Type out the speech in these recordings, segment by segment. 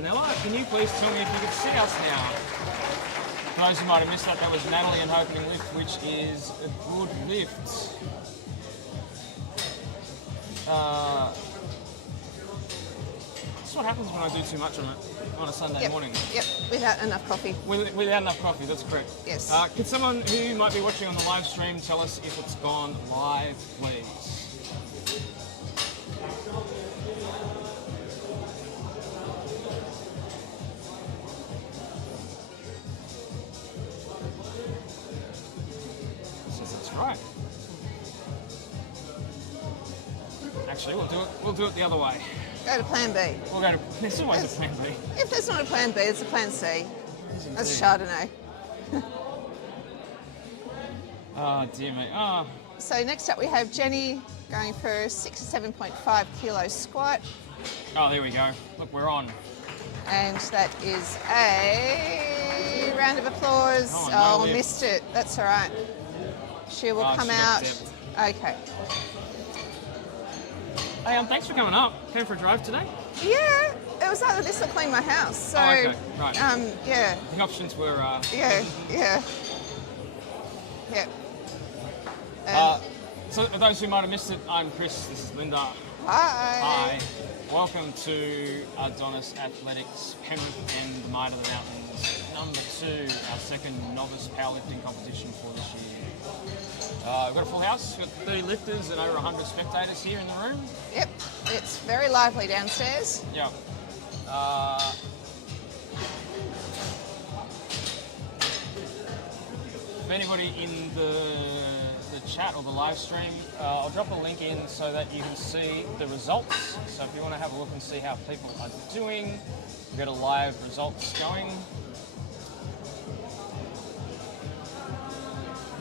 Shanella, can you please tell me if you can see us now? For those who might have missed that was Natalie and opening lift, which is a good lift. That's what happens when I do too much on a Sunday morning. Yep, without enough coffee. Without enough coffee, that's correct. Yes. Can someone who might be watching on the live stream tell us if it's gone live, please? That's right. Actually, we'll do it the other way. Go to plan B. We'll go to, there's always a plan B. If there's not a plan B, there's a plan C. That's Chardonnay. Oh, dear me. Oh. So next up we have Jenny going for a 67.5 kilo squat. Oh, there we go. Look, we're on. And that is a round of applause. Oh, no missed it. That's all right. She will come out. Okay. Hey, thanks for coming up. Came for a drive today? Yeah, it was either this or clean my house. So, okay. Right. Yeah. The options were... Yeah. So for those who might have missed it, I'm Chris, this is Linda. Hi. Hi. Welcome to Adonis Athletics Penrith and the Might of the Mountains, number 2, our second novice powerlifting competition for this year. We've got a full house, we've got 30 lifters and over 100 spectators here in the room. Yep, it's very lively downstairs. Yeah. If anybody in the chat or the live stream, I'll drop a link in so that you can see the results. So if you want to have a look and see how people are doing, we've got a live results going.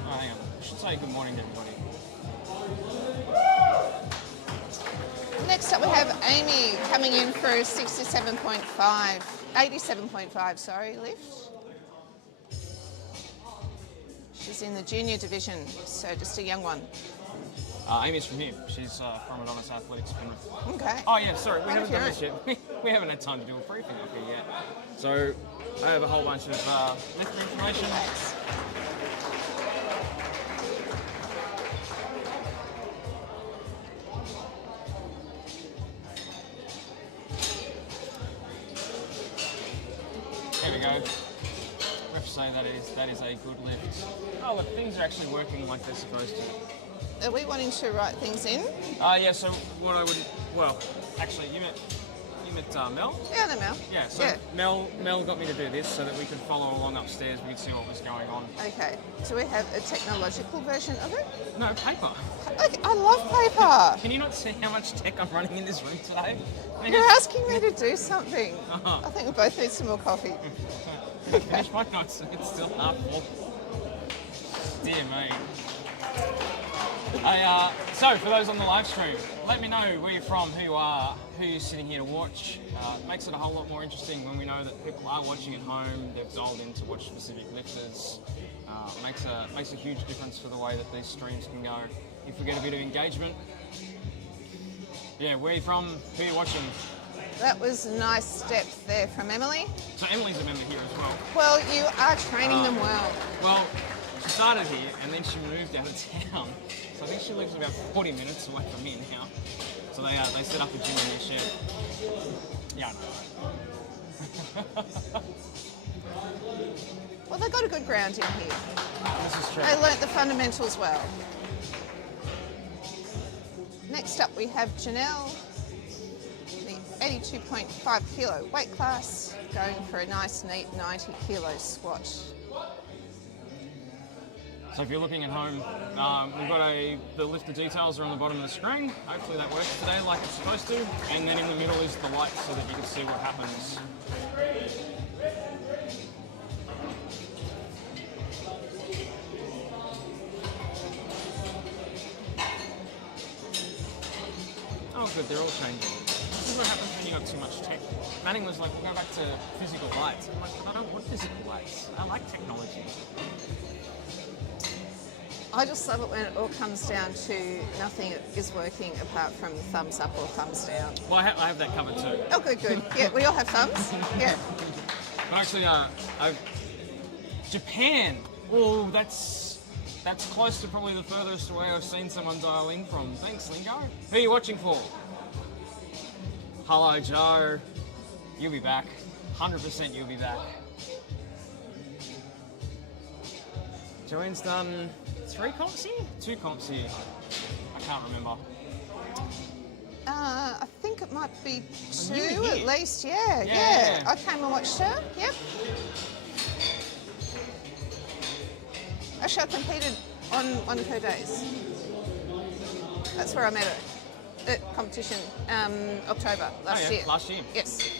Oh, hang on. I should say good morning to everybody. Next up we have Amy coming in for a 87.5 lift. She's in the junior division, so just a young one. Amy's from here. She's from Adonis Athletics Penrith. Okay. Oh yeah, sorry, we haven't done this yet. We haven't had time to do a briefing up here yet. So I have a whole bunch of lifter information. Thanks. There we go. We have to say that is a good lift. Oh look, things are actually working like they're supposed to. Are we wanting to write things in? Yeah, so what I would, well, actually you met Mel? Yeah, I know Mel. Yeah, so yeah. Mel got me to do this so that we could follow along upstairs, we could see what was going on. Okay, do we have a technological version of it? No, paper. Okay, I love paper. Can you not see how much tech I'm running in this room today? You're asking me to do something. I think we both need some more coffee. I finished my notes, it's still half full. Dear me. So for those on the live stream, let me know where you're from, who you are, who you're sitting here to watch. It makes it a whole lot more interesting when we know that people are watching at home, they've dialed in to watch specific lifters. Makes a huge difference for the way that these streams can go. If we get a bit of engagement. Yeah, where are you from, who are you watching? That was a nice depth there from Emily. So Emily's a member here as well. Well, you are training them well. Well, she started here and then she moved out of town. So I think she lives about 40 minutes away from here now. So they set up a gym in their shed. Yeah. Well, they got a good ground in here. This is true. They learnt the fundamentals well. Next up we have Janelle, the 82.5 kilo weight class, going for a nice neat 90 kilo squat. So if you're looking at home, we've got the lifter details are on the bottom of the screen. Hopefully that works today like it's supposed to. And then in the middle is the light so that you can see what happens. Oh good, they're all changing. This is what happens when you got too much tech. Manning was like, we'll go back to physical lights. I'm like, I don't want physical lights. I like technology. I just love it when it all comes down to nothing is working apart from thumbs up or thumbs down. Well, I have that covered too. Oh, good, good. Yeah, we all have thumbs. Yeah. But actually, Japan. Oh, that's close to probably the furthest away I've seen someone dial in from. Thanks, Lingo. Who are you watching for? Hello, Joe. You'll be back. 100% you'll be back. Joanne's done 3 comps here? 2 comps here. I can't remember. I think it might be Oh, you 2 were at here. least. Yeah. Yeah. I came and watched her. Yep. Actually, I competed on one of her days. That's where I met her. At competition, October last year. Last year. Yes.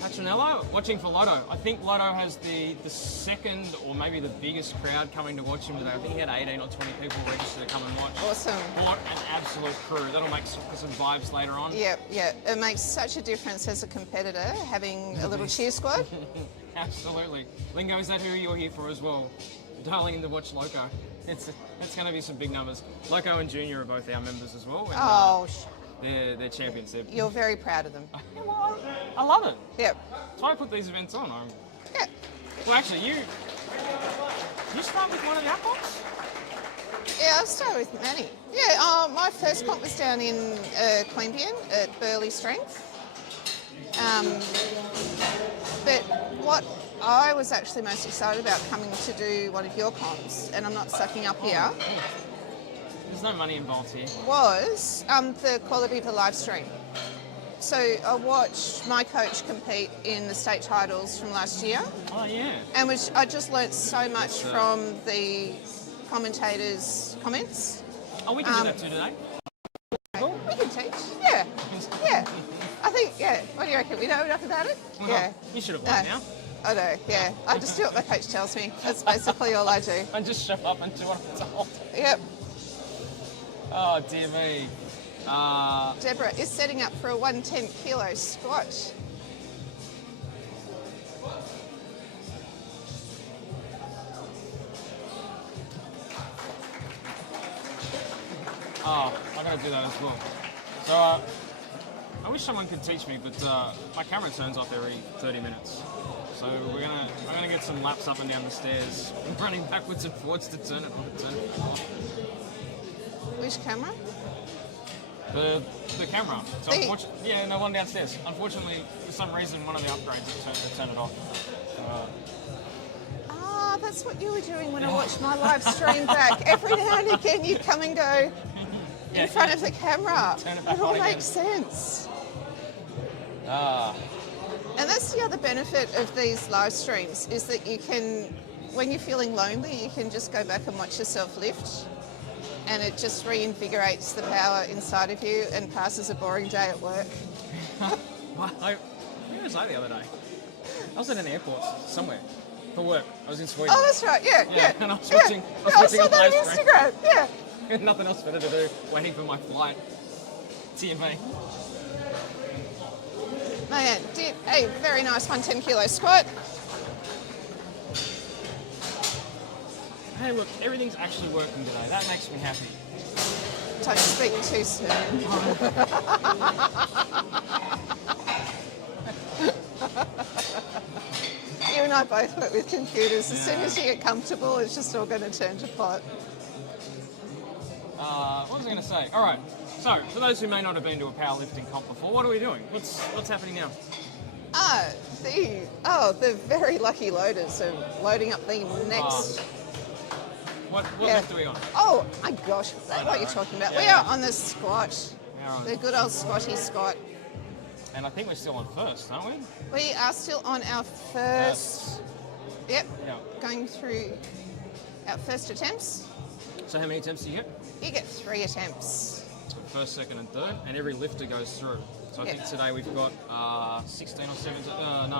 Patronello, watching for Lotto. I think Lotto has the second or maybe the biggest crowd coming to watch him today. I think he had 18 or 20 people registered to come and watch. Awesome. What an absolute crew. That'll make some vibes later on. Yeah. It makes such a difference as a competitor having a little cheer squad. Absolutely. Lingo, is that who you're here for as well? Dialing in to watch Loco. It's going to be some big numbers. Loco and Junior are both our members as well. And, they're champions. You're very proud of them. Yeah, well, I love it. Yep. That's why I put these events on. Yeah. Well, actually, you start with one of the outcomes? Yeah, I'll start with Manny. Yeah, my first comp was down in Queanbeyan at Burleigh Strength. But what I was actually most excited about coming to do one of your comps, and I'm not sucking up here, There's no money involved here. was the quality of the live stream. So I watched my coach compete in the state titles from last year, Oh, yeah. and I just learnt so much from the commentators' comments. Oh, we can do that too today. We can teach. Yeah. Yeah. I think, yeah. What do you reckon? We know enough about it? Well, Yeah. You should have won No. now. I know, yeah. I just do what my coach tells me. That's basically all I do. And just show up and do what I'm told. Yep. Oh, dear me. Deborah is setting up for a 110 kilo squat. Oh, I gotta do that as well. So, I wish someone could teach me, but my camera turns off every 30 minutes. So I'm gonna get some laps up and down the stairs, running backwards and forwards to turn it on and turn it off. Which camera? The camera. So The- one downstairs. Unfortunately, for some reason, one of the upgrades turned it off. That's what you were doing when I watched my live stream back. Every now and again, you come and go in front of the camera. Turn it back It all on makes sense. And that's the other benefit of these live streams, is that you can, when you're feeling lonely, you can just go back and watch yourself lift, and it just reinvigorates the power inside of you and passes a boring day at work. Well, where was I the other day? I was at an airport somewhere for work. I was in Sweden. Oh, that's right, yeah. And I was yeah. watching. Yeah, I saw on that on live stream. Instagram, yeah. Nothing else better to do, waiting for my flight. TMA. Man, did a very nice 110 kilo squat. Hey, look, everything's actually working today. That makes me happy. Don't speak too soon. You and I both work with computers. As soon as you get comfortable, it's just all going to turn to pot. What was I going to say? All right. So, for those who may not have been to a powerlifting comp before, what are we doing? What's happening now? The very lucky loaders are loading up the next. What lift are we on? Oh my gosh, that's what you're talking about. Yeah, We are on the squat. We are on- The good old squatty squat. And I think we're still on first, aren't we? We are still on our first. Yep. Yeah. Going through our first attempts. So how many attempts do you get? You get 3 attempts. First, second, and third, and every lifter goes through. So I Yeah. think today we've got 16 or 17. No.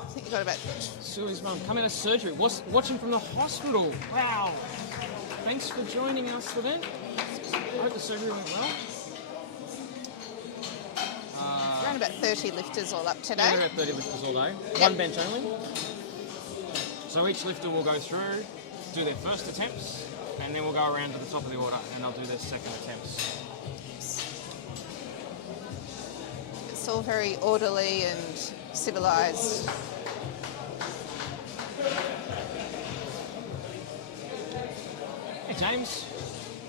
I think you got about. Suli's mum come out of surgery. Watching from the hospital. Wow. Thanks for joining us for that. I hope the surgery went well. Around about 30 lifters all up Yeah, today. we're at 30 lifters all day. Yep. One bench only. So each lifter will go through, do their first attempts, and then we'll go around to the top of the order and they'll do their second attempts. It's all very orderly and civilised. Hey James,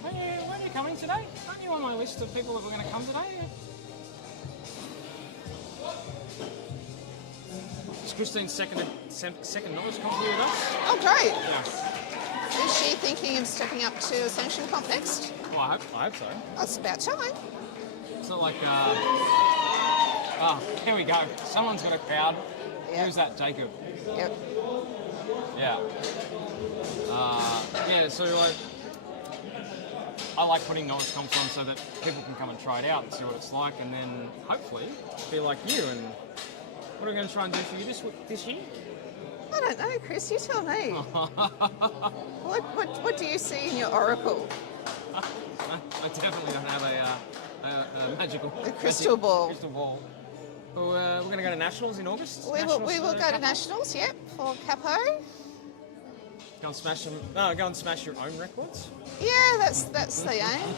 when are you coming today? Aren't you on my list of people that were going to come today? It's Christine's second novice comp here with us. Oh, great. Yeah. Is she thinking of stepping up to Ascension Comp next? Well, I hope so. Oh, it's about time. It's not like, here we go. Someone's got a crowd. Yep. Who's that, Jacob? Yep. Yeah. So I like putting novice comps on so that people can come and try it out and see what it's like, and then hopefully be like you. And what are we going to try and do for you this year? I don't know, Chris, you tell me. What do you see in your oracle? I definitely don't have a magical crystal ball. Crystal ball. Well, we're going to go to Nationals in August. We will go to Nationals, yep, for Capo. Go and smash them. Go and smash your own records. Yeah, that's the aim.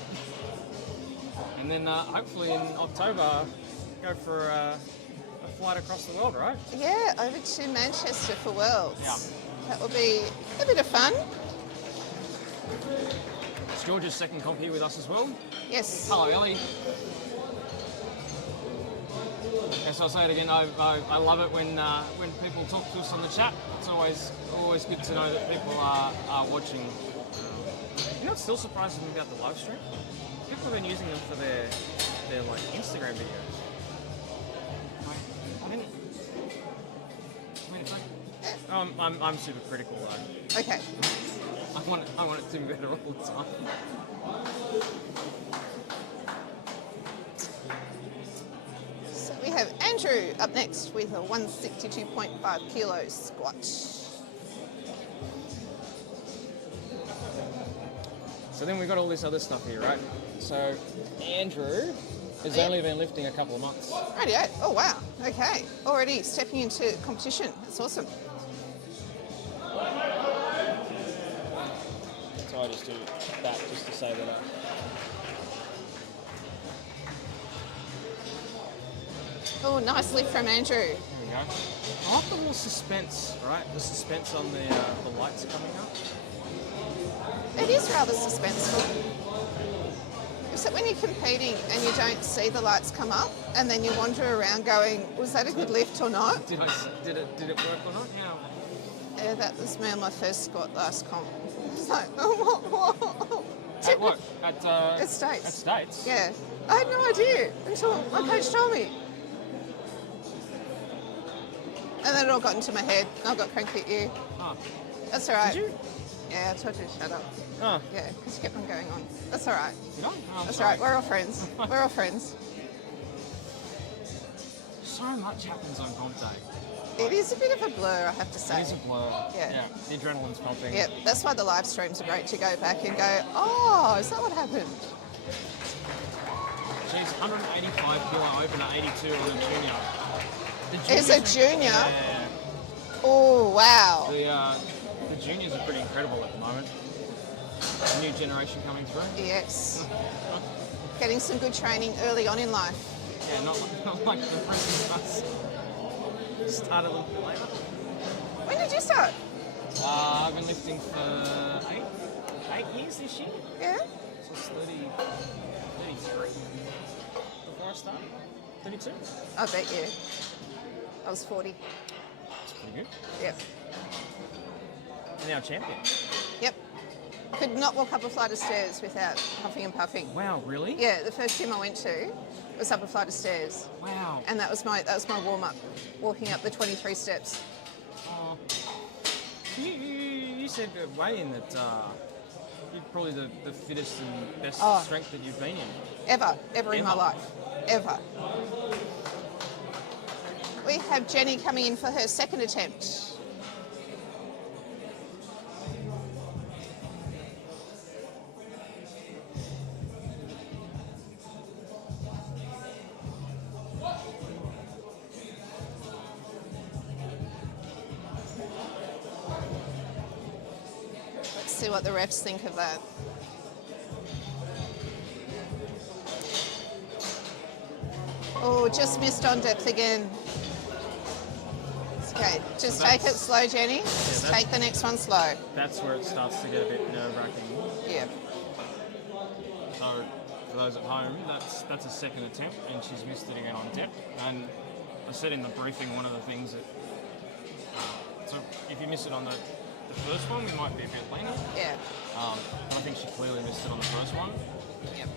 And then hopefully in October, go for a flight across the world, right? Yeah, over to Manchester for Worlds. Yeah. That will be a bit of fun. It's George's second comp here with us as well. Yes. Hello, Ellie. Yes, I'll say it again. I love it when people talk to us on the chat. It's always good to know that people are watching. You know what still surprises me about the live stream? People have been using them for their like Instagram videos. It's like, I'm super critical though. Okay. I want it to be better all the time. So we have Andrew up next with a 162.5 kilo squat. So then we've got all this other stuff here, right? So Andrew has only been lifting a couple of months. Rightio. Oh wow. Okay. Already stepping into competition. That's awesome. So I just do that just to say that. Oh, nice lift from Andrew. There we go. I like the little suspense, right? The suspense on the lights coming up. It is rather suspenseful. Except when you're competing and you don't see the lights come up, and then you wander around going, "Was that a good lift or not?" Did it work or not? Yeah. Yeah, that was me on my first squat last comp. It's like, oh, whoa. At what? At States. At States? Yeah. I had no idea until my coach told me. And then it all got into my head, and I got cranky at you. Oh. That's all right. Did you? Yeah, I told you to shut up. Oh. Yeah, because you kept on going on. That's all right. Did I? Oh, That's sorry. all right. We're all friends. We're all friends. So much happens on comp day. It is a bit of a blur, I have to say. It is a blur. Yeah. The adrenaline's pumping. Yeah, that's why the live streams are great to go back and go, oh, is that what happened? She's 185 kilo opener, 82 on a junior. It's a junior? Yeah. Oh, wow. The juniors are pretty incredible at the moment. New generation coming through. Yes. Getting some good training early on in life. Yeah, not like the rest of us. Started a little bit later. When did you start? I've been lifting for 8 years this year. Yeah? So it's 33 before I started. 32. I bet you. I was 40. That's pretty good. Yep. You're now a champion. Yep. Could not walk up a flight of stairs without huffing and puffing. Wow, really? Yeah, the first gym I went to was up a flight of stairs. Wow. And that was my warm-up, walking up the 23 steps. Oh. You said weighing that you're probably the fittest and best strength that you've been in. Ever in my life. Ever. We have Jenny coming in for her second attempt. see what the refs think of that. Oh, just missed on depth again. Okay, just So take it slow, Jenny. Yeah, Just take the next one slow. That's where it starts to get a bit nerve-wracking. Yeah. So for those at home, that's a second attempt, and she's missed it again on depth. And I said in the briefing, one of the things that so if you miss it on the first one, we might be a bit leaner. Yeah. But I think she clearly missed it on the first one, Yep.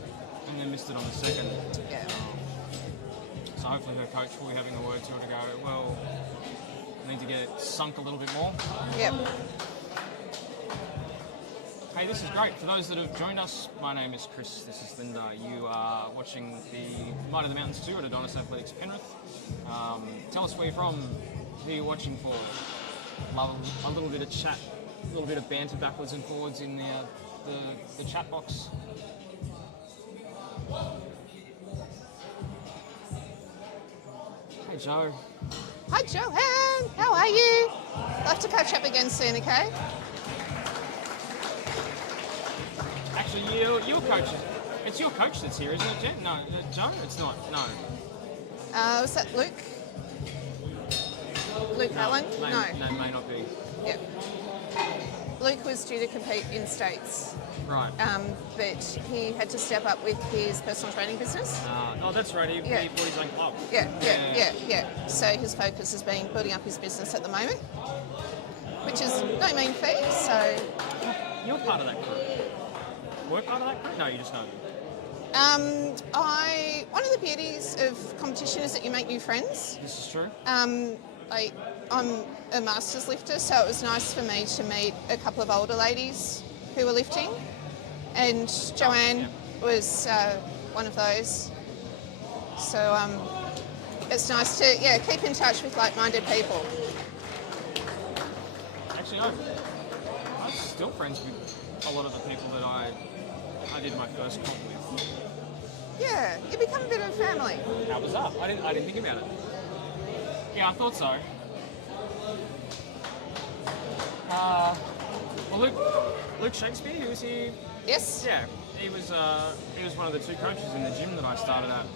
and then missed it on the second. Yeah. So hopefully her coach will be having a word to her to go, well, I need to get it sunk a little bit more. Yep. Hey, this is great. For those that have joined us, my name is Chris, this is Linda. You are watching the Might of the Mountains tour at Adonis Athletics Penrith. Tell us where you're from, who you're watching for. Love a little bit of chat, a little bit of banter backwards and forwards in the chat box. Hey Joe. Hi, Joanne. How are you? I'll have to catch up again soon, okay? Actually, your coach, it's your coach that's here, isn't it, Jen? No, Joe? It's not, no. Was that Luke? Luke Allen? No, may not be. Yep. Luke was due to compete in States, Right. but he had to step up with his personal training business. Oh, that's right, he Yeah. bought his own club. Yeah. So his focus has been building up his business at the moment, which is no mean feat, so... You're part of that crew. We're part of that crew? No, you just know them. One of the beauties of competition is that you make new friends. This is true. I'm a masters lifter, so it was nice for me to meet a couple of older ladies who were lifting, and Joanne was one of those. So it's nice to keep in touch with like-minded people. Actually, I'm still friends with a lot of the people that I did my first comp with. Yeah, you become a bit of a family. How was that? I didn't think about it. Yeah, I thought so. Well, Luke Shakespeare, who was here? Yes. Yeah, he was one of the two coaches in the gym that I started at.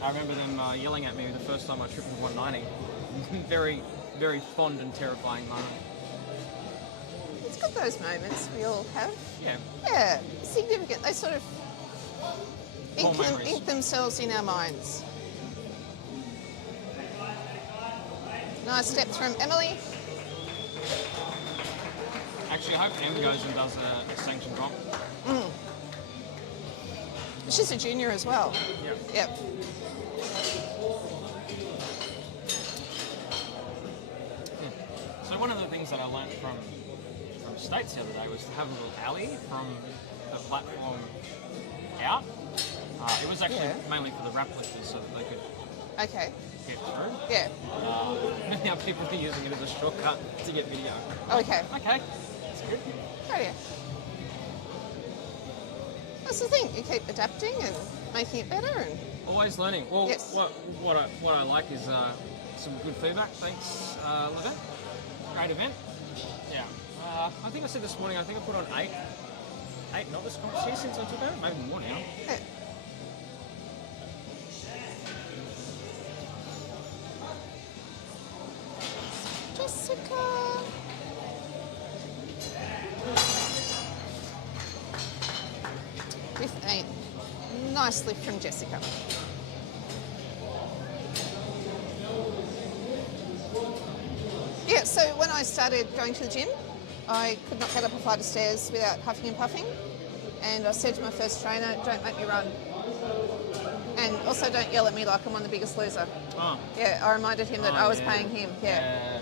I remember them yelling at me the first time I tripled 190. Very, very fond and terrifying moment. It's got those moments we all have. Yeah. Yeah, significant. They sort of Memories. ink themselves in our minds. Nice steps from Emily. Actually, I hope Em goes and does a sanctioned comp. She's a junior as well. Yep. So one of the things that I learned from States the other day was to have a little alley from the platform out. It was actually mainly for the wrap lifters so that they could Okay. get through. Yeah. Now people are using it as a shortcut to get video. Okay. Okay, that's good. Oh yeah. That's the thing. You keep adapting and making it better, and Always learning. Well, Yes. what I like is some good feedback. Thanks, Levette. Great event. Yeah. I think I said this morning. I think I put on eight novice comps here since I took over. Maybe more now. yeah. Jessica. With a nice lift from Jessica. Yeah, so when I started going to the gym, I could not get up a flight of stairs without huffing and puffing. And I said to my first trainer, don't make me run. And also don't yell at me like I'm on The Biggest Loser. Oh. Yeah, I reminded him that I was yeah. paying him. Yeah.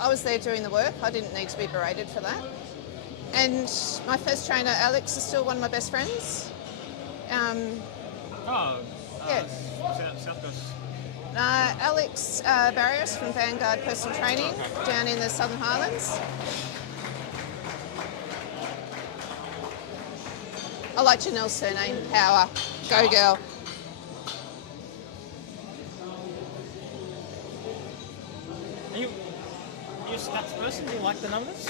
I was there doing the work. I didn't need to be berated for that. And my first trainer, Alex, is still one of my best friends. Yeah. South Coast. Alex Barrios from Vanguard Personal Training down in the Southern Highlands. I like Janelle's surname, Power. Go girl. Are you a stats person? Do you like the numbers?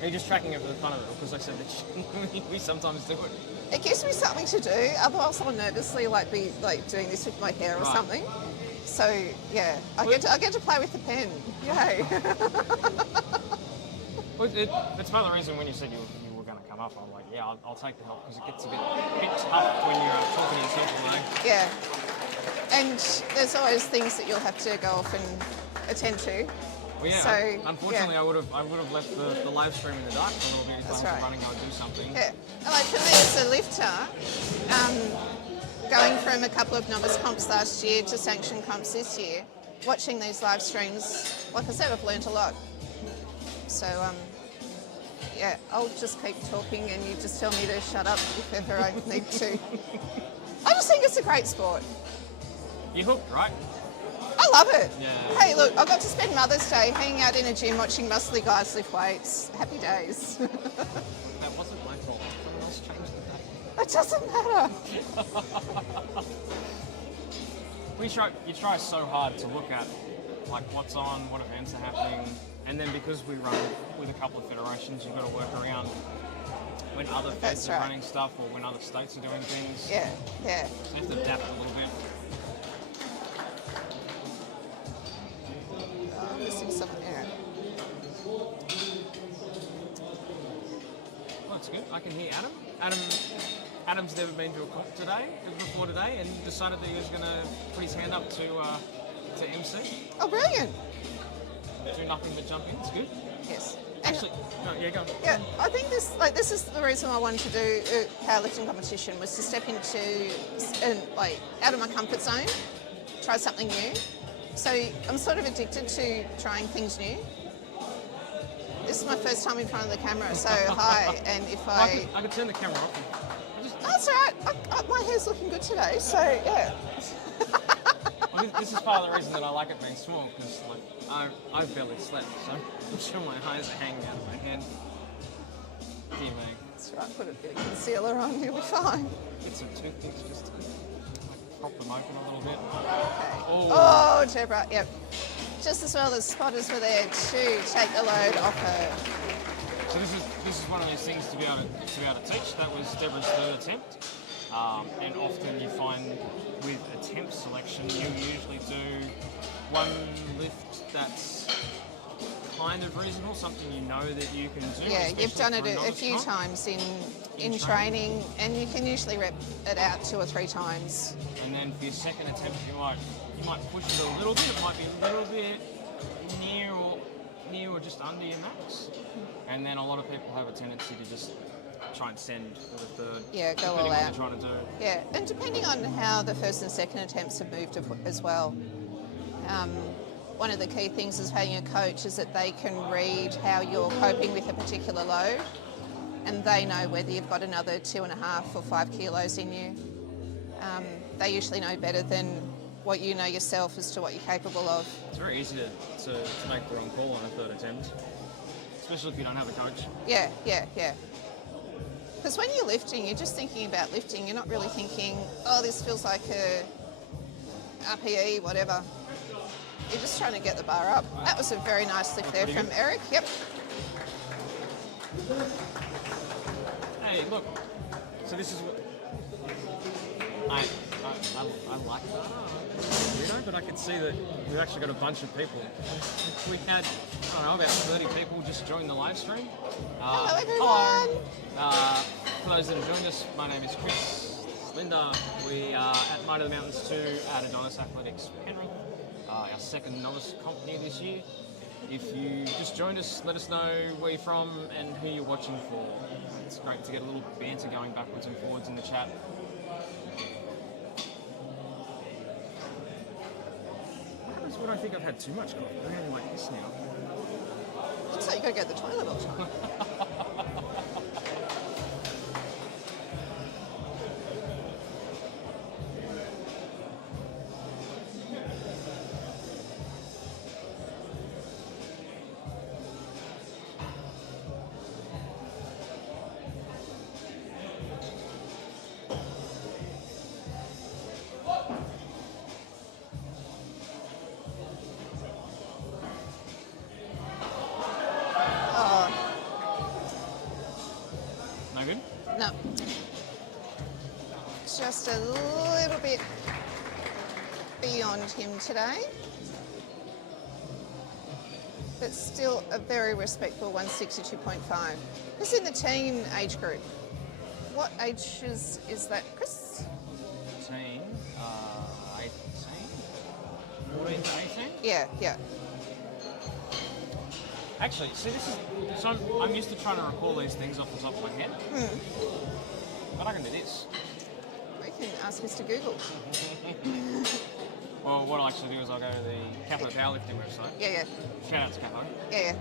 Are you just tracking it for the fun of it? Because I said that we sometimes do it. It gives me something to do. Otherwise, I'll nervously be doing this with my hair or something. So yeah, I get to play with the pen. Yay! Well, it's part of the reason when you said you were going to come up, I'm like, yeah, I'll take the help because it gets a bit tough when you're talking to yourself all day. Yeah, and there's always things that you'll have to go off and attend to. Well, yeah. So, unfortunately, I would have left the live stream in the dark for a little bit. If I was running, I would do something. Yeah, and like for me as a lifter, going from a couple of novice comps last year to sanctioned comps this year, watching these live streams, like I said, I've learnt a lot. So yeah, I'll just keep talking and you just tell me to shut up if ever I need to. I just think it's a great sport. You're hooked, right? I love it. Yeah. Hey, look, I got to spend Mother's Day hanging out in a gym watching muscly guys lift weights. Happy days. That wasn't my fault. Someone else changed the day. It doesn't matter. You try so hard to look at like what's on, what events are happening, and then because we run with a couple of federations, you've got to work around when other feds are running stuff or when other states are doing things. Yeah. So you have to adapt a little bit. I'm missing something there. Well, that's good. I can hear Adam. Adam's never been to a comp before today, and decided that he was going to put his hand up to MC. Oh, brilliant. Do nothing but jump in. It's good. Yes. Actually, no, yeah, go on. Yeah, I think this is the reason I wanted to do a powerlifting competition, was to step into out of my comfort zone, try something new. So I'm sort of addicted to trying things new. This is my first time in front of the camera, so hi. And if I could turn the camera off. That's all right. My hair's looking good today, so yeah. Well, this is part of the reason that I like it being small, because I've barely slept, so I'm sure my eyes are hanging out of my head. Dear me. That's right. Put a bit of concealer on, you'll be fine. Get some toothpicks just to prop them open a little bit. Okay. Oh, Deborah. Yep. Just as well as spotters were there to take the load off her. So this is one of those things to be able to teach. That was Deborah's third attempt, and often you find with attempt selection you usually do one lift that's kind of reasonable, something you know that you can do. Yeah, you've done it a few times in training, and you can usually rep it out 2 or 3 times. And then for your second attempt, you might push it a little bit. It might be a little bit near or just under your max. And then a lot of people have a tendency to just try and send for the third. Yeah, go all out. out. What they're trying to do. Yeah, and depending on how the first and second attempts have moved as well. One of the key things is having a coach is that they can read how you're coping with a particular load, and they know whether you've got another 2.5 or 5 kilos in you. They usually know better than what you know yourself as to what you're capable of. It's very easy to make the wrong call on a third attempt, especially if you don't have a coach. Yeah. Because when you're lifting, you're just thinking about lifting. You're not really thinking, oh, this feels like a RPE, whatever. You're just trying to get the bar up. That was a very nice lift there from Eric. Yep. Hey, look. So this is what I like that. But I can see that we've actually got a bunch of people. We had, about 30 people just join the live stream. Hello, everyone. Hello. For those that have joined us, my name is Chris. It's Linda. We are at Might of the Mountains 2 at Adonis Athletics Penrith, our second novice company this year. If you just joined us, let us know where you're from and who you're watching for. It's great to get a little banter going backwards and forwards in the chat. What I think I've had too much coffee. I'm having like this now. Looks like you got to go to the toilet all the time. just a little bit beyond him today. But still a very respectable 162.5. This is in the teen age group. What ages is that, Chris? Teen, 18? 14 to 18? Yeah. Actually, see, this is... So I'm used to trying to recall these things off the top of my head. But I can do this. We can ask Mr. Google. Well, what I'll actually do is I'll go to the Capo powerlifting website. Yeah. Shout out to Capo. Yeah.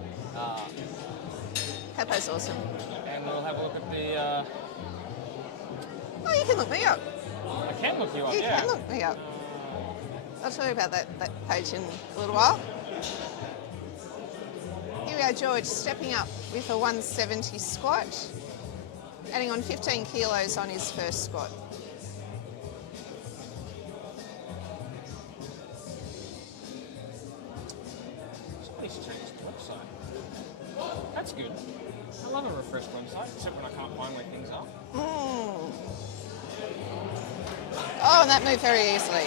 Capo's awesome. And we'll have a look at the... Oh, you can look me up. I can look you up, You can look me up. I'll tell you about that page in a little while. Here we are, George, stepping up with a 170 squat, adding on 15 kilos on his first squat. Somebody's changed the website. That's good. I love a refreshed website, except when I can't find where things are. Oh, and that moved very easily.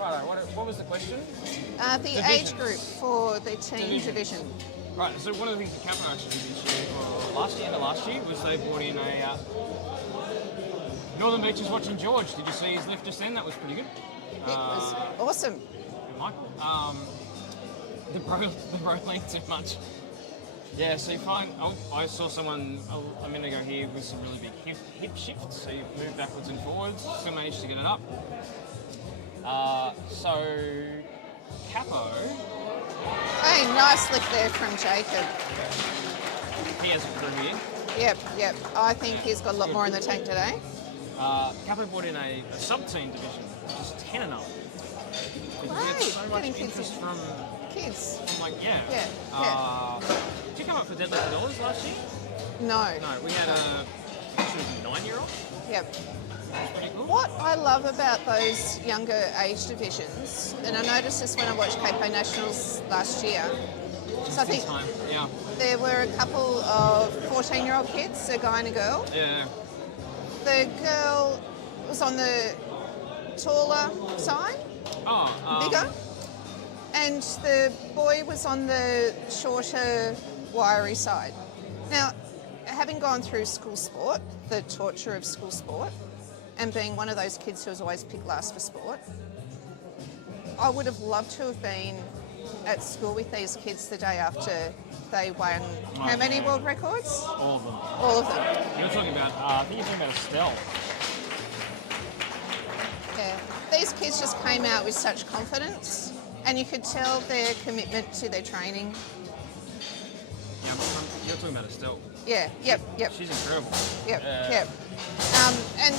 Right, what was the question? The age group for the teen division. Right, so one of the things that Capo actually did this year, or end of last year, was they brought in a Northern Beaches watching George. Did you see his lift just then? That was pretty good. It was awesome. Good Michael. The bro leaned too much. Yeah, so you find, I saw someone a minute ago here with some really big hip shifts, so you move backwards and forwards, still managed to get it up. So, Capo. Hey, nice lift there from Jacob. He has a crew here. Yep. I think he's got a lot more in the tank today. Capo brought in a sub-teen division, which is 10 and up. We get so much interest from kids. Yeah. Did you come up for deadlift for dollars last year? No. No, we had a 9-year-old. Yep. That's pretty cool. What I love about those younger age divisions, and I noticed this when I watched Capo Nationals last year, so I think there were a couple of 14-year-old kids, a guy and a girl. Yeah. The girl was on the taller side, bigger, and the boy was on the shorter, wiry side. Now, having gone through school sport, the torture of school sport, and being one of those kids who was always picked last for sport, I would have loved to have been at school with these kids the day after they won how many world records? All of them. All of them. You're talking about, I think you're talking about Estelle. Yeah. These kids just came out with such confidence, and you could tell their commitment to their training. Yeah, you're talking about Estelle. Yeah, yep. She's incredible. Yep. And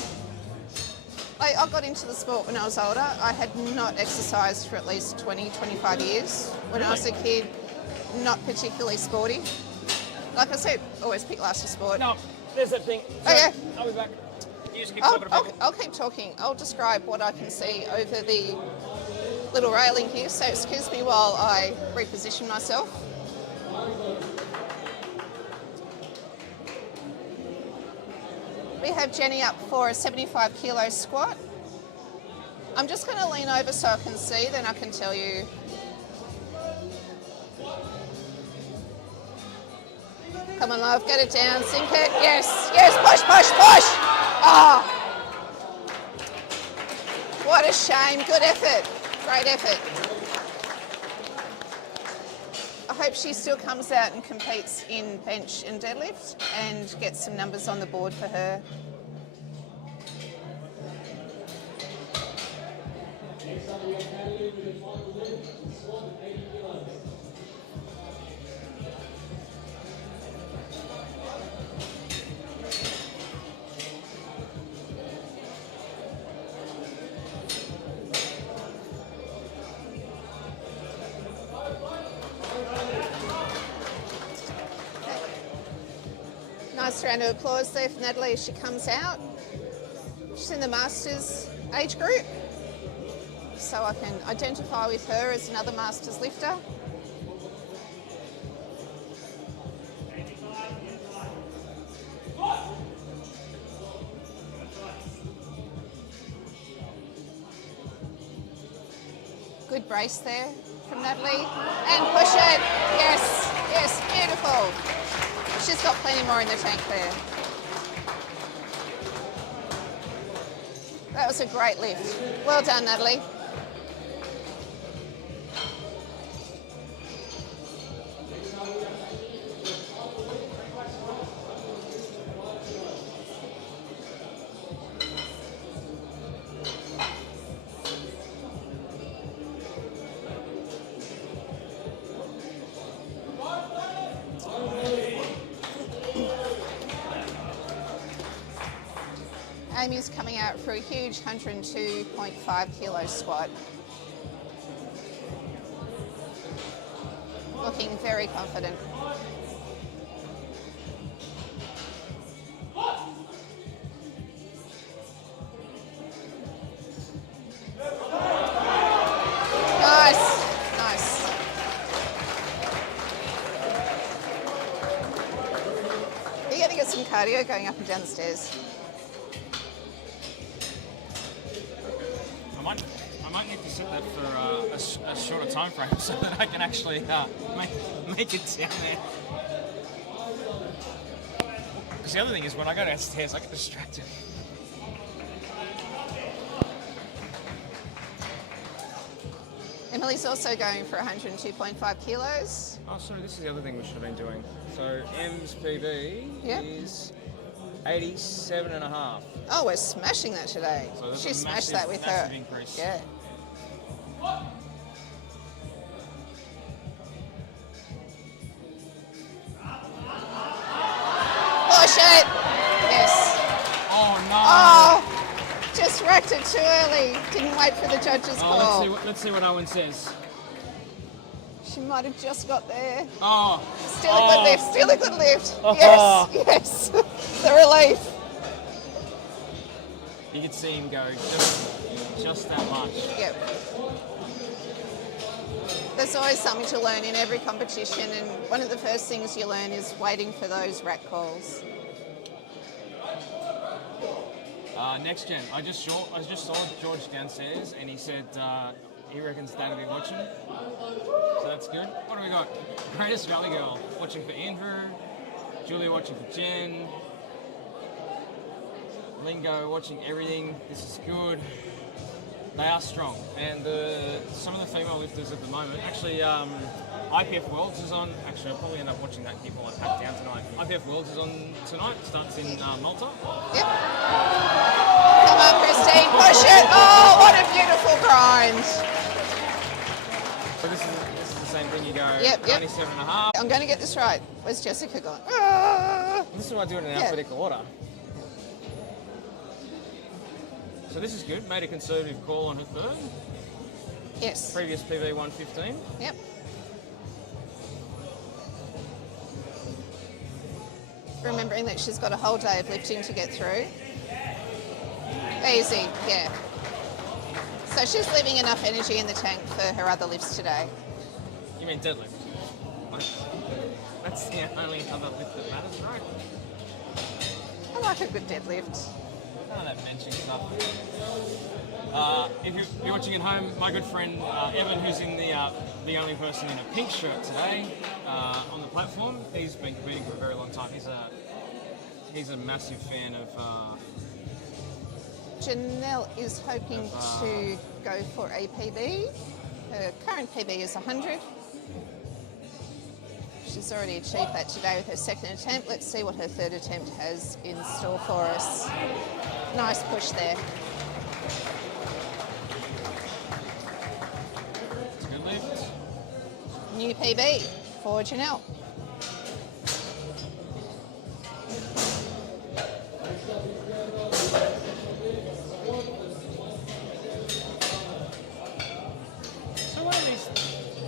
I got into the sport when I was older. I had not exercised for at least 20, 25 years. When I was a kid, not particularly sporty. Like I said, always pick last for sport. No, there's that thing. Okay. I'll be back. You just keep talking to people. I'll keep talking. I'll describe what I can see over the little railing here, so excuse me while I reposition myself. We have Jenny up for a 75 kilo squat. I'm just going to lean over so I can see, then I can tell you. Come on, love, get it down, sink it. Yes, push. Oh, what a shame. Good effort. Great effort. I hope she still comes out and competes in bench and deadlift and gets some numbers on the board for her. Nice round of applause there for Natalie as she comes out. She's in the Masters age group, so I can identify with her as another Masters lifter. Good brace there from Natalie. And push it. Yes, yes, beautiful. She's got plenty more in the tank there. That was a great lift. Well done, Natalie. Amy's coming out for a huge 102.5 kilo squat. Looking very confident. Nice, nice. You're going to get some cardio going up and down the stairs. I might need to set that for a shorter time frame so that I can actually make it down there. Because the other thing is when I go downstairs, I get distracted. Emily's also going for 102.5 kilos. Oh, sorry, this is the other thing we should have been doing. So M's PB Yep. is 87.5. Oh, we're smashing that today. So that's She a smashed massive, that with massive her. increase. Yeah. Push it. Yes. Oh no! Oh, just wrecked it too early. Didn't wait for the judge's call. Let's see what Owen says. She might have just got there. Oh. Still a good lift. Still a good lift. Oh. Yes, yes. The relief. You could see him go just that much. Yep. There's always something to learn in every competition, and one of the first things you learn is waiting for those rack calls. Next gen. I just saw George downstairs, and he said he reckons Dad will be watching. So that's good. What do we got? Greatest Valley Girl watching for Andrew. Julia watching for Jen. Lingo watching everything. This is good. They are strong, and some of the female lifters at the moment. Actually, IPF Worlds is on. Actually, I'll probably end up watching that people I packed down tonight. IPF Worlds is on tonight. Starts in Malta. Yep. Come on, Christine, push it. Oh, what a beautiful grind. So this is the same thing. You go Yep. 97.5. I'm going to get this right. Where's Jessica gone? Ah. This is what I do in an alphabetical order. So this is good. Made a conservative call on her third. Yes. Previous PB 115. Yep. Remembering that she's got a whole day of lifting to get through. Easy, yeah. So she's leaving enough energy in the tank for her other lifts today. You mean deadlift? That's the only other lift that matters, right? I like a good deadlift. None of that mention stuff. If you're watching at home, my good friend Evan, who's in the only person in a pink shirt today on the platform, he's been competing for a very long time. He's a massive fan of. Janelle is hoping to go for a PB. Her current PB is 100. She's already achieved that today with her second attempt. Let's see what her third attempt has in store for us. Nice push there. It's a good lift. New PB for Janelle. So one of these,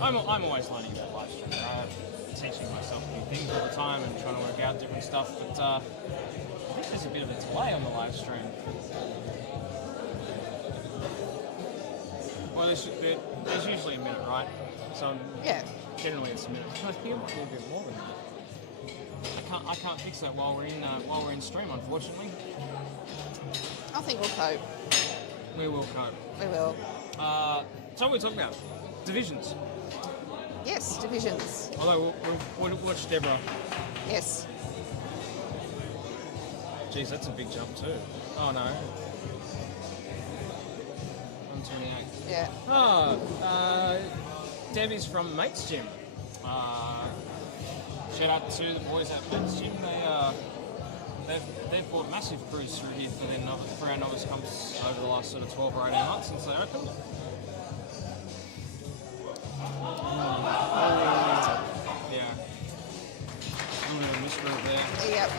I'm always learning about live stream, right? Teaching myself new things all the time and trying to work out different stuff, but I think there's a bit of a delay on the live stream. Well, there's usually a minute, right? So Yeah. generally it's a minute. I think it might be a bit more than that. I can't fix that while we're in stream, unfortunately. I think we'll cope. We will cope. We will. So what we're talking about divisions. Yes, divisions. Although we'll watch Deborah. Yes. Geez, that's a big jump too. Oh no. 128. Yeah. Debbie's from Mate's Gym. Shout out to the boys at Mate's Gym. They've brought massive crews through here for our novice comps over the last sort of 12 or 18 months since they opened. Yeah. A little bit of a misgroup there. Yep.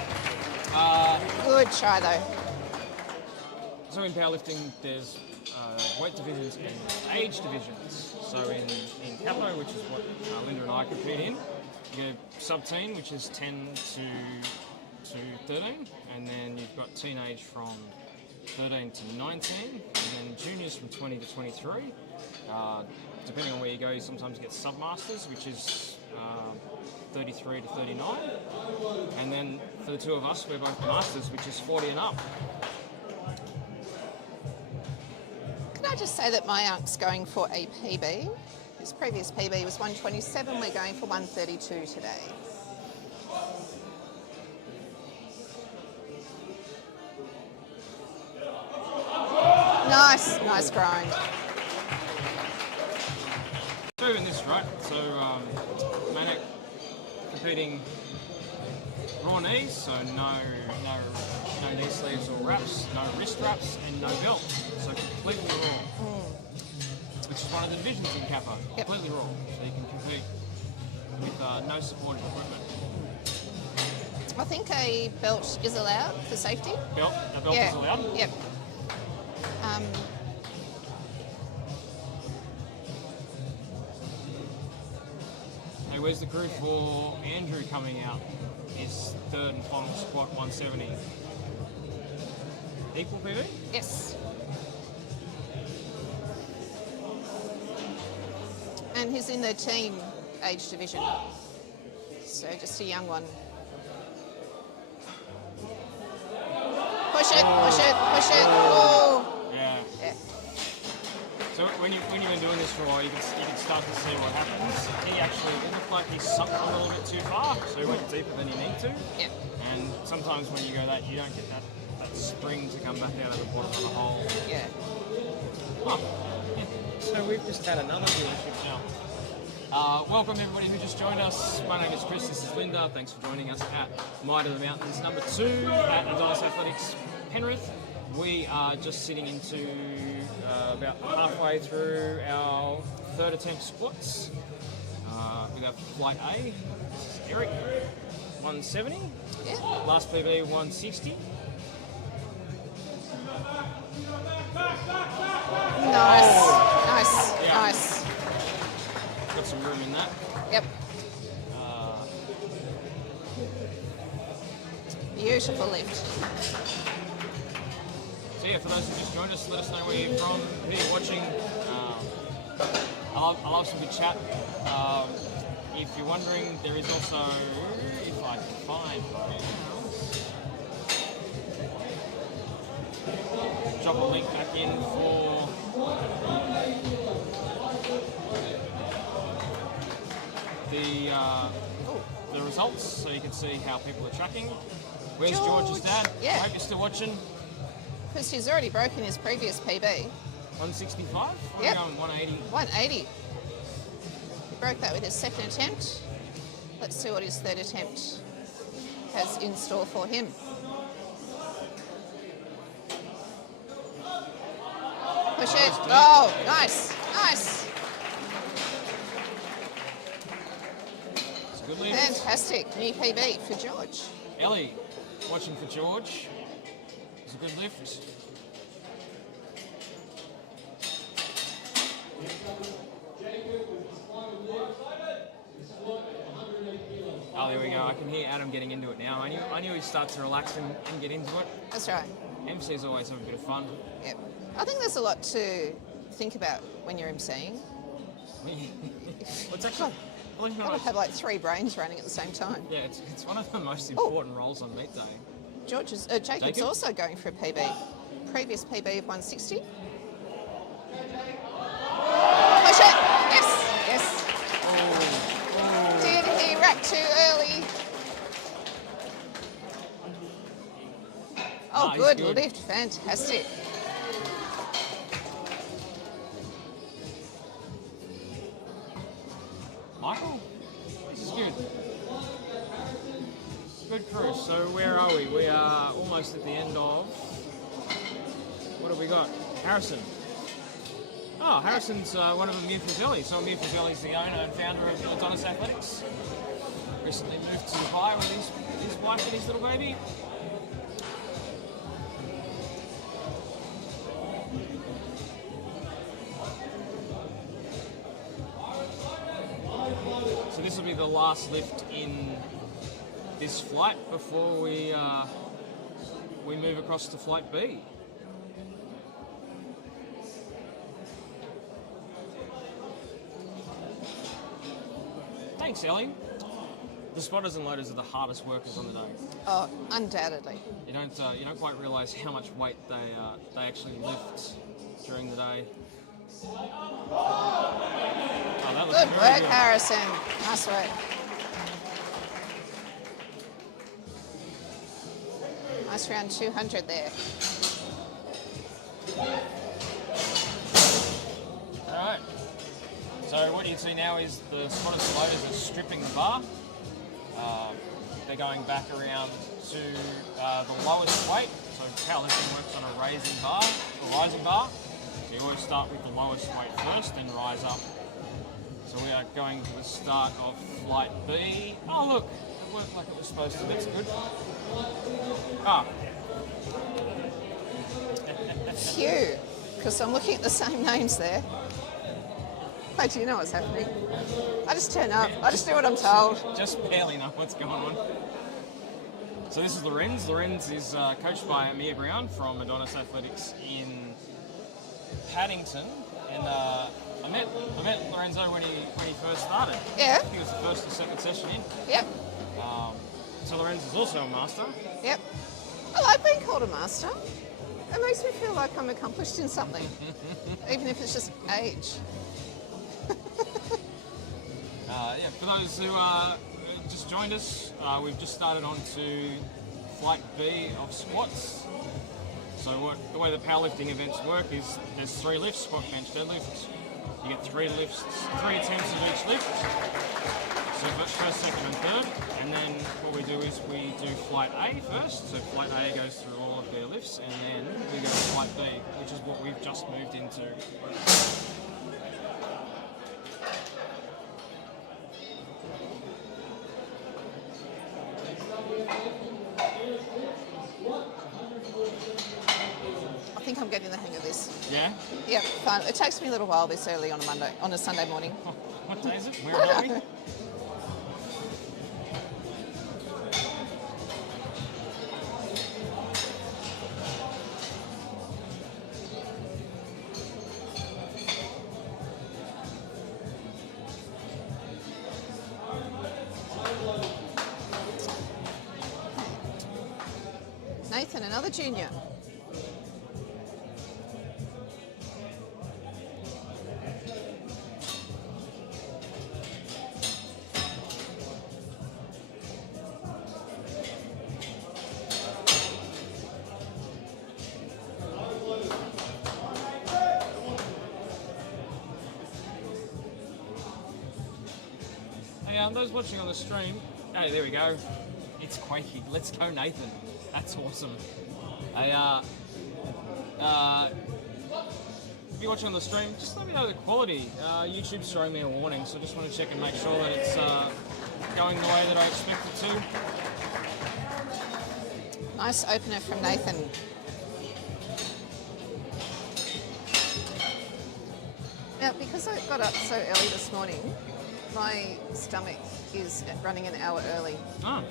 Good try though. So in powerlifting, there's weight divisions and age divisions. So in Capo, which is what Linda and I compete in, you go sub-teen, which is 10 to 13, and then you've got teenage from 13 to 19, and then juniors from 20 to 23. Depending on where you go, you sometimes get sub-masters, which is 33 to 39, and then for the two of us, we're both masters, which is 40 and up. Can I just say that my unc's going for a PB? His previous PB was 127. We're going for 132 today. Nice grind. Doing this right, so Manic competing raw knees, so no knee sleeves or wraps, no wrist wraps, and no belt, so completely raw. Which is one of the divisions in Kappa, completely raw, so you can compete with no supportive equipment. I think a belt is allowed for safety. A belt is allowed? Yep. Hey, where's the crew for Andrew coming out? His third and final squat, 170. Equal PB? Yes. And he's in the teen age division. So just a young one. Push it. Oh. Yeah. So when you've been doing this for a while, you can start to see what happens. He actually, it looked like he sunk a little bit too far, so he went deeper than he needed to. Yeah. And sometimes when you go that, you don't get that spring to come back out of the bottom of the hole. Yeah. Oh, yeah. So we've just had another viewership now. Welcome everybody who just joined us. My name is Chris, this is Linda. Thanks for joining us at Might of the Mountains number 2 at Adonis Athletics Penrith. We are just sitting into about halfway through our third attempt squats. We got flight A, this is Eric, 170. Yeah. Last PB, 160. Nice. Got some room in that. Yep. Beautiful lift. So yeah, for those who just joined us, let us know where you're from, who you're watching. I love some good chat. If you're wondering, there is also, if I can find my emails, drop a link back in for the results, so you can see how people are tracking. Where's George's dad? Yeah. I hope you're still watching. Because he's already broken his previous PB. 165? Yep. 180. 180. He broke that with his second attempt. Let's see what his third attempt has in store for him. Push it. Oh, nice. It's a good lift. Fantastic. New PB for George. Ellie, watching for George. It's a good lift. Oh, there we go. I can hear Adam getting into it now. I knew he'd start to relax and get into it. That's right. MCs always have a bit of fun. Yep. I think there's a lot to think about when you're emceeing. What's actually... You've got to have like 3 brains running at the same time. Yeah, it's one of the most important roles on meet day. Jacob's also going for a PB. Previous PB of 160. Oh, He's good. good. Lift. Fantastic. Michael, this is good. Good crew. So where are we? We are almost at the end of... What have we got? Harrison. Oh, Harrison's one of Amir Fazeli. So Amir Fazeli's the owner and founder of Adonis Athletics. Recently moved to Dubai with his wife and his little baby. So this will be the last lift in this flight before we move across to flight B. Thanks, Ellie. The spotters and loaders are the hardest workers on the day. Oh, undoubtedly. You don't quite realise how much weight they actually lift during the day. Oh, that was Good very work, good. Harrison. Nice work. Nice round 200 there. Alright. So what you see now is the spotters and loaders are stripping the bar. They're going back around to the lowest weight. So powerlifting works on a rising bar. So you always start with the lowest weight first, then rise up. So we are going to the start of flight B. Oh look, it worked like it was supposed to. That's good. Ah, Phew. Because I'm looking at the same names there. Wait, do you know what's happening? I just turn up. I just do what I'm told. just barely know what's going on. So this is Lorenz. Lorenz is coached by Amir Brown from Adonis Athletics in Paddington. And I met Lorenzo when he first started. Yeah. I think it was the first or second session in. Yep. So Lorenz is also a master. Yep. I like being called a master. It makes me feel like I'm accomplished in something, even if it's just age. Yeah, for those who just joined us, we've just started on to flight B of squats. So the way the powerlifting events work is there's 3 lifts: squat, bench, deadlift. You get 3 attempts of each lift. So first, second, and third. And then what we do is we do flight A first. So flight A goes through all of their lifts, and then we go to flight B, which is what we've just moved into. I think I'm getting the hang of this. Yeah? Yep, fine. It takes me a little while this early on a Sunday morning. What day is it? Where are we? Nathan, another junior. Hey, those watching on the stream, hey, there we go. It's Quakey. Let's go, Nathan. That's awesome. Hey, if you're watching on the stream, just let me know the quality. YouTube's throwing me a warning, so I just want to check and make sure that it's going the way that I expect it to. Nice opener from Nathan. Now, because I got up so early this morning, my stomach is running an hour early. Oh,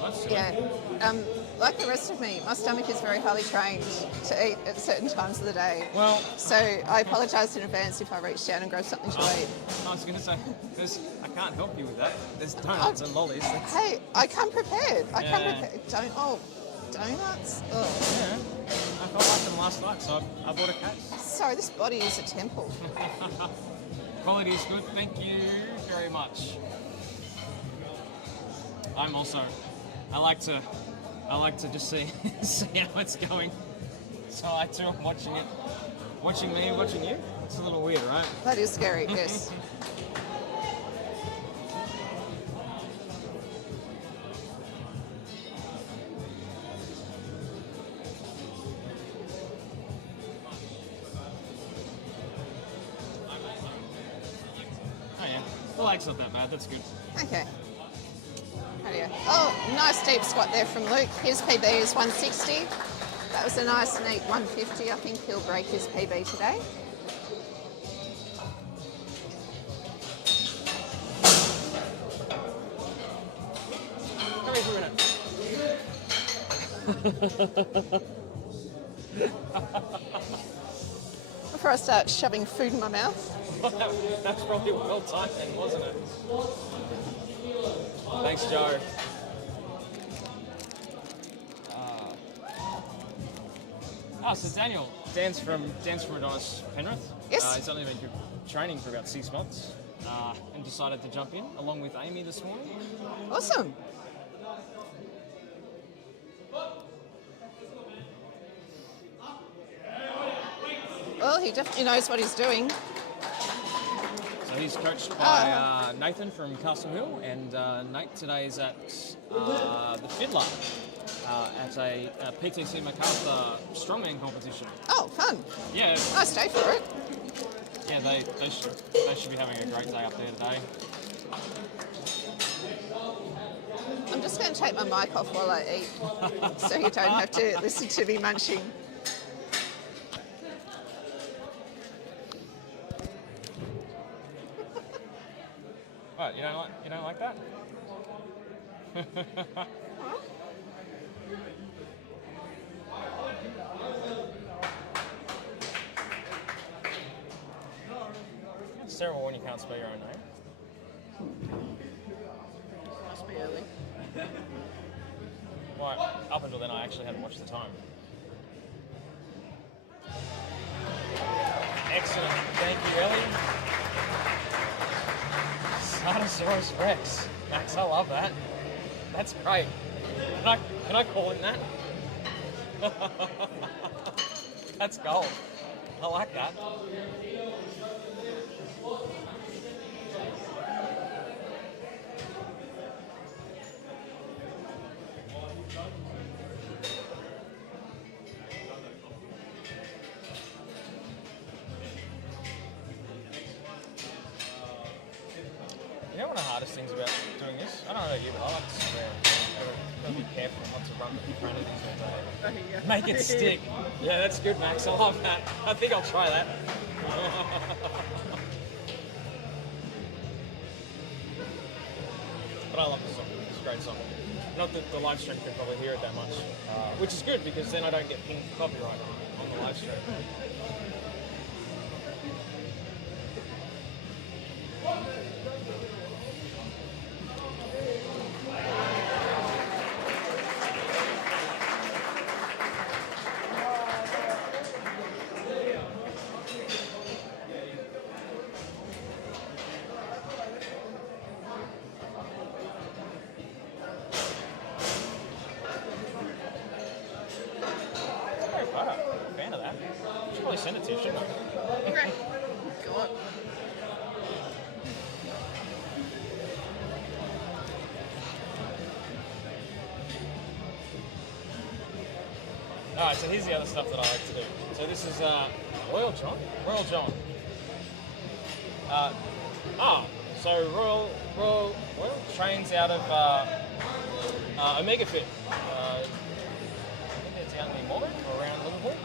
that's good. Yeah. Like the rest of me, my stomach is very highly trained to eat at certain times of the day. Well, So I apologise in advance if I reach down and grab something to eat. I was going to say, I can't help you with that. There's donuts and lollies. That's, Hey, I come prepared. I come Yeah. prepared. Donuts? Ugh. yeah, I felt like them last night, so I bought a case. Sorry, this body is a temple. Quality is good, thank you very much. I like to I like to just see see how it's going. So I too am watching it. Watching me, watching you. It's a little weird, right? That is scary, yes. Oh yeah, the leg's not that bad. That's good. Okay. Rightio. Oh, nice deep squat there from Luke. His PB is 160. That was a nice neat 150. I think he'll break his PB today. Come here for a minute. Before I start shoving food in my mouth. That's probably well timed then, wasn't it? Thanks, Joe. So Dan's from Adonis Penrith. Yes. He's only been training for about 6 months and decided to jump in along with Amy this morning. Awesome. Well, he definitely knows what he's doing. So he's coached by Nathan from Castle Hill, and Nate today is at the Fiddler at a PTC MacArthur strongman competition. Oh, fun. Yeah, Nice day for it. yeah, they should be having a great day up there today. I'm just going to take my mic off while I eat so you don't have to listen to me munching. What, you don't like that? It's terrible when you can't spell your own name. Must be early. Well, up until then, I actually hadn't watched the time. Excellent. Thank you, Ellie. Satasaurus Rex. Max, I love that. That's great. Can I call him that? That's gold. I like that. You know one of the hardest things about doing this? I don't know about you, but I like to swear. Gotta be careful not to run with profanities all day. Make it stick. Yeah, that's good, Max. I love that. I think I'll try that. But I love the song. It's a great song. Not that the live stream can probably hear it that much, which is good because then I don't get pinged for copyright on the live stream. Send it to you, shouldn't I? Okay. Go on. Alright, so here's the other stuff that I like to do. So this is Royal John. So Royal trains out of Omega Fit. I think they're down near Malden or around Liverpool.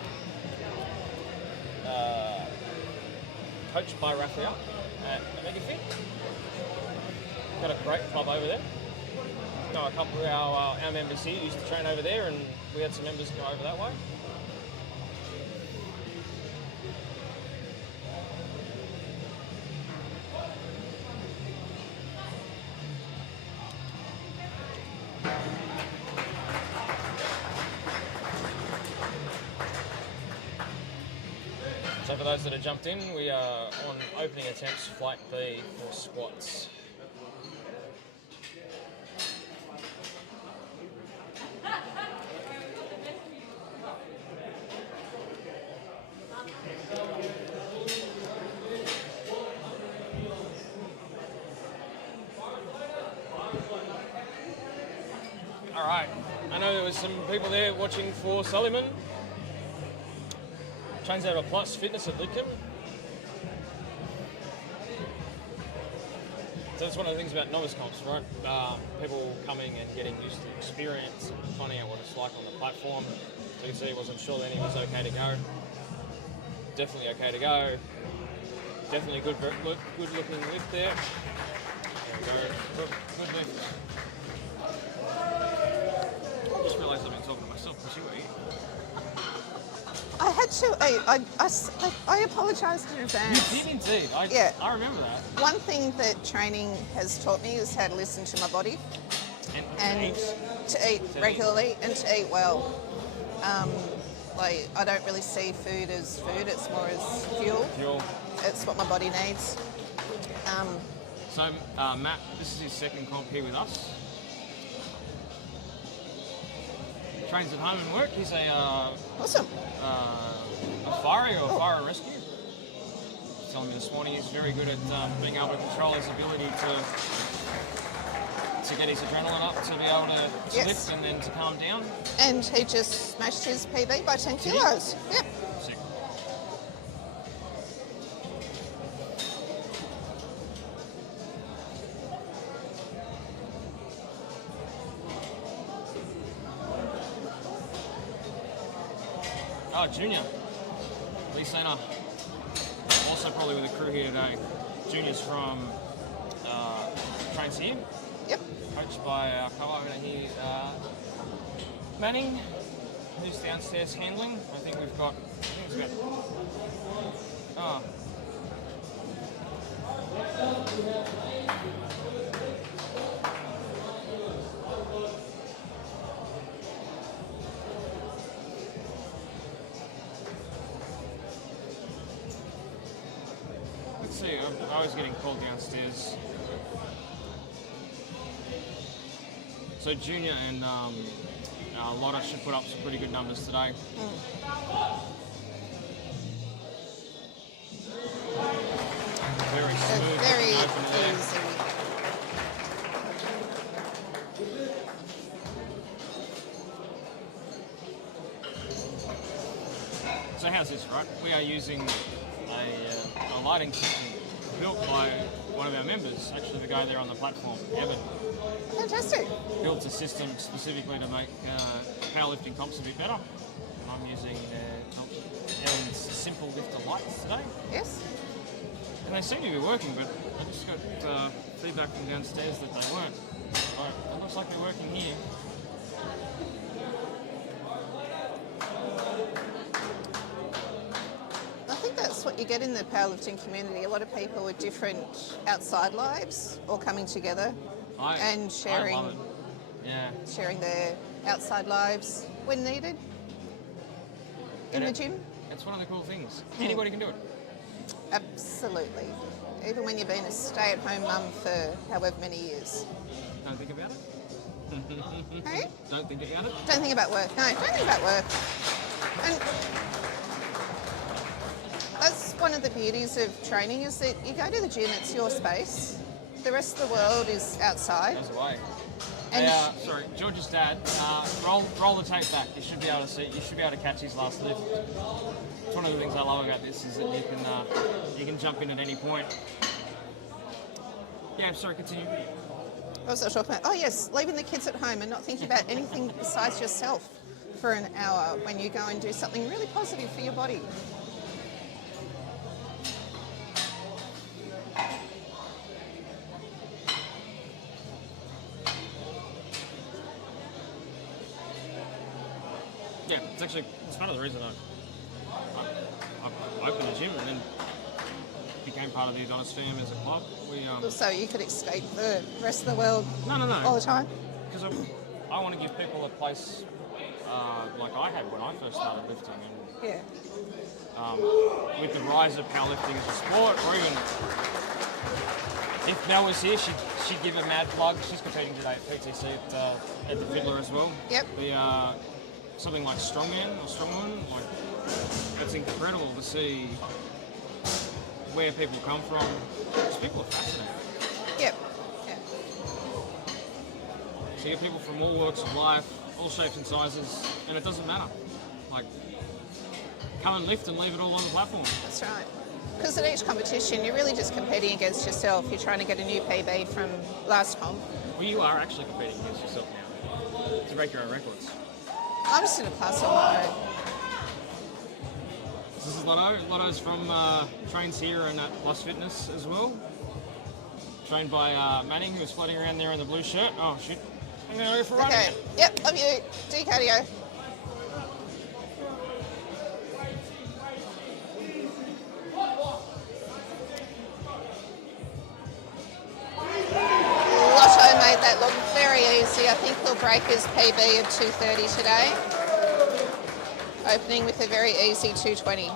Coached by Raphael at Omega Fit. Got a great club over there. No, a couple of our members here used to train over there, and we had some members go over that way. So for those that have jumped in, we are on opening attempts, flight B for squats. some people there watching for Sullivan. Trains out of Plus Fitness at Lorcan. So that's one of the things about novice comps, right? People coming and getting used to the experience and finding out what it's like on the platform. So you can see he wasn't sure that he was okay to go. Definitely okay to go. Definitely good looking lift there. There we go. Good lift. I just realised I've been talking to myself because you were eating. I had to. I apologised in advance. You did indeed. I remember that. One thing that training has taught me is how to listen to my body and to eat regularly and to eat well. I don't really see food as food, it's more as fuel. It's what my body needs. So Matt, this is his second comp here with us. Trains at home and work. He's a Awesome. A fire rescue. He's telling me this morning he's very good at being able to control his ability to get his adrenaline up, to be able to lift and then to calm down. And he just smashed his PB by 10 kilos. Yep. Sick. Oh, Junior. Leigh, also probably with the crew here today. Junior's from trains here. Yep. Coached by our co-owner here, Manning, who's downstairs handling. I think we've got. Oh. Let's see, I was getting called downstairs. So Junior and Lotta should put up some pretty good numbers today. Very smooth. Very open there. easy. So how's this, right? We are using a lighting system built by one of our members, actually the guy there on the platform, Evan. Fantastic. Built a system specifically to make powerlifting comps a bit better. And I'm using Evan's simple lifter lights today. Yes. And they seem to be working, but I just got feedback from downstairs that they weren't. So it looks like they're working here. I think that's what you get in the powerlifting community. A lot of people with different outside lives all coming together and sharing, I love it. Yeah. sharing their outside lives when needed in the gym. It's one of the cool things. Anybody can do it. Absolutely. Even when you've been a stay-at-home mum for however many years. Don't think about it. Hey? Don't think about it. Don't think about work. No, don't think about work. And that's one of the beauties of training is that you go to the gym, it's your space. The rest of the world is outside. Goes away. And Hey, sorry, George's dad. Roll the tape back. You should be able to see. You should be able to catch his last lift. It's one of the things I love about this is that you can jump in at any point. Yeah, sorry. Continue. what was I talking about? Oh yes, leaving the kids at home and not thinking about anything besides yourself for an hour when you go and do something really positive for your body. Yeah, it's part of the reason I opened the gym and then became part of the Adonis fam as a club. So you could escape the rest of the world No. all the time? Because I want to give people a place like I had when I first started lifting. And Yeah. with the rise of powerlifting as a sport, or even if Mel was here, she'd give a mad plug. She's competing today at PTC at the Fiddler as well. Yep. Something like Strongman or Strongwoman, like that's incredible to see where people come from. Because people are fascinating. Yep. Yeah. So you get people from all walks of life, all shapes and sizes, and it doesn't matter. Like, come and lift and leave it all on the platform. That's right. Because at each competition, you're really just competing against yourself. You're trying to get a new PB from last comp. Well, you are actually competing against yourself now to break your own records. I'm just in a class on my own. This is Lotto. Lotto's from trains here and at Lost Fitness as well. Trained by Manning, who was floating around there in the blue shirt. Oh, shit. I'm going to go for a run. Okay. Yep, love you. Do cardio. Lotto made that look very easy. I think he'll break his PB of 2:30 today. Opening with a very easy 2:20.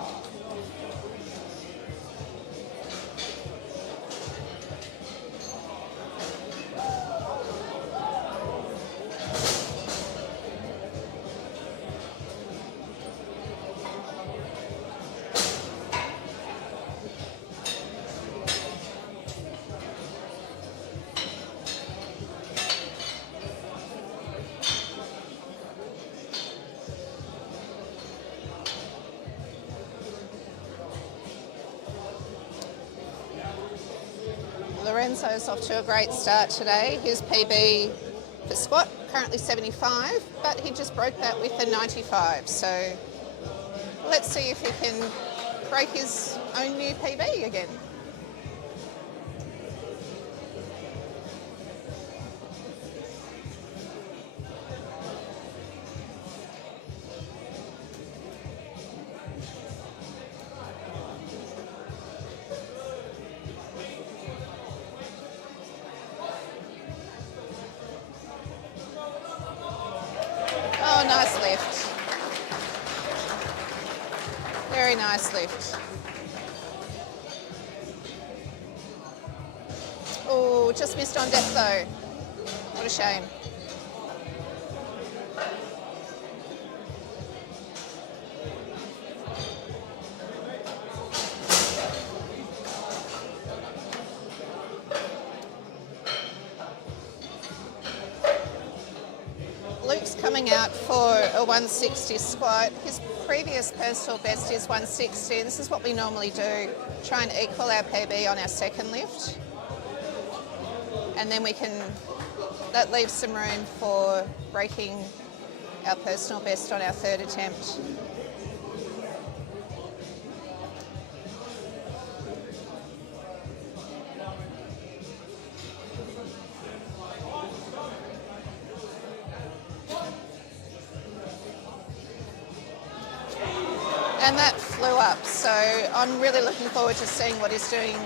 Lorenzo's off to a great start today. His PB for squat, currently 75, but he just broke that with a 95. So let's see if he can break his own new PB again. Oh, nice lift. Very nice lift. Oh, just missed on depth though. What a shame. Luke's coming out for a 160 squat. His previous personal best is 160. This is what we normally do, try and equal our PB on our second lift. And then that leaves some room for breaking our personal best on our third attempt. And that flew up, so I'm really looking forward to seeing what he's doing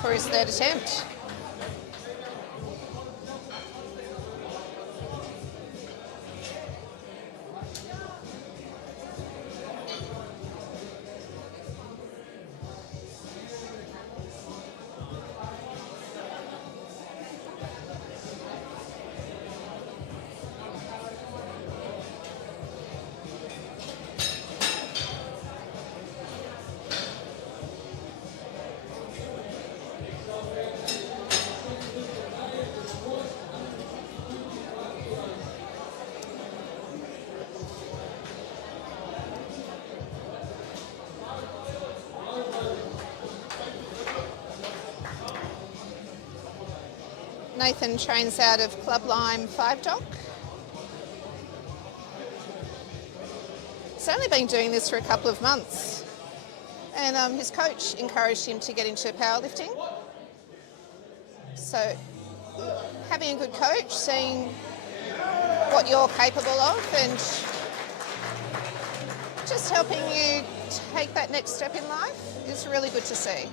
for his third attempt. Nathan trains out of Club Lime 5 Dock. He's only been doing this for a couple of months, and his coach encouraged him to get into powerlifting. So having a good coach, seeing what you're capable of and just helping you take that next step in life is really good to see.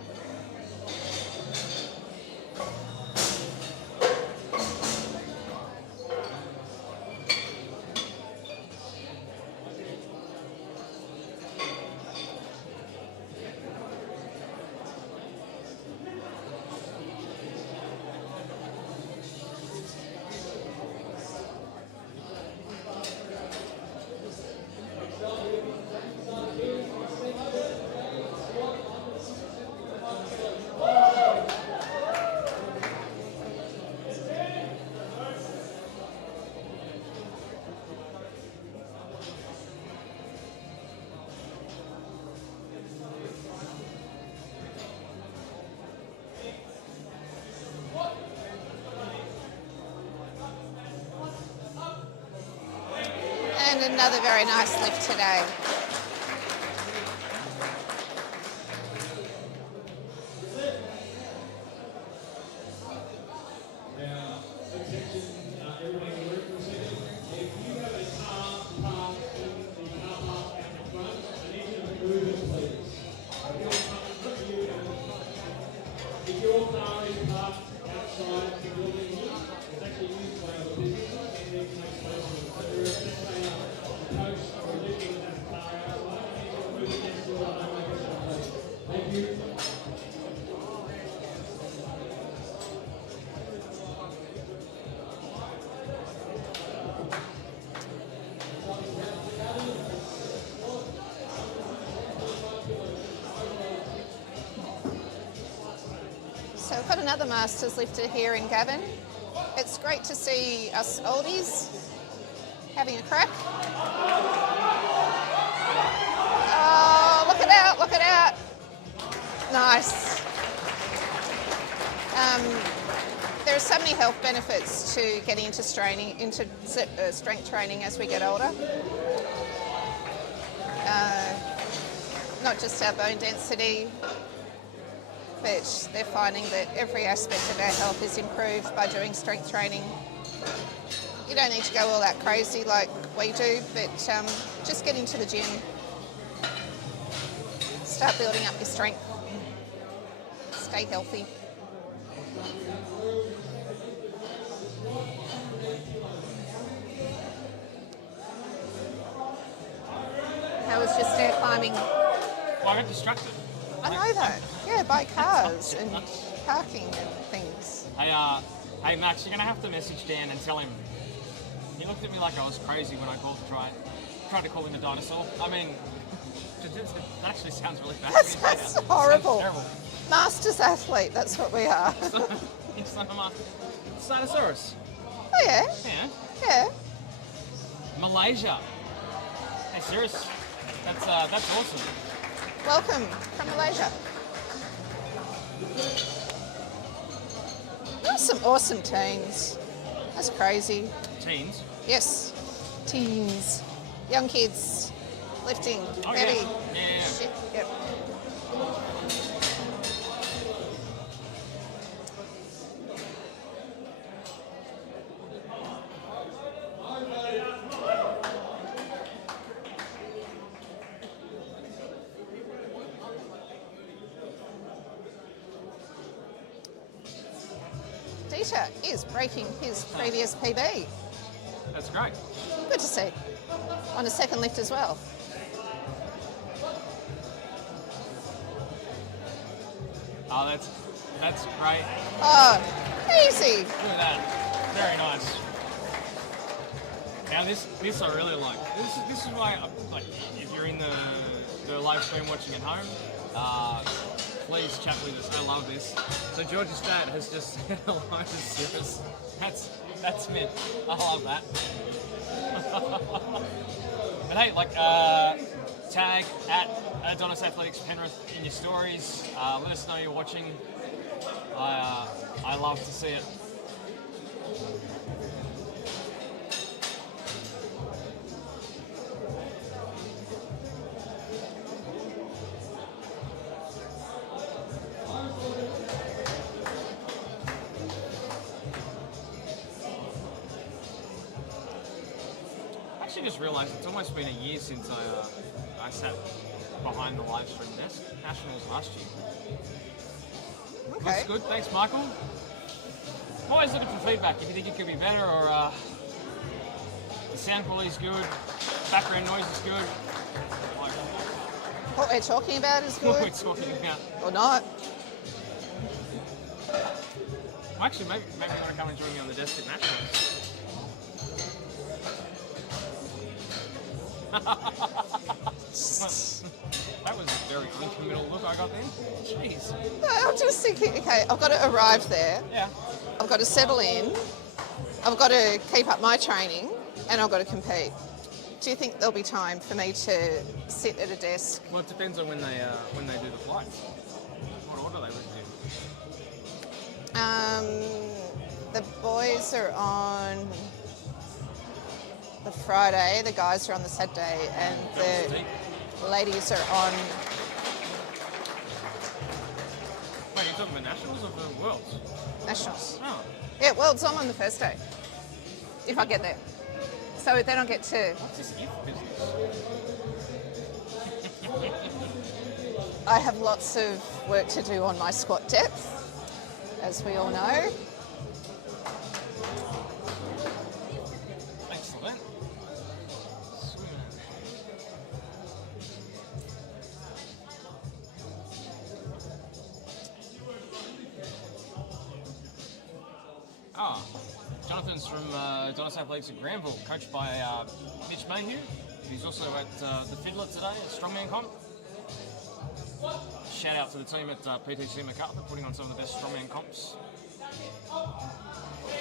Another very nice lift today. So I've got another Masters lifter here in Gavin. It's great to see us oldies having a crack. Oh, look it out, look it out. Nice. There are so many health benefits to getting into strength training as we get older. Not just our bone density, but they're finding that every aspect of our health is improved by doing strength training. You don't need to go all that crazy like we do, but just get into the gym. Start building up your strength. Stay healthy. How was your stair climbing? Well, I got distracted. I know that. Yeah, by cars and parking and things. Hey Max, you're gonna have to message Dan and tell him. He looked at me like I was crazy when I tried to call him a dinosaur. I mean, that actually sounds really bad. That's horrible. Sounds terrible. Masters athlete, that's what we are. It's like a Dinosaurus. Oh yeah? Yeah. Yeah. Malaysia. Hey, serious? That's awesome. Welcome from Malaysia. There's some awesome teens. That's crazy. Teens? Yes. Teens. Young kids. Lifting. Oh, Heavy. Yeah. Shit. Yep. Dieter is breaking his previous PB. That's great. Good to see. On a second lift as well. Oh, that's great. Oh, easy. Look at that. Very nice. Now this I really like. This is why like if you're in the live stream watching at home, please chat with us. I love this. So George's dad has just said hello to Cirrus. That's mint. I love that. But hey, like tag at Adonis Athletics Penrith in your stories. Let us know you're watching. I love to see it. I actually just realised it's almost been a year since I sat behind the live stream desk. Nationals last year. Okay. Looks good, thanks Michael. Always looking for feedback if you think it could be better or the sound quality is good, background noise is good. Like, What we're talking about is what we're good. talking about. Or not. Well, actually, maybe you want to come and join me on the desk at Nationals. That was a very uncommittal look I got there. Jeez. No, I'm just thinking, okay, I've got to arrive there. Yeah. I've got to settle in. I've got to keep up my training, and I've got to compete. Do you think there'll be time for me to sit at a desk? Well, it depends on when they do the flights. What order they would do. The boys are on the Friday, the guys are on the Saturday, and the ladies are on... Wait, you're talking about nationals or the worlds? Nationals. Oh. Yeah, Worlds, I'm on the first day, if I get there. So then I'll get to... What's this if business? I have lots of work to do on my squat depth, as we all know. Excellent. Ah, Jonathan's from Adonis Athletics at Granville, coached by Mitch Mayhew. He's also at the Fiddler today at Strongman Comp. Shout out to the team at PTC MacArthur, putting on some of the best strongman comps.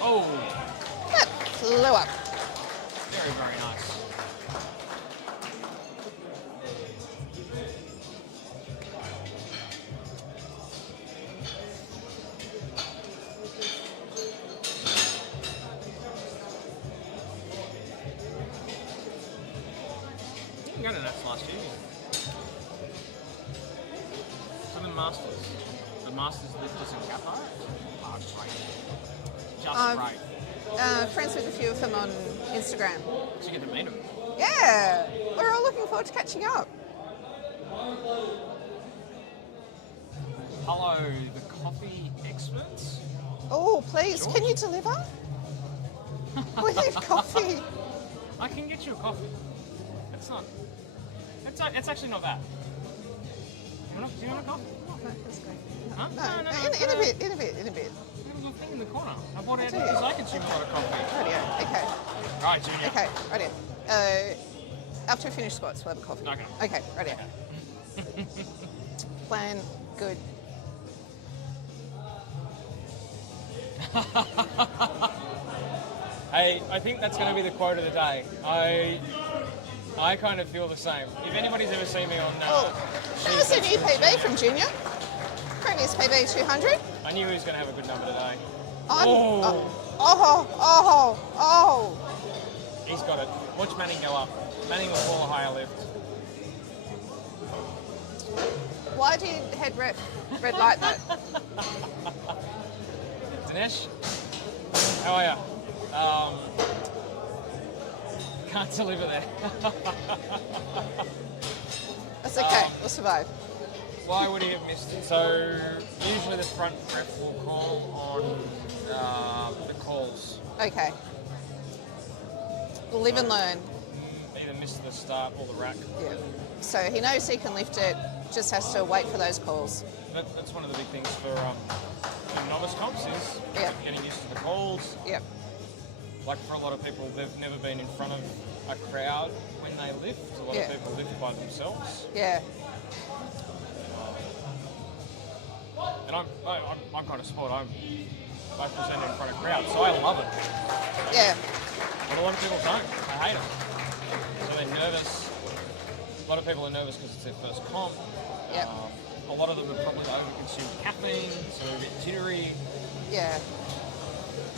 Oh! That flew up. Very, very nice. You didn't go to Nats last year. Masters. The Masters lifters in Kappa. Oh, great. Just great. Friends with a few of them on Instagram. So you get to meet them. Yeah, we're all looking forward to catching up. Hello, the coffee experts. Oh, please, Sure. can you deliver? We need coffee. I can get you a coffee. It's not. It's actually not bad. Do you want a coffee? No, that's great. Huh? No, No. in a bit. There's a little thing in the corner. I bought it do. because I consume a lot of coffee. Radio, okay. Right, Junior. Okay, radio. After we finish squats, we'll have a coffee. Okay. Okay, radio. Plan good. Hey, I think that's going to be the quote of the day. I kind of feel the same. If anybody's ever seen me on... That was a new PB from Junior. Previous PB 200. I knew he was going to have a good number today. Oh. He's got it. Watch Manning go up. Manning will fall a higher lift. Why did head rep red light that? Dinesh, how are you? Can't deliver there. That's okay, we'll survive. Why would he have missed it? So usually the front ref will call on the calls. Okay. Live and learn. Either miss the start or the rack. Yeah. So he knows he can lift it, just has to wait for those calls. That's one of the big things for novice comps is getting used to the calls. Yep. Like for a lot of people, they've never been in front of a crowd when they lift. A lot of people lift by themselves. Yeah. And I'm kind of sport. I present in front of crowds, so I love it. Yeah. But a lot of people don't. They hate it. So they're nervous. A lot of people are nervous because it's their first comp. Yep. A lot of them have probably over-consumed caffeine, so they're a bit jittery. Yeah.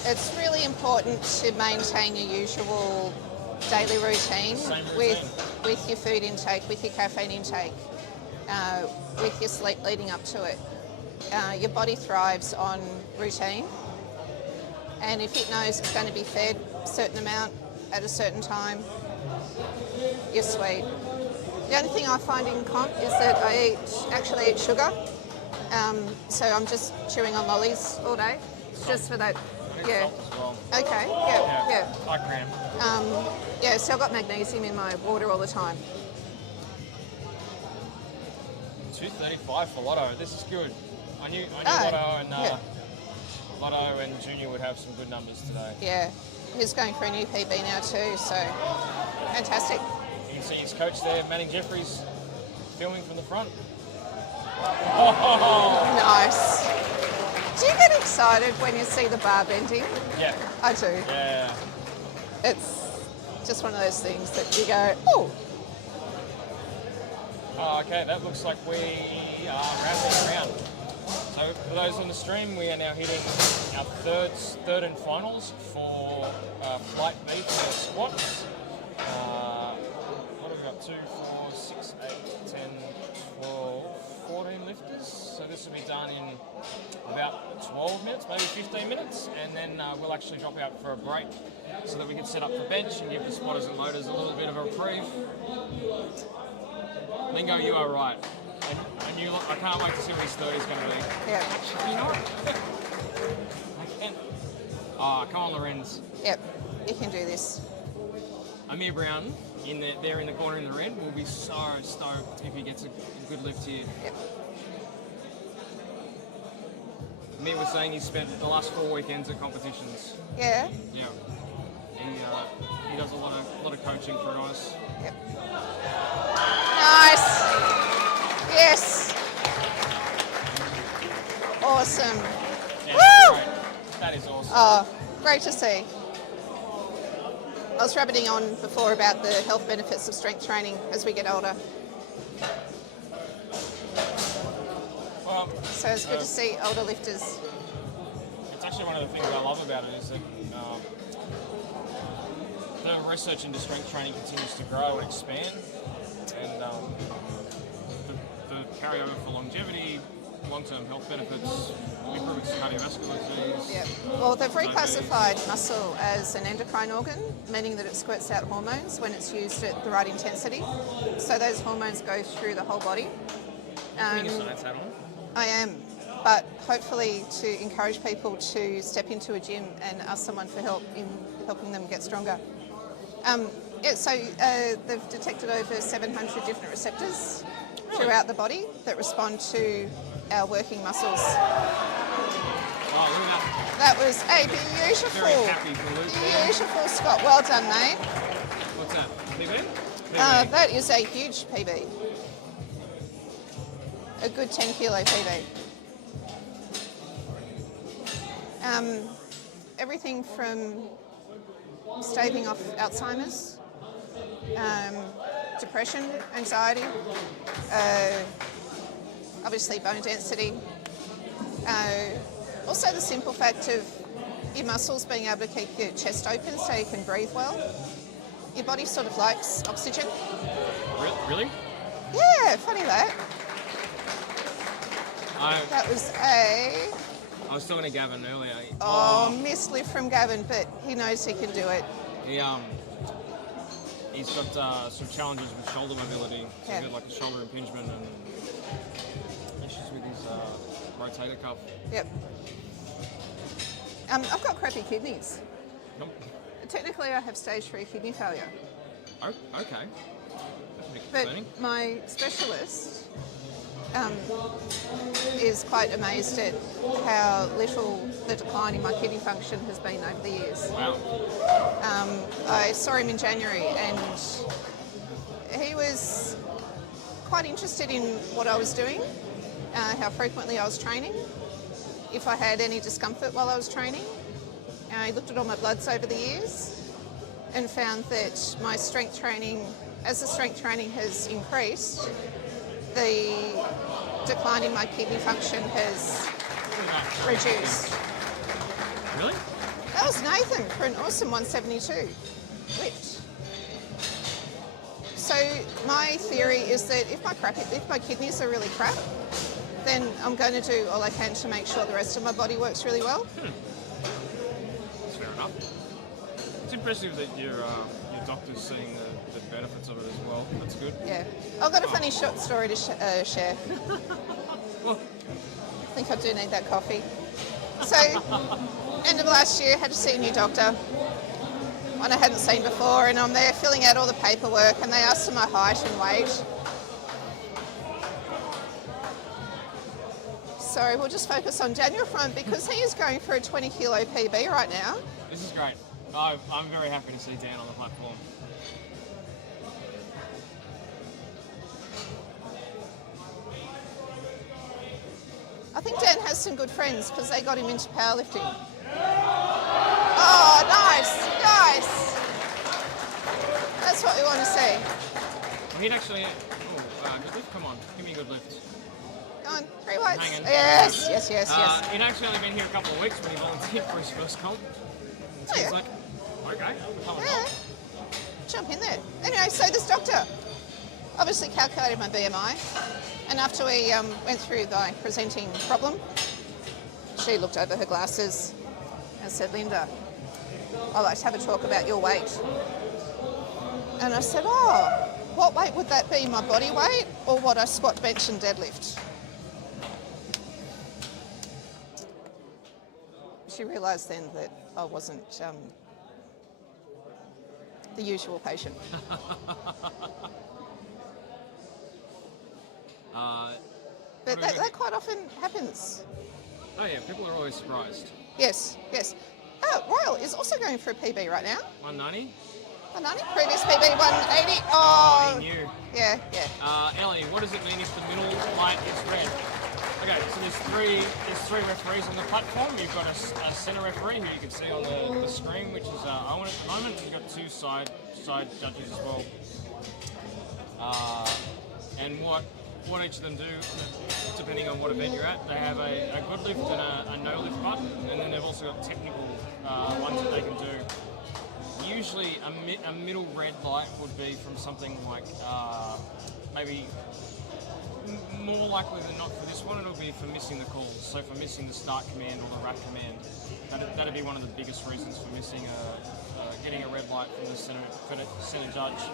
It's really important to maintain your usual daily routine with your food intake, with your caffeine intake, with your sleep leading up to it. Your body thrives on routine, and if it knows it's going to be fed a certain amount at a certain time, you're sweet. The only thing I find in comp is that I actually eat sugar, so I'm just chewing on lollies all day, just for that. Yeah. Well. Okay. Yeah. I cram. So I've got magnesium in my water all the time. 235 for Lotto. This is good. I knew Lotto and Junior would have some good numbers today. Yeah. He's going for a new PB now too, so fantastic. You can see his coach there, Manning Jeffries, filming from the front. Oh. Nice. Do you get excited when you see the bar bending? Yeah. I do. Yeah. It's just one of those things that you go, oh. Okay, that looks like we are rounding around. So for those on the stream, we are now hitting our third and finals for flight B for squats. 2, 4, 6, 8, 10, 12, 14 lifters. So this will be done in about 12 minutes, maybe 15 minutes, and then we'll actually drop out for a break so that we can set up for bench and give the spotters and loaders a little bit of a reprieve. Lingo, you are right. And you look, I can't wait to see what his 30 is going to be. Yeah. Actually, you know what? I can. Oh, come on, Lorenz. Yep, you can do this. Amir Brown, there in the corner in the red, will be so stoked if he gets a good lift here. Yep. Amir was saying he spent the last 4 weekends at competitions. Yeah. Yeah. He does a lot of coaching for Adonis. Yep. Nice. Yes. Awesome. Yeah, Woo! great. That is awesome. Oh, great to see. I was rabbiting on before about the health benefits of strength training as we get older. Well, So it's good to see older lifters. it's actually one of the things I love about it is that the research into strength training continues to grow and expand, and the carryover for longevity, long-term health benefits, improving cardiovascular disease. Yeah. Well, they've reclassified muscle as an endocrine organ, meaning that it squirts out hormones when it's used at the right intensity. So those hormones go through the whole body. Putting a science hat on. I am, but hopefully to encourage people to step into a gym and ask someone for help in helping them get stronger. They've detected over 700 different receptors throughout the body that respond to our working muscles. Oh, look at that. That was a beautiful, Very happy for Luke there. beautiful Scott. Well done, mate. What's that? PB? PB. That is a huge PB. A good 10 kilo PB. Everything from staving off Alzheimer's, depression, anxiety, obviously bone density. Also the simple fact of your muscles being able to keep your chest open so you can breathe well. Your body sort of likes oxygen. Really? Yeah, funny that. That was I was talking to Gavin earlier. missed lift from Gavin, but he knows he can do it. He's got some challenges with shoulder mobility. So Yeah. he's got like a shoulder impingement and issues with his rotator cuff. Yep. I've got crappy kidneys. Nope. Technically, I have stage 3 kidney failure, Oh, okay. That's a bit but concerning. my specialist is quite amazed at how little the decline in my kidney function has been over the years. Wow. I saw him in January and he was quite interested in what I was doing, how frequently I was training, if I had any discomfort while I was training. He looked at all my bloods over the years and found that my strength training, as the strength training has increased, the decline in my kidney function has reduced. Really? That was Nathan for an awesome 172 lift. So my theory is that if my kidneys are really crap, then I'm going to do all I can to make sure the rest of my body works really well. That's fair enough. It's impressive that your doctor's seeing the benefits of it as well. That's good. Yeah. I've got a funny short story to share. Well, I think I do need that coffee. So, end of last year, had to see a new doctor, one I hadn't seen before, and I'm there filling out all the paperwork, and they asked for my height and weight. So we'll just focus on Daniel front because he is going for a 20 kilo PB right now. this is great. I'm very happy to see Dan on the platform. I think Dan has some good friends because they got him into powerlifting. Oh, nice, nice. That's what we want to see. He'd actually... good lift? Come on, give me a good lift. Go on, 3 whites. Hanging. Yes, yes, yes, yes. He'd actually only been here a couple of weeks when he volunteered for his first comp. So Yeah. he's like, okay, come on. Yeah. Jump in there. Anyway, so this doctor, obviously calculated my BMI, and after we went through the presenting problem, she looked over her glasses and said, Linda, I'd like to have a talk about your weight. And I said, oh, what weight would that be, my body weight or what I squat, bench and deadlift? She realised then that I wasn't the usual patient. But that quite often happens. Oh yeah, people are always surprised. Yes, yes. Royal is also going for a PB right now. 190? 190, previous PB 180. Oh, he knew. Yeah, yeah. Ellie, what does it mean if the middle light is red? Okay, so there's three referees on the platform. You've got a centre referee who you can see on the screen, which is Owen at the moment. You've got two side judges as well. And what each of them do, depending on what event you're at, they have a good lift and a no lift button, and then they've also got technical ones that they can do. Usually a middle red light would be from something like maybe more likely than not for this one, it'll be for missing the calls. So for missing the start command or the rack command, that'd be one of the biggest reasons for missing getting a red light from the centre judge.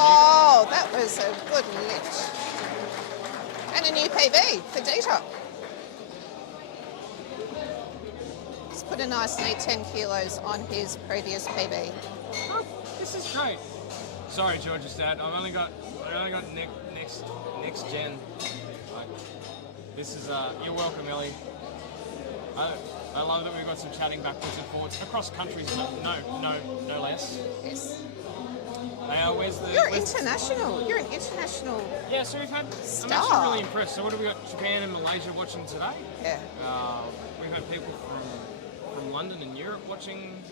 Oh, that was a good lift. And a new PB for Dieter. He's put a nice neat 10 kilos on his previous PB. Oh, this is great. Sorry, George's dad. I only got next gen. Like, this is you're welcome, Ellie. I love that we've got some chatting backwards and forwards across countries. No less. Yes. You're international. You're an international. Yeah, so we've had. Star. I'm actually really impressed. So what have we got? Japan and Malaysia watching today. Yeah. We've had people from London and Europe watching.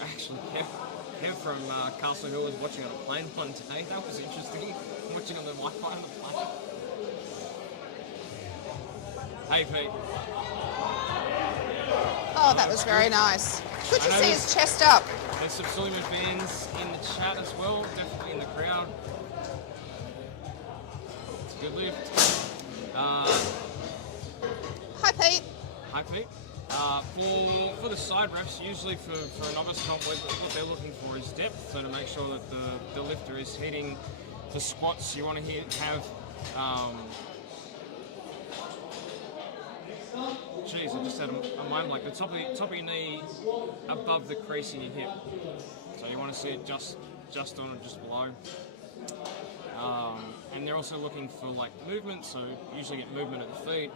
Actually, Kev from Castle Hill was watching on a plane one day. That was interesting. Watching on the Wi-Fi on the plane. Hey, Pete. Oh, that was very nice. Good to see his chest up. There's some Suleiman fans in the chat as well, definitely in the crowd. It's a good lift. Hi, Pete. Hi, Pete. For the side reps, usually for a novice comp, what they're looking for is depth. So to make sure that the lifter is hitting the squats, you want to have. Geez, I just had a mind like the top of your knee above the crease in your hip. So you want to see it just on or just below. And they're also looking for like movement, so usually get movement at the feet.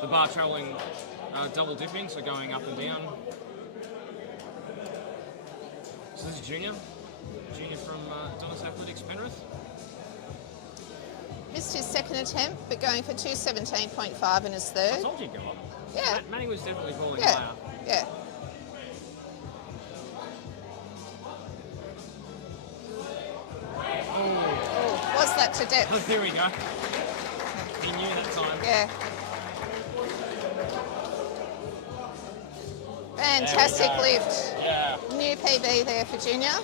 The bar traveling double dipping, so going up and down. So this is Junior from Adonis Athletics Penrith. Missed his second attempt, but going for 217.5 in his third. I told you to go up. Yeah. Manny was definitely calling Yeah. higher. Yeah. Oh, was that to depth? Oh, there we go. He knew that time. Yeah. Fantastic lift. Yeah. New PB there for Junior.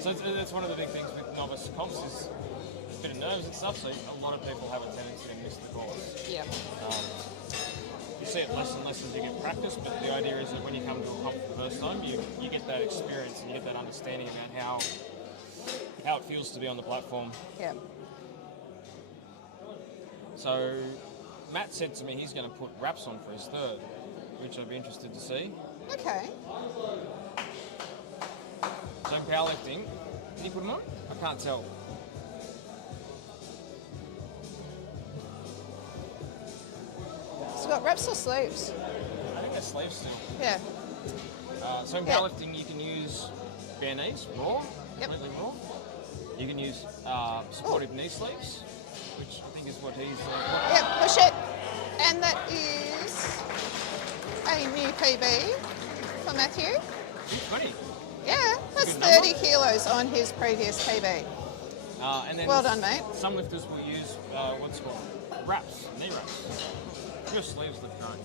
So that's one of the big things with novice comps is a bit of nerves and stuff, so a lot of people have a tendency to miss the course. Yeah. You see it less and less as you get practice, but the idea is that when you come to a comp for the first time, you get that experience and you get that understanding about how it feels to be on the platform. Yeah. So Matt said to me he's going to put wraps on for his third, which I'd be interested to see. Okay. So in powerlifting, can you put them on? I can't tell. So we've got reps or sleeves? I think they're sleeves still. Yeah. So in powerlifting, you can use bare knees, raw, completely raw. You can use supportive knee sleeves, which I think is what he's doing. Yep, push it. And that is a new PB for Matthew. 220. Yeah, that's Good 30 number. kilos on his previous PB. And then Well done, mate. Some lifters will use what's called wraps, knee wraps. Your sleeves lift great.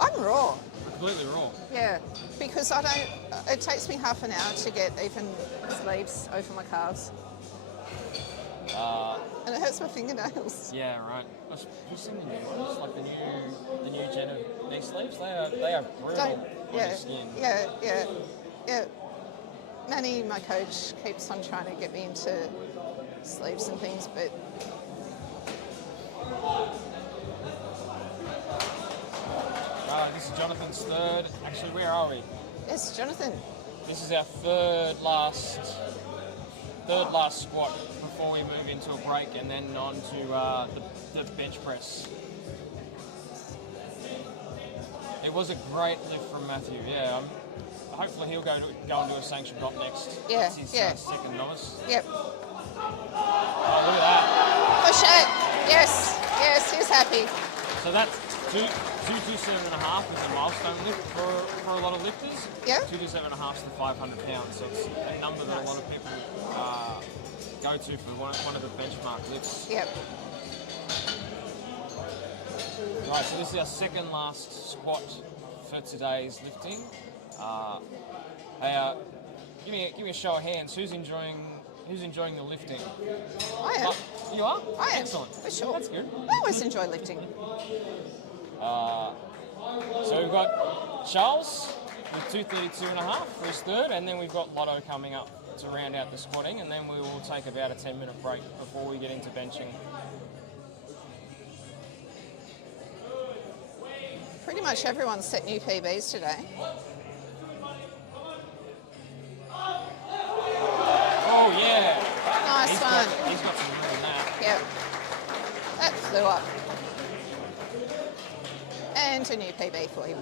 I'm raw. Completely raw. Yeah, because I don't. It takes me half an hour to get even sleeves over my calves, and it hurts my fingernails. Yeah, right. Have you seen the new ones? Like the new gen of knee sleeves? They are brutal on your skin. Yeah. Manny, my coach, keeps on trying to get me into sleeves and things, but this is Jonathan's third. Actually, where are we? yes, Jonathan. This is our third last squat before we move into a break and then on to the bench press. It was a great lift from Matthew. Yeah. Hopefully he'll go and do a sanctioned drop next. Yeah, That's his yeah. Second novice. Yep. Oh, look at that. Push it. Yes, he's happy. So that's 227.5 is a milestone lift for a lot of lifters. Yeah. 227.5 is the 500 pounds. So it's a number that a lot of people go to for one of the benchmark lifts. Yep. Right, so this is our second last squat for today's lifting. Give me a show of hands. Who's enjoying the lifting? I am. You are? I am. Excellent. For sure. That's good. I always enjoy lifting. So we've got Charles with 232.5 for his third, and then we've got Lotto coming up to round out the squatting, and then we will take about a 10-minute break before we get into benching. Pretty much everyone's set new PBs today. Oh yeah. Nice one. He's got some room in that. Yep. That flew up. And a new PB for him.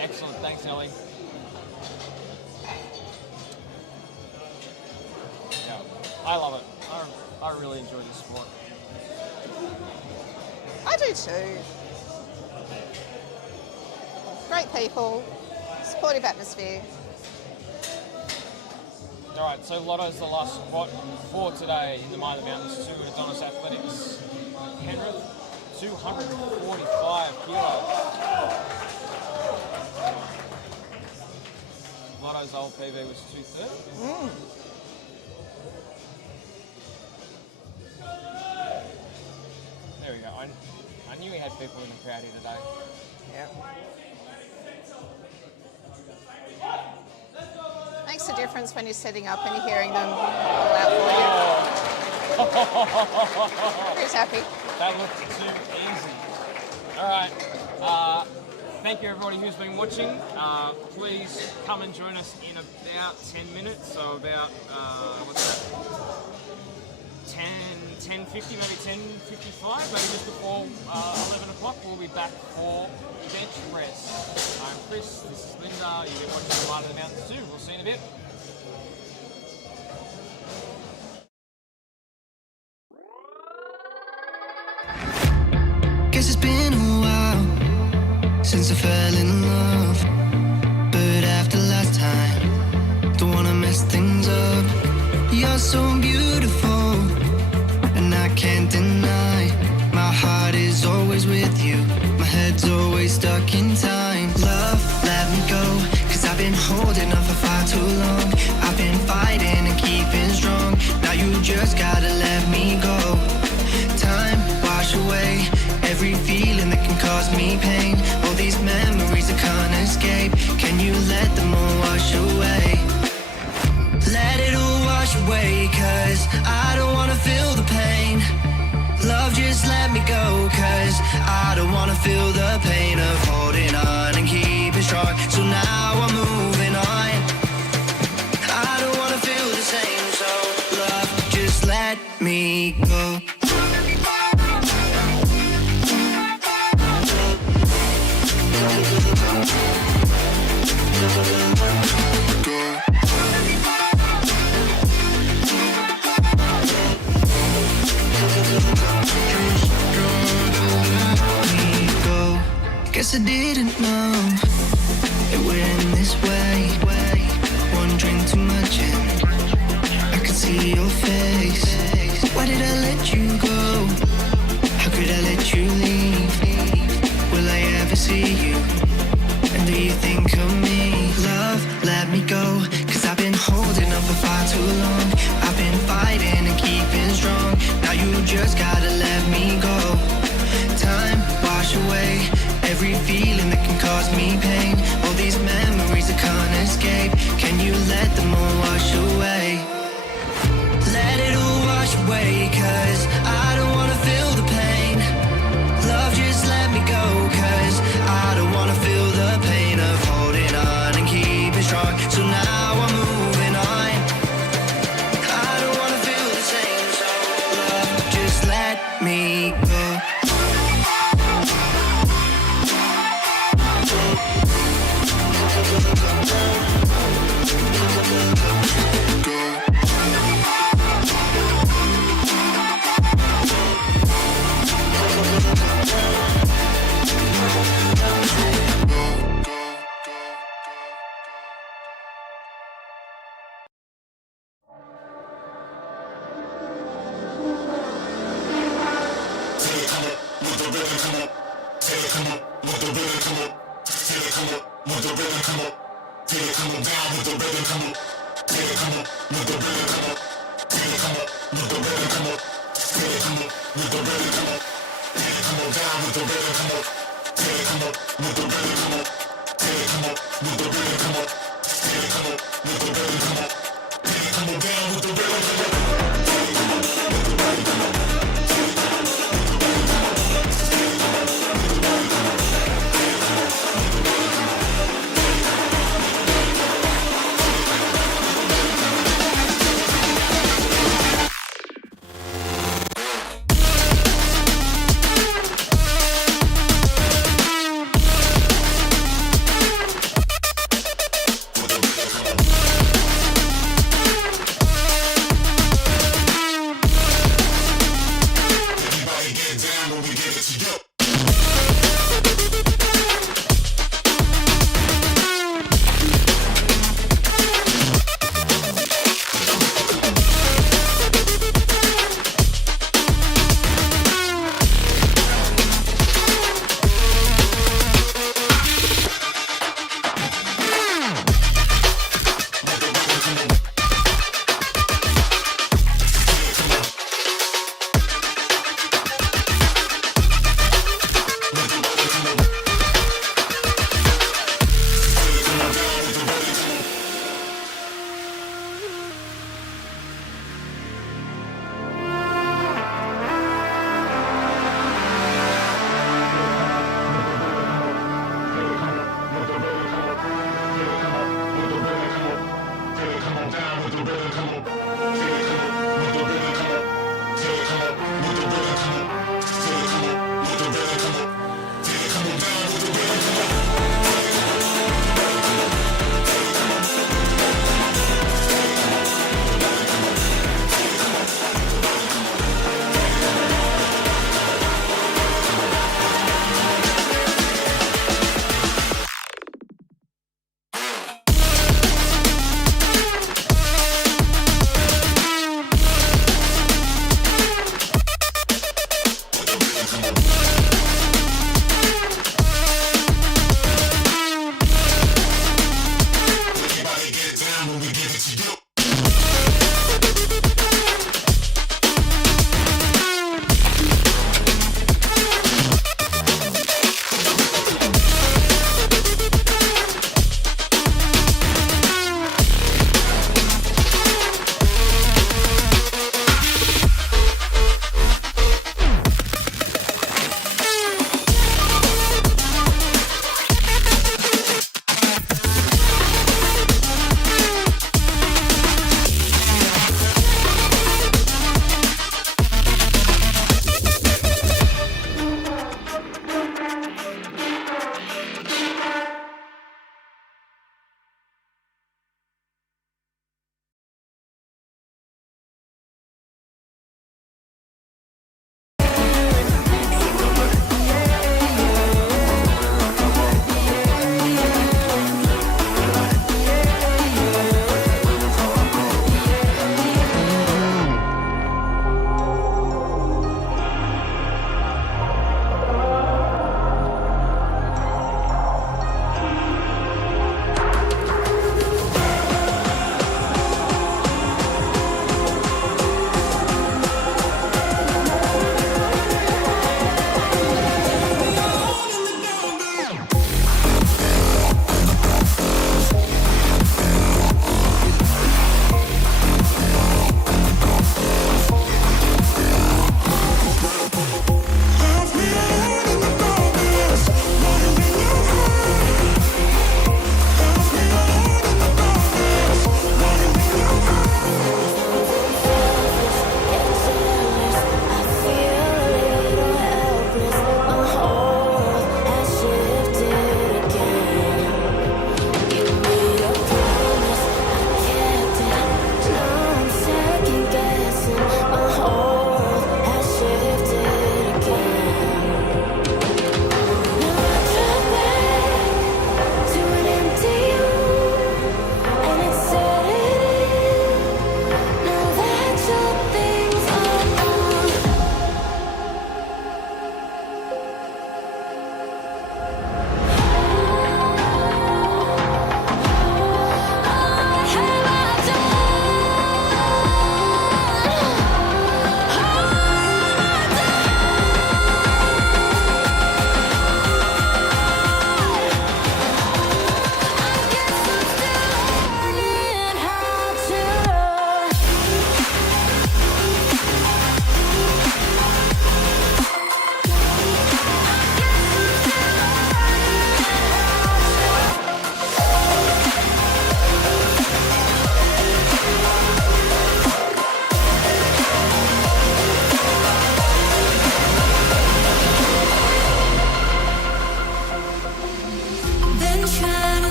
Excellent. Thanks, Ellie. Yeah, I love it. I really enjoy this sport. I do too. Great people, supportive atmosphere. All right, so Lotto's the last squat for today in the Mile of the Mountains 2 at Adonis Athletics Penrith, 245 kilos. Lotto's old PB was 230. There we go. I knew we had people in the crowd here today. Yeah. Makes a difference when you're setting up and you're hearing them all out for you. Who's happy? That looked too easy. All right. Thank you, everybody who's been watching. Please come and join us in about 10 minutes. So about, what's that? 10:50, maybe 10:55, maybe just before 11 o'clock. We'll be back for bench press. I'm Chris, this is Linda. You've been watching the Mile of the Mountains 2. We'll see you in a bit. Guess it's been a while since I fell in love, but after last time, don't wanna mess things up. You're so beautiful, and I can't deny, my heart is always with you, my head's always stuck in time. Love, let me go, cause I've been holding on for far too long. I've been fighting and keeping strong, now you just gotta let me go. Time, wash away every feeling that can cause me pain. All these memories I can't escape, can you let them all wash away? Let it all wash away, cause I don't wanna feel the pain. Love, just let me go, cause I don't wanna feel the pain of holding on and keeping strong. So now I'm moving on, I don't wanna feel the same. So love, just let me go. Guess I didn't know it would end this way. Wondering too much and let you go? How could I let you leave? Will I ever see you? And do you think of me? Love, let me go, 'cause I've been holding on for far too long. I've been fighting and keeping strong. Now you just gotta let me go. Time, wash away every feeling that can cause me pain. All these memories I can't escape. Can you let them all wash away? Let it all wash away, 'cause I don't wanna feel the pain. Love, just let me go, 'cause I don't wanna feel the pain of holding on and keeping strong. So now I'm moving on. I don't wanna feel the same, so love, just let me go.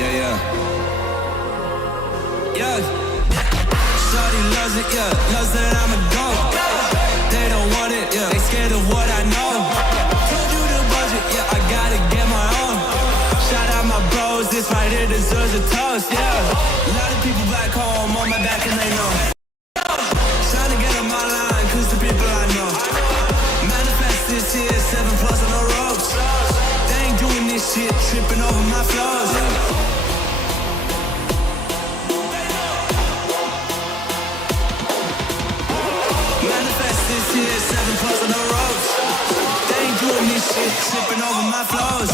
Yeah. Shawty loves it, loves that I'm a goat. They don't want it, they scared of what I know. Told you the budget, I gotta get my own. Shout out my bros, this right here deserves a toast, A lot of people back home on my back and they know. Trying to get on my line, cause the people I know. Manifest this year, 7+ on the ropes. They ain't doing this shit, tripping over my flows. Manifest this year, 7+ on the ropes. They ain't doing this shit, tripping over my flows.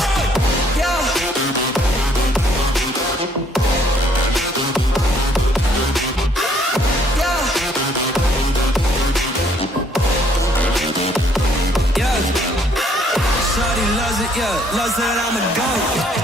Shawty loves it, loves that I'm a goat.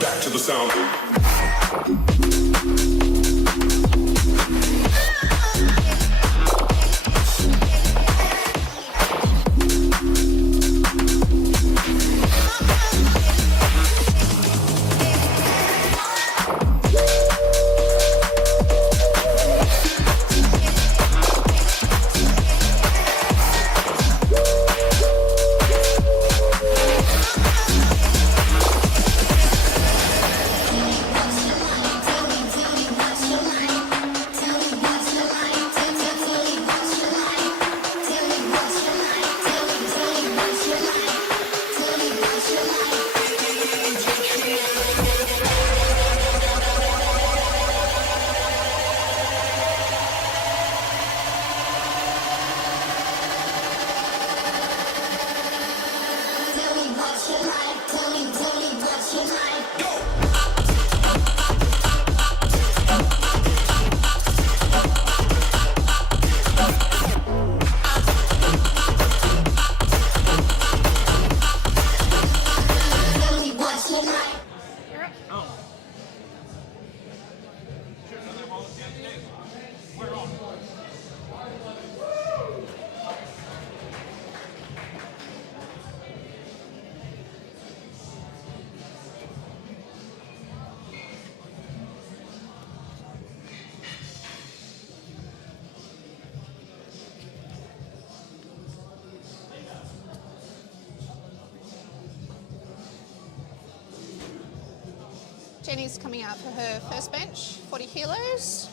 Back to the sound. Jenny's coming out for her first bench, 40 kilos.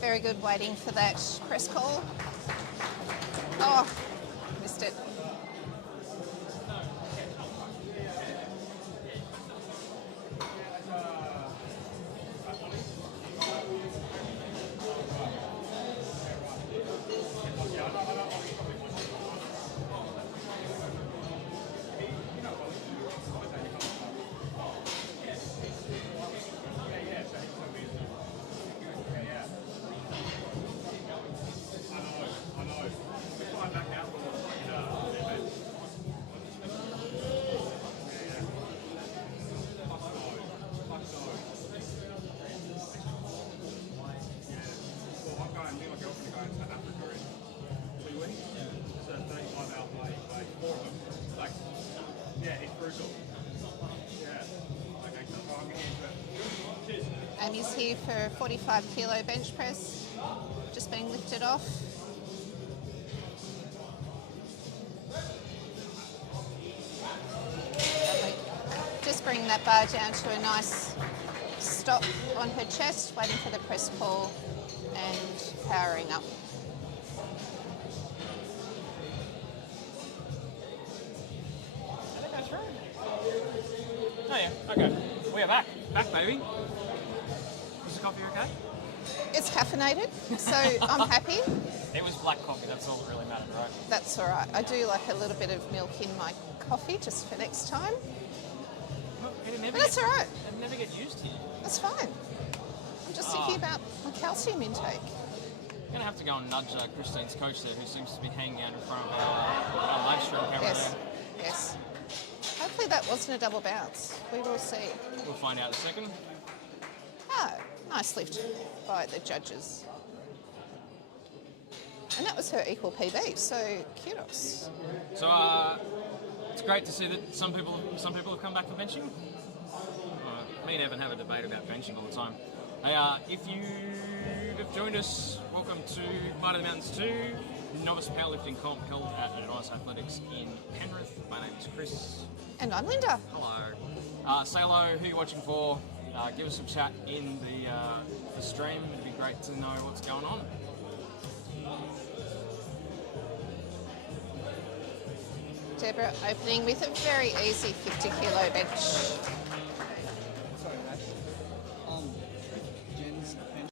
Very good waiting for that press call. Oh, missed it. Amy's here for a 45 kilo bench press, just being lifted off. Lovely. Just bring that bar down to a nice stop on her chest, waiting for the press call and powering up. Did it go through? Oh yeah, okay. We are back. Back, baby. Was the coffee okay? It's caffeinated, so I'm happy. It was black coffee, that's all that really mattered, right? That's all right. I do like a little bit of milk in my coffee just for next time. Well, But that's all right. It'd never get used here. That's fine. I'm just thinking about my calcium intake. I'm going to have to go and nudge Christine's coach there, who seems to be hanging out in front of our live stream camera Yes, there. yes. Hopefully that wasn't a double bounce. We will see. We'll find out in a second. Ah, nice lift by the judges. And that was her equal PB, so kudos. So it's great to see that some people have come back for benching. Me and Evan have a debate about benching all the time. Hey, if you have joined us, welcome to Light of the Mountains 2, novice powerlifting comp held at Adonis Athletics in Penrith. My name is Chris. And I'm Linda. Hello. Say hello, who you're watching for. Give us some chat in the stream. It'd be great to know what's going on. Deborah opening with a very easy 50 kilo bench. Sorry, Ash. Jen's bench.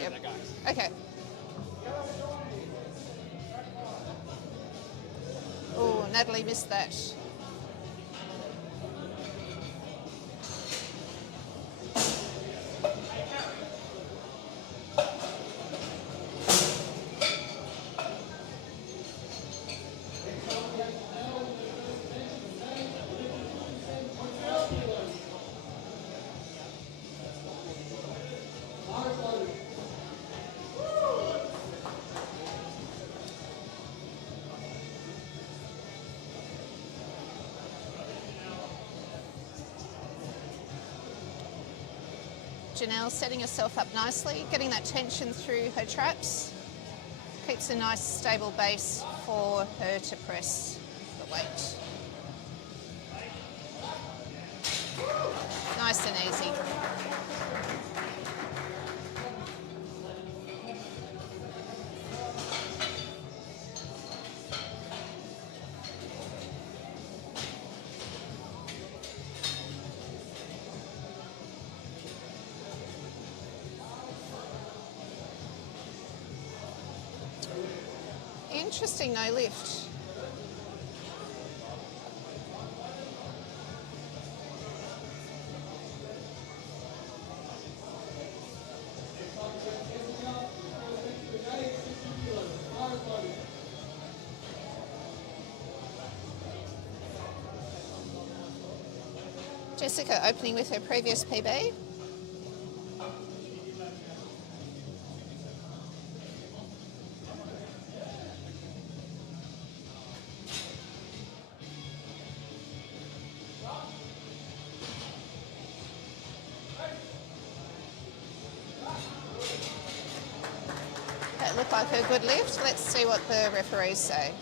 Yep. Okay. Oh, Natalie missed that. Janelle setting herself up nicely, getting that tension through her traps. Keeps a nice stable base for her to press the weight. Nice and easy. Interesting no lift. Jessica opening with her previous PB. That looked like a good lift. Let's see what the referees say.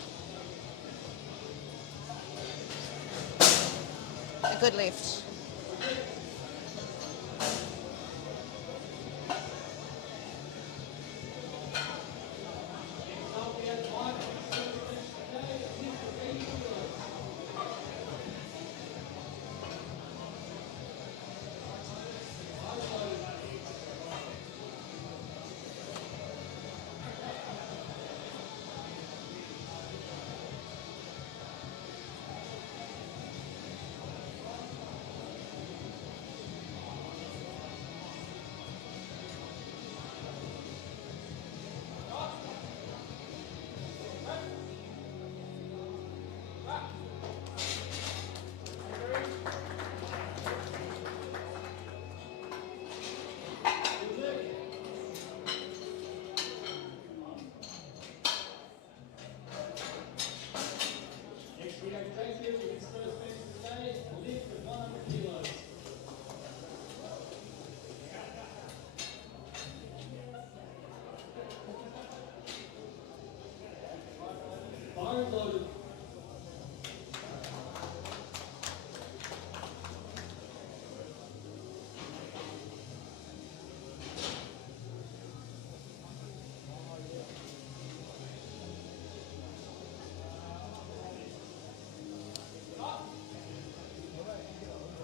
A good lift.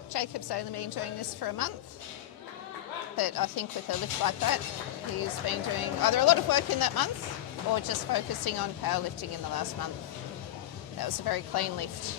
Jacob's only been doing this for a month, but I think with a lift like that, he's been doing either a lot of work in that month or just focusing on powerlifting in the last month. That was a very clean lift.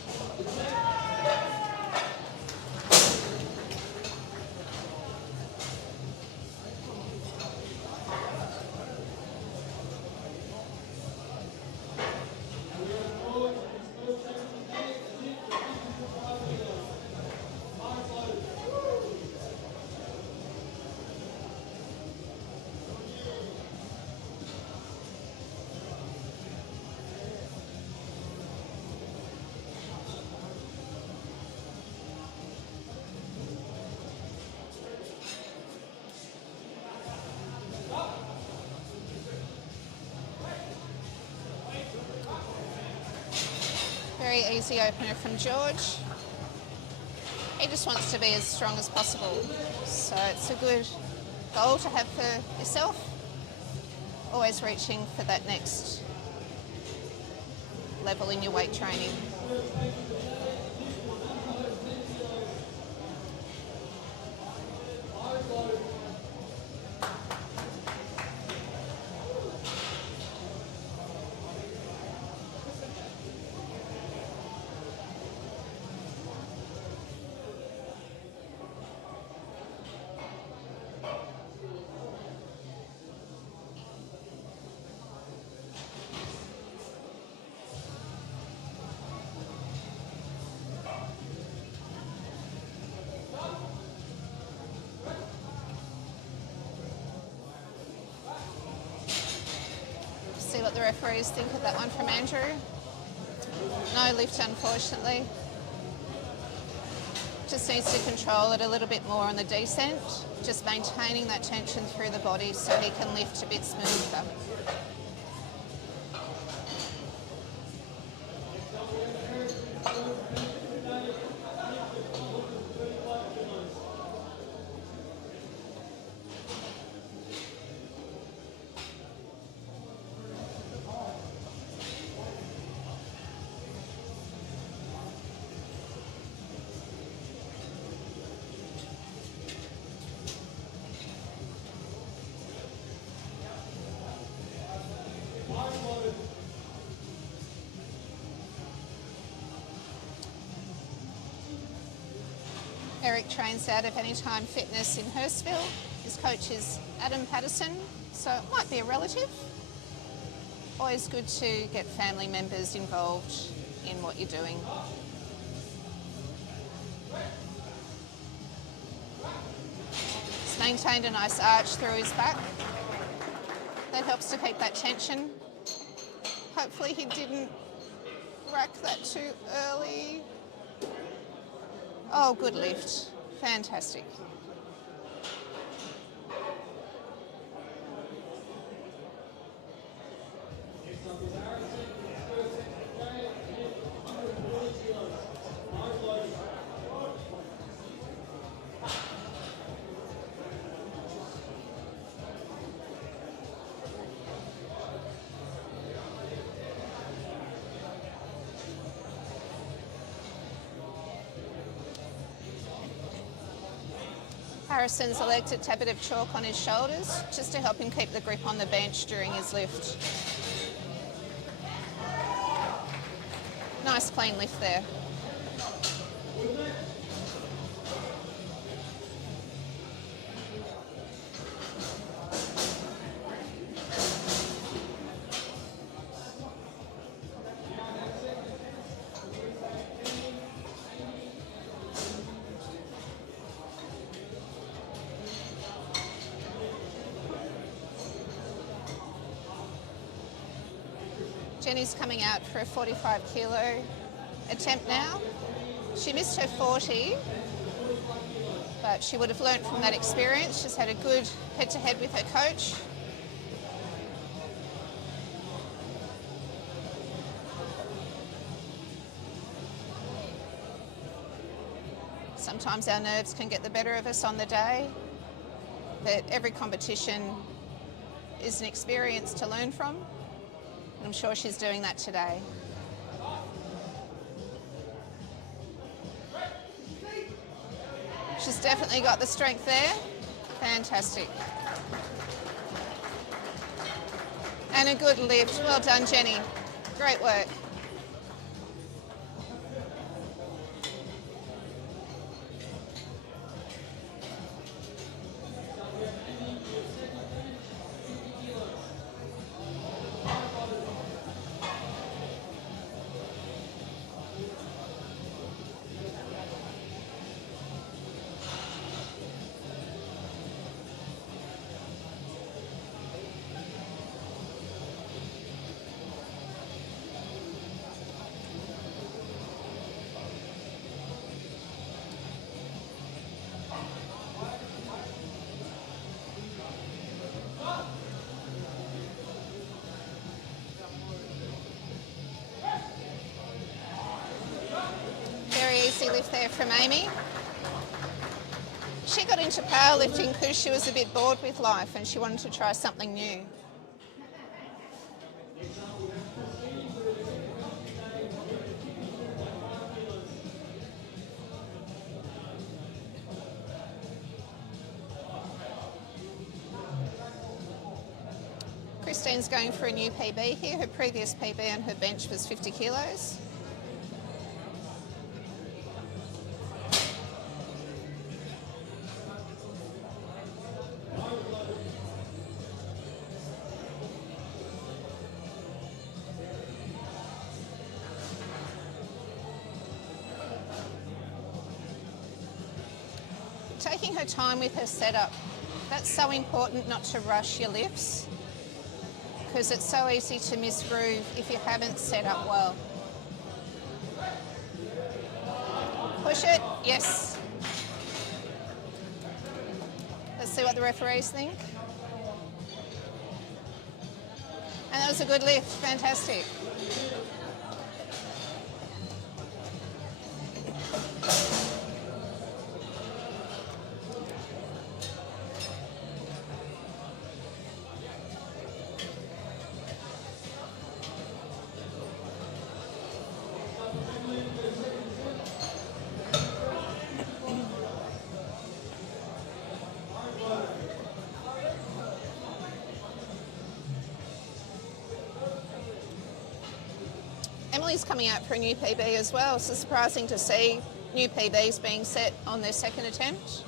Very easy opener from George. He just wants to be as strong as possible. So it's a good goal to have for yourself. Always reaching for that next level in your weight training. See what the referees think of that one from Andrew. No lift, unfortunately. Just needs to control it a little bit more on the descent, just maintaining that tension through the body so he can lift a bit smoother. Eric trains out of Anytime Fitness in Hurstville. His coach is Adam Patterson, so it might be a relative. Always good to get family members involved in what you're doing. He's maintained a nice arch through his back. That helps to keep that tension. Hopefully he didn't rack that too early. Oh, good lift. Fantastic. Harrison's elected to have a bit of chalk on his shoulders just to help him keep the grip on the bench during his lift. Nice clean lift there. Jenny's coming out for a 45 kilo attempt now. She missed her 40, but she would have learnt from that experience. She's had a good head-to-head with her coach. Sometimes our nerves can get the better of us on the day, but every competition is an experience to learn from. And I'm sure she's doing that today. She's definitely got the strength there. Fantastic. And a good lift. Well done, Jenny. Great work. Easy lift there from Amy. She got into powerlifting because she was a bit bored with life and she wanted to try something new. Christine's going for a new PB here. Her previous PB on her bench was 50 kilos. Taking her time with her setup. That's so important, not to rush your lifts, because it's so easy to misgroove if you haven't set up well. Push it. Yes. Let's see what the referees think. And that was a good lift. Fantastic. Emily's coming out for a new PB as well, so surprising to see new PBs being set on their second attempt.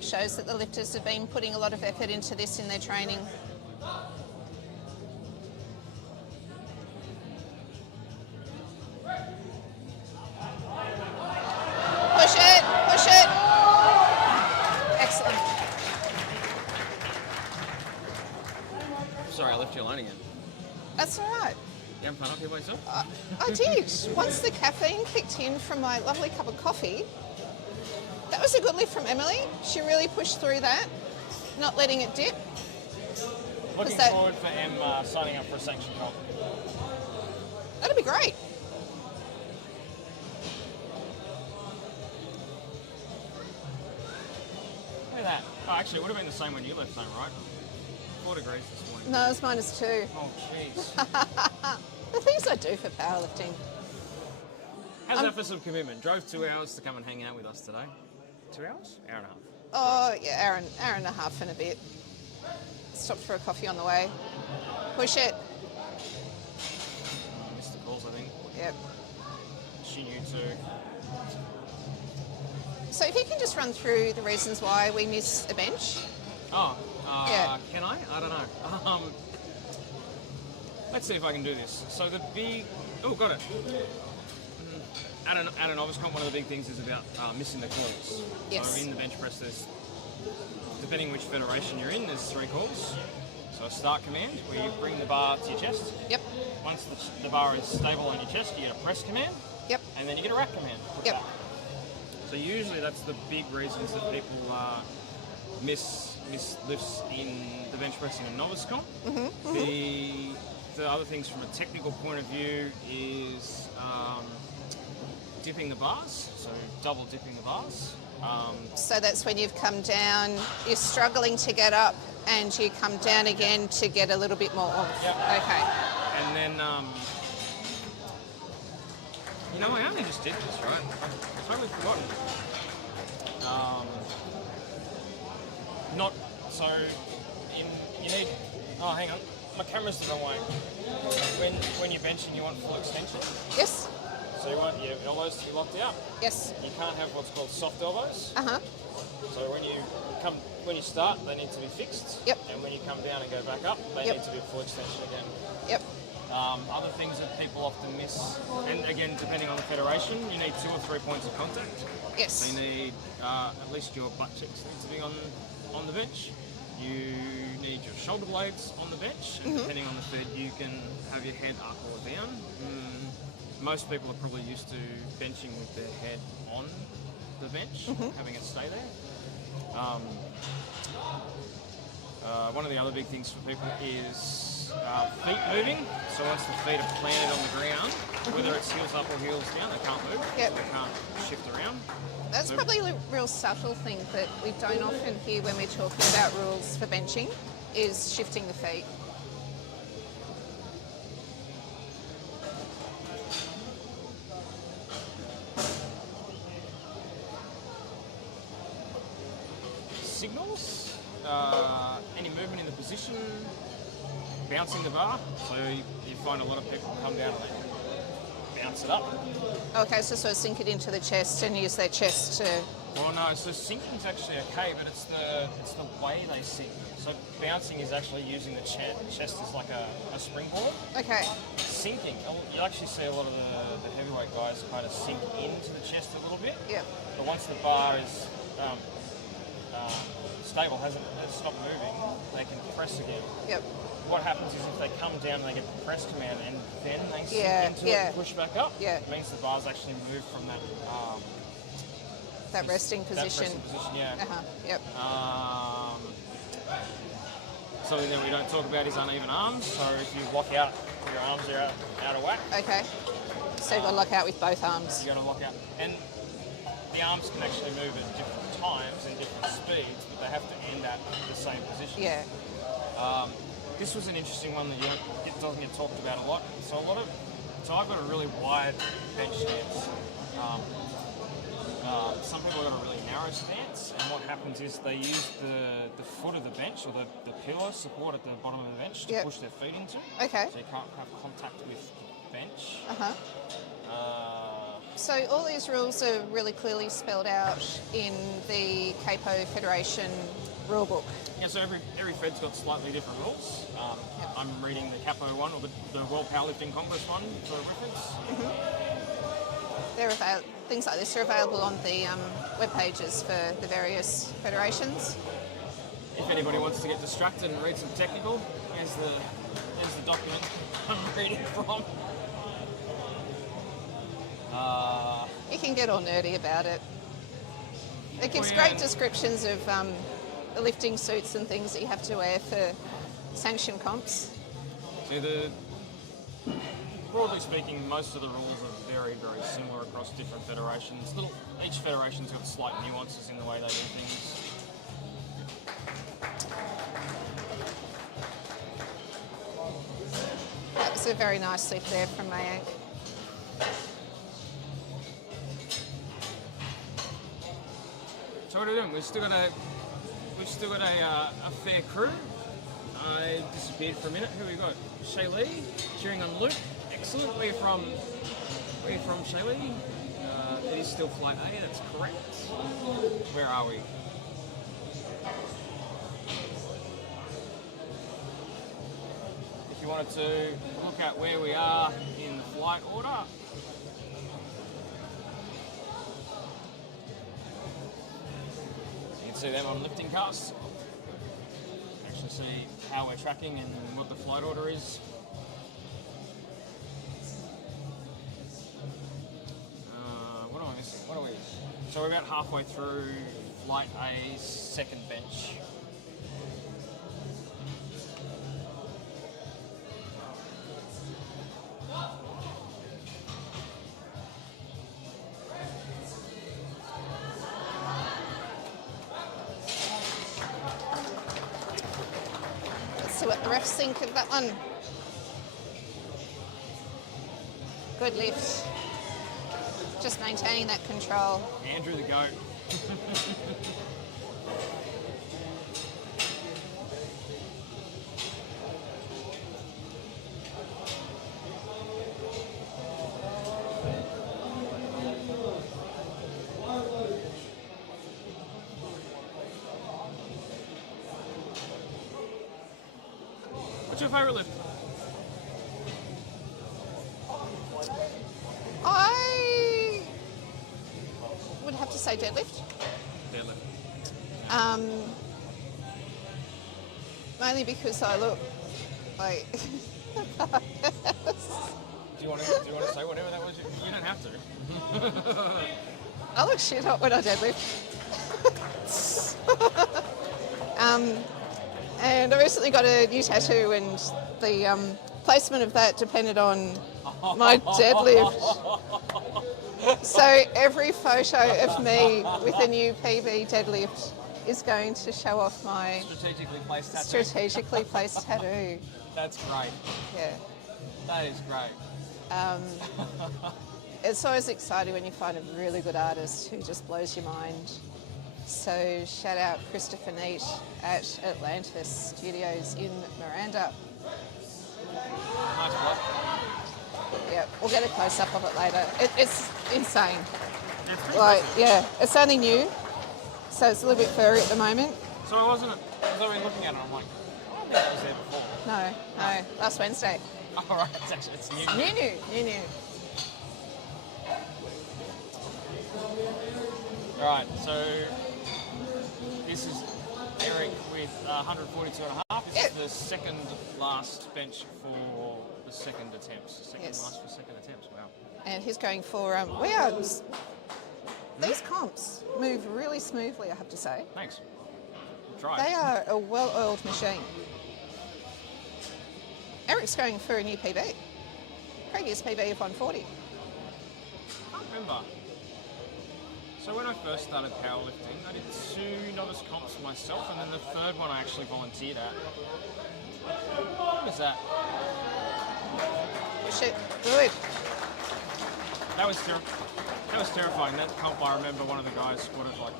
Shows that the lifters have been putting a lot of effort into this in their training. Push it, push it. Excellent. Sorry, I left you alone again. That's all right. You having fun up here by yourself? I did. Once the caffeine kicked in from my lovely cup of coffee, that was a good lift from Emily. She really pushed through that, not letting it dip. Looking that- forward for Em signing up for a sanctioned comp. That'd be great. Look at that. Oh, actually, it would have been the same when you left home, right? 4 degrees this morning. No, it's -2. Oh, jeez. The things I do for powerlifting. How's that for some commitment? Drove 2 hours to come and hang out with us today. 2 hours? Hour and a half. Oh, yeah, hour and a half and a bit. Stopped for a coffee on the way. Push it. Missed the calls, I think. Yep. She knew too. So if you can just run through the reasons why we miss a bench. Oh, Yeah. Can I? I don't know. Let's see if I can do this. So the big... Oh, got it. At a novice comp, one of the big things is about missing the calls. Yes. So in the bench press, there's, depending which federation you're in, there's 3 calls. So a start command, where you bring the bar to your chest. Yep. Once the bar is stable on your chest, you get a press command. Yep. And then you get a rack command. Put Yep. back. So usually that's the big reasons that people miss lifts in the bench press in a novice comp. The other things from a technical point of view is dipping the bars, so double dipping the bars. So that's when you've come down, you're struggling to get up, and you come down again to get a little bit more oomph. Yep. Okay. And then, I only just did this, right? I've totally forgotten. You need, oh, hang on, my camera's the wrong way. When you're benching, you want full extension. Yes. So you want your elbows to be locked out. Yes. You can't have what's called soft elbows. Uh-huh. So when you start, they need to be fixed. Yep. And when you come down and go back up, they Yep. need to be full extension again. Yep. Other things that people often miss, and again, depending on the federation, you need 2 or 3 points of contact. Yes. So you need at least your butt cheeks need to be on the bench. You need your shoulder blades on the bench, and depending on the fed, you can have your head up or down. Most people are probably used to benching with their head on the bench, having it stay there. One of the other big things for people is feet moving. So once the feet are planted on the ground, whether it's heels up or heels down, they can't move. Yep. So they can't shift around. That's probably a real subtle thing that we don't often hear when we're talking about rules for benching, is shifting the feet. Signals, any movement in the position, bouncing the bar. So you find a lot of people come down and they bounce it up. Okay, so sort of sink it into the chest and use their chest to... Well, no, so sinking's actually okay, but it's the way they sink. So bouncing is actually using the chest as like a springboard. Okay. Sinking, you actually see a lot of the heavyweight guys kind of sink into the chest a little bit. Yep. But once the bar is stable has stopped moving, they can press again. Yep. What happens is if they come down and they get the press command and then they sink into it and push back up, it means the bars actually move from that that resting position. That resting position, yeah. Yep. Something that we don't talk about is uneven arms. So if you lock out, your arms are out of whack. Okay. So you've got to lock out with both arms. You've got to lock out. And the arms can actually move at different times and different speeds, but they have to end at the same position. Yeah. This was an interesting one that doesn't get talked about a lot. So I've got a really wide bench stance. Some people have got a really narrow stance, and what happens is they use the foot of the bench or the pillar support at the bottom of the bench to push their feet into. Okay. So you can't have contact with the bench. So all these rules are really clearly spelled out in the Capo Federation rulebook. Yeah, so every Fed's got slightly different rules. I'm reading the Capo one, or the World Powerlifting Congress one for reference. Things like this are available on the web pages for the various federations. If anybody wants to get distracted and read some technical, here's the document I'm reading from. You can get all nerdy about it. It gives great descriptions of the lifting suits and things that you have to wear for sanctioned comps. So broadly speaking, most of the rules are very, very similar across different federations. Each federation's got slight nuances in the way they do things. That was a very nice lift there from Mayank. So what are we doing? We've still got a fair crew. I disappeared for a minute. Who we got? Leigh cheering on Luke. Excellent. We're from Leigh. It is still flight A. That's correct. Where are we? If you wanted to look at where we are in the flight order. See them on lifting casts. Actually see how we're tracking and what the flight order is. What am I missing? What are we? So we're about halfway through flight A's second bench. See what the refs think of that one. Good lift. Just maintaining that control. Andrew the goat. What's your favourite lift? I would have to say deadlift. Deadlift. Mainly because I look like. Do you want to say whatever that was? You don't have to. I look shit hot when I deadlift. And I recently got a new tattoo, and the placement of that depended on my deadlift. So every photo of me with a new PB deadlift is going to show off my strategically placed tattoo. That's great. Yeah. That is great. It's always exciting when you find a really good artist who just blows your mind. So shout out Christopher Neat at Atlantis Studios in Miranda. Nice block. Yeah, we'll get a close up of it later. It's insane. It's pretty Like, yeah, it's only new, so it's a little bit furry at the moment. So I wasn't. Because I've been looking at it, I'm like, I don't think that was there before. No, last Wednesday. Oh, right, it's new. New. All right, so this is Eric with 142.5. This is the second last bench for the second attempts. Second last for second attempts. Wow. And he's going for these comps move really smoothly, I have to say. Thanks. We'll try. They are a well-oiled machine. Eric's going for a new PB. Previous PB of 140. I can't remember. So when I first started powerlifting, I did 2 novice comps myself, and then the third one I actually volunteered at. What was that? Push it. Good. That was terrifying. That comp, I remember one of the guys squatted like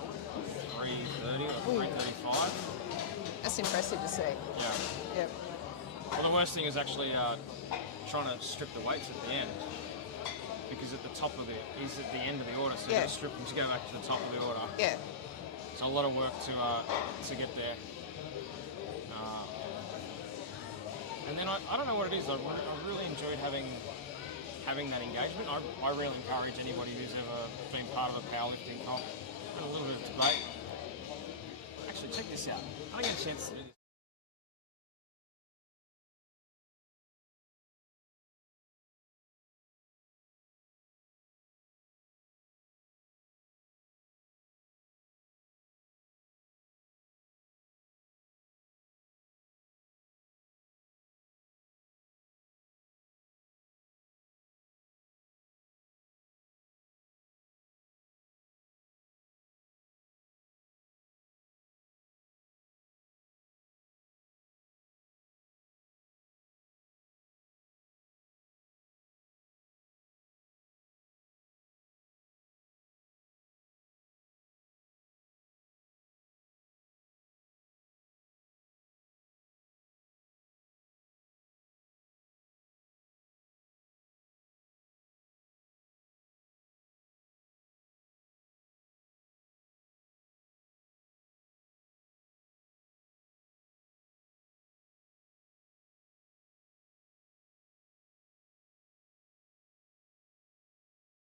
330 or 335. That's impressive to see. Yeah. Yep. Well, the worst thing is actually trying to strip the weights at the end, because at the top of he's at the end of the order, so you got to strip him to go back to the top of the order. Yeah. It's a lot of work to get there. And then I don't know what it is. I really enjoyed having that engagement. I really encourage anybody who's ever been part of a powerlifting comp and a little bit of debate. Actually, check this out. I didn't get a chance to do this.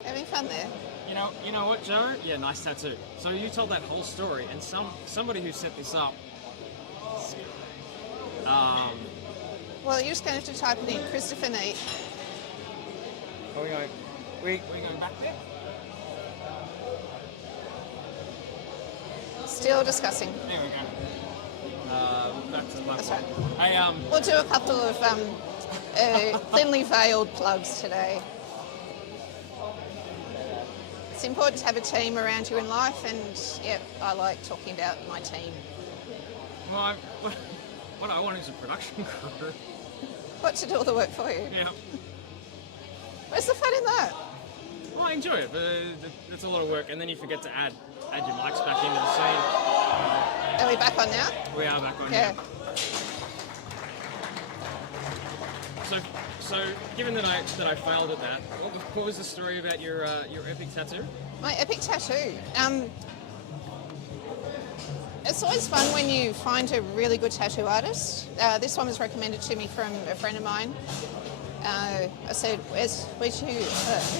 Having fun there. You know what, Joe? Yeah, nice tattoo. So you told that whole story, and somebody who set this up. Well, you're just going to have to type it in. Christopher Neat. Are we going? We're going back there. Still discussing. There we go. Back to the That's platform. right. Hey, We'll do a couple of thinly veiled plugs today. It's important to have a team around you in life, and yeah, I like talking about my team. well, what I want is a production crew. What to do all the work for you? Yeah. Where's the fun in that? Well, I enjoy it, but it's a lot of work, and then you forget to add your mics back into the scene. Are we back on now? We are back on. Yeah. So given that I failed at that, what was the story about your epic tattoo? My epic tattoo. It's always fun when you find a really good tattoo artist. This one was recommended to me from a friend of mine. I said, where'd you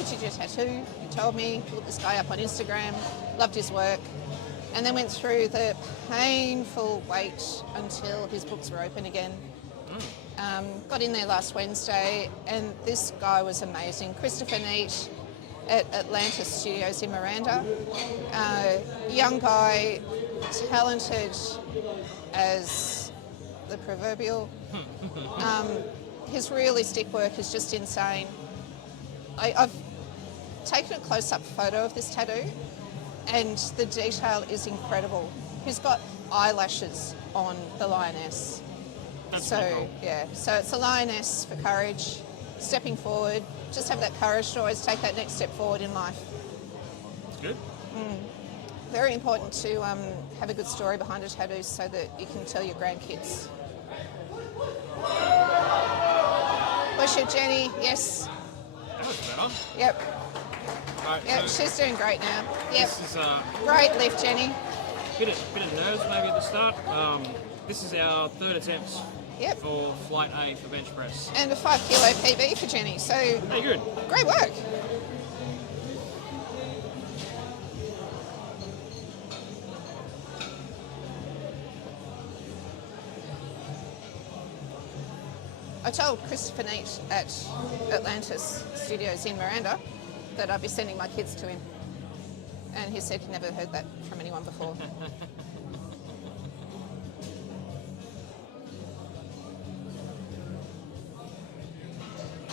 do your tattoo? He told me, looked this guy up on Instagram, loved his work, and then went through the painful wait until his books were open again. Got in there last Wednesday, and this guy was amazing. Christopher Neat at Atlantis Studios in Miranda. Young guy, talented as the proverbial. His realistic work is just insane. I've taken a close-up photo of this tattoo, and the detail is incredible. He's got eyelashes on the lioness. That's So pretty cool. yeah, so it's a lioness for courage, stepping forward. Just have that courage to always take that next step forward in life. Good. Very important to have a good story behind a tattoo so that you can tell your grandkids. Where's your Jenny? Yes. That was better. Yep. Right, Yep. so She's doing great now. Yep. this is Great lift, Jenny. bit of nerves maybe at the start. This is our third attempt Yep. for flight A for bench press. And a 5 kilo PB for Jenny. So Hey, good. great work. I told Christopher Neat at Atlantis Studios in Miranda that I'd be sending my kids to him. And he said he'd never heard that from anyone before.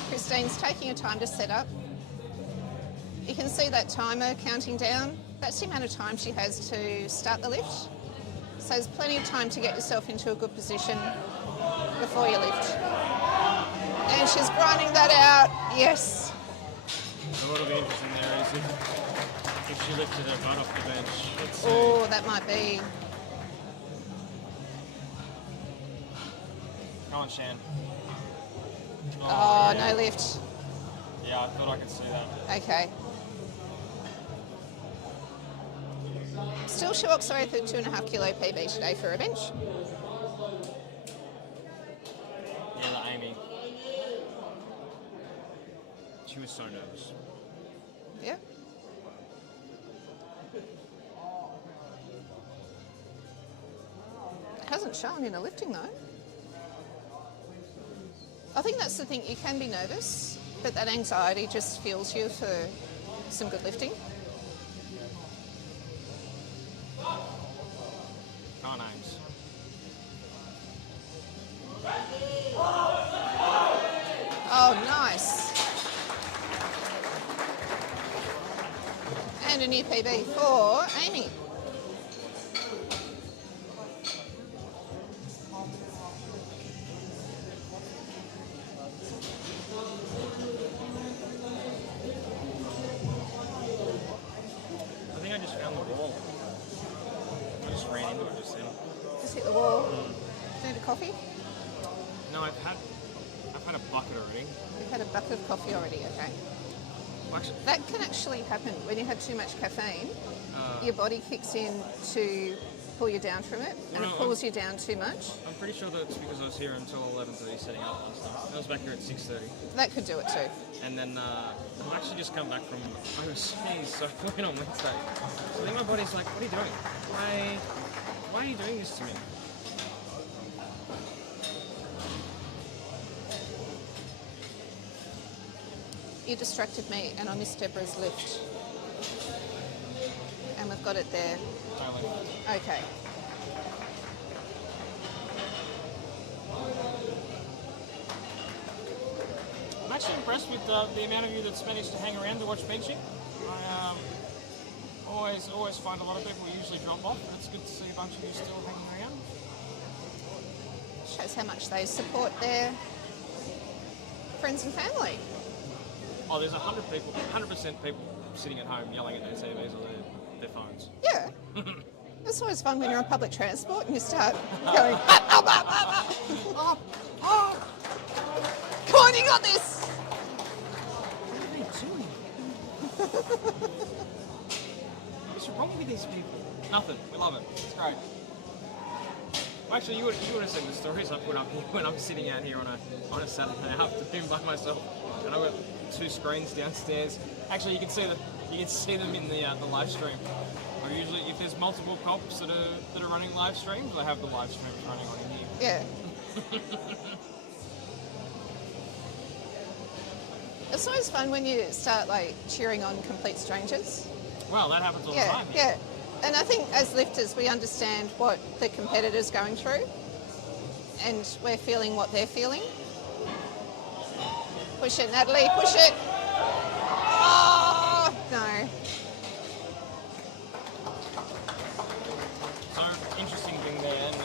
Christine's taking her time to set up. You can see that timer counting down. That's the amount of time she has to start the lift. So there's plenty of time to get yourself into a good position before you lift. And she's grinding that out. Yes. So what'll be interesting there is if she lifted her butt off the bench. Let's see. Oh, that might be. Come on, Shan. Oh, yeah. no lift. Yeah, I thought I could see that. Okay. Still, she walks away with a 2.5 kilo PB today for a bench. Yeah, that Amy. She was so nervous. Yeah. It hasn't shown in a lifting though. I think that's the thing, you can be nervous, but that anxiety just fuels you for some good lifting. Can't aims. Oh, nice. And a new PB for Amy. I think I just found the wall. I just ran into it just then. Just hit the wall. Do you need a coffee? No, I've had a bucket already. You've had a bucket of coffee already, okay. Well, actually, That can actually happen when you have too much caffeine. Your body kicks in to pull you down from it, and No, it pulls you down too much. I'm pretty sure that it's because I was here until 11:30 setting up and stuff. I was back here at 6:30. That could do it too. And then I've actually just come back from overseas, so I flew in on Wednesday. So then my body's like, what are you doing? Why are you doing this to me? You distracted me and I missed Deborah's lift. And we've got it there. Totally. Okay. I'm actually impressed with the amount of you that's managed to hang around to watch benching. I always find a lot of people usually drop off, but it's good to see a bunch of you still hanging around. Shows how much they support their friends and family. Oh, there's 100% people sitting at home yelling at their TVs or their phones. Yeah. It's always fun when you're on public transport and you start going, up. Come on, you got this. What are they doing? What's wrong with these people? Nothing. We love it. It's great. Well, actually, you would have seen the stories I put up here when I'm sitting out here on a Saturday afternoon by myself, and I've got 2 screens downstairs. Actually, you can see them in the live stream. Or usually, if there's multiple cops that are running live streams, I have the live streams running on in here. Yeah. It's always fun when you start like cheering on complete strangers. Well, that happens all the Yeah, time. yeah. And I think as lifters, we understand what the competitor's going through, and we're feeling what they're feeling. Push it, Natalie, push it. Oh, no. So, interesting thing there, and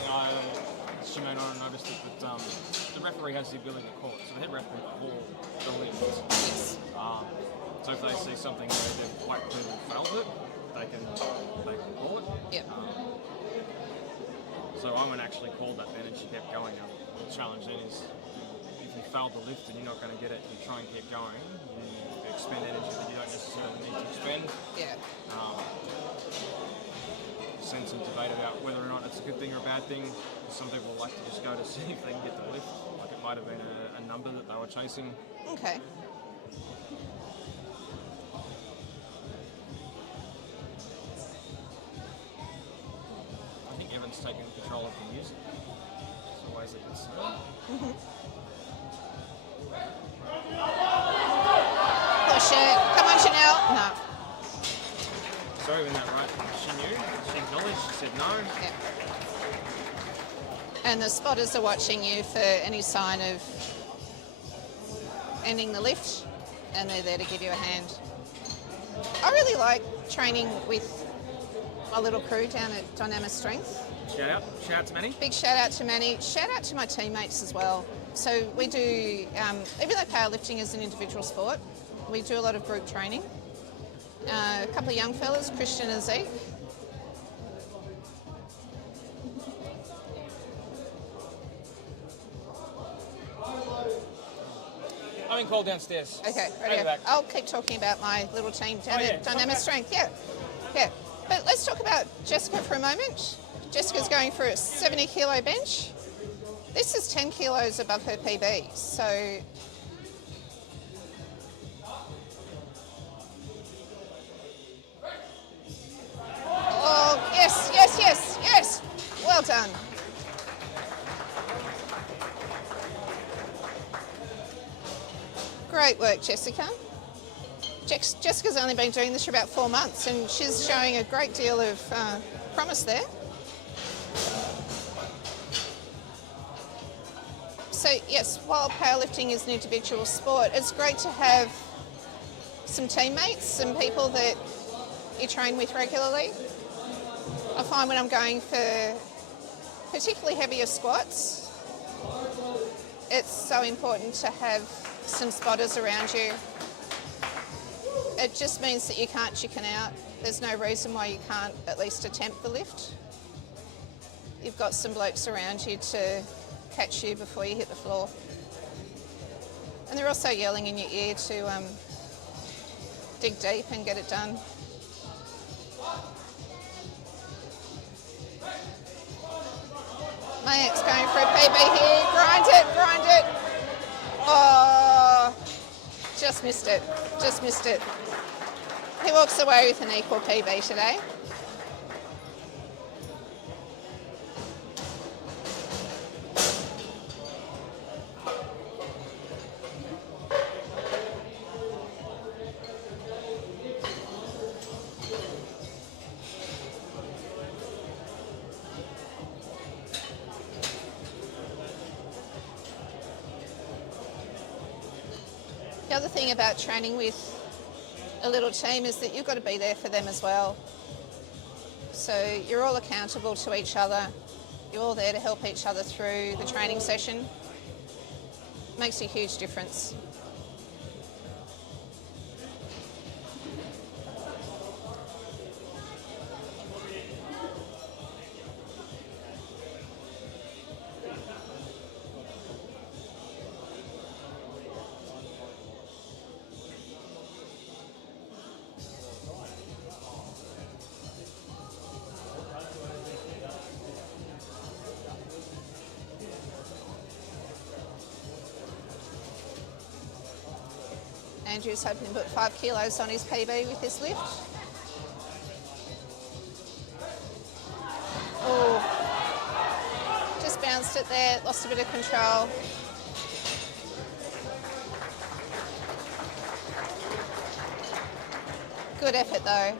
she may not have noticed it, but the referee has the ability to call it. So the head referee will call the lift. So if they see something where they've quite clearly failed it, they can call it. Yep. So Owen actually called that then, and she kept going. The challenge then is, if you fail the lift and you're not going to get it, you try and keep going. You expend energy that you don't necessarily need to expend. Yeah. Send some debate about whether or not it's a good thing or a bad thing. Some people like to just go to see if they can get the lift. Like it might have been a number that they were chasing. Okay. I think Evan's taking control of the music. It's always a concern. Come on, Chanel. No. Sorry when that right. She knew. She acknowledged. She said no. Yeah. And the spotters are watching you for any sign of ending the lift, and they're there to give you a hand. I really like training with my little crew down at Dynamic Strength. Shout out. Shout out to Manny. Big shout out to Manny. Shout out to my teammates as well. So we do, even though powerlifting is an individual sport, we do a lot of group training. A couple of young fellas, Christian and Zeke. I'm in call downstairs. Okay, Over ready. back. I'll keep talking about my little team down Oh, yeah. at Dynamic Strength. Yeah. But let's talk about Jessica for a moment. Jessica's going for a 70 kilo bench. This is 10 kilos above her PB. So oh, yes. Well done. Great work, Jessica. Jessica's only been doing this for about 4 months and she's showing a great deal of promise there. So yes, while powerlifting is an individual sport, it's great to have some teammates, some people that you train with regularly. I find when I'm going for particularly heavier squats, it's so important to have some spotters around you. It just means that you can't chicken out. There's no reason why you can't at least attempt the lift. You've got some blokes around you to catch you before you hit the floor. And they're also yelling in your ear to dig deep and get it done. Mayek's going for a PB here. Grind it. Oh, just missed it. He walks away with an equal PB today. The other thing about training with a little team is that you've got to be there for them as well. So you're all accountable to each other. You're all there to help each other through the training session. Makes a huge difference. Andrew's hoping to put 5 kilos on his PB with this lift. Oh, just bounced it there, lost a bit of control. Good effort though.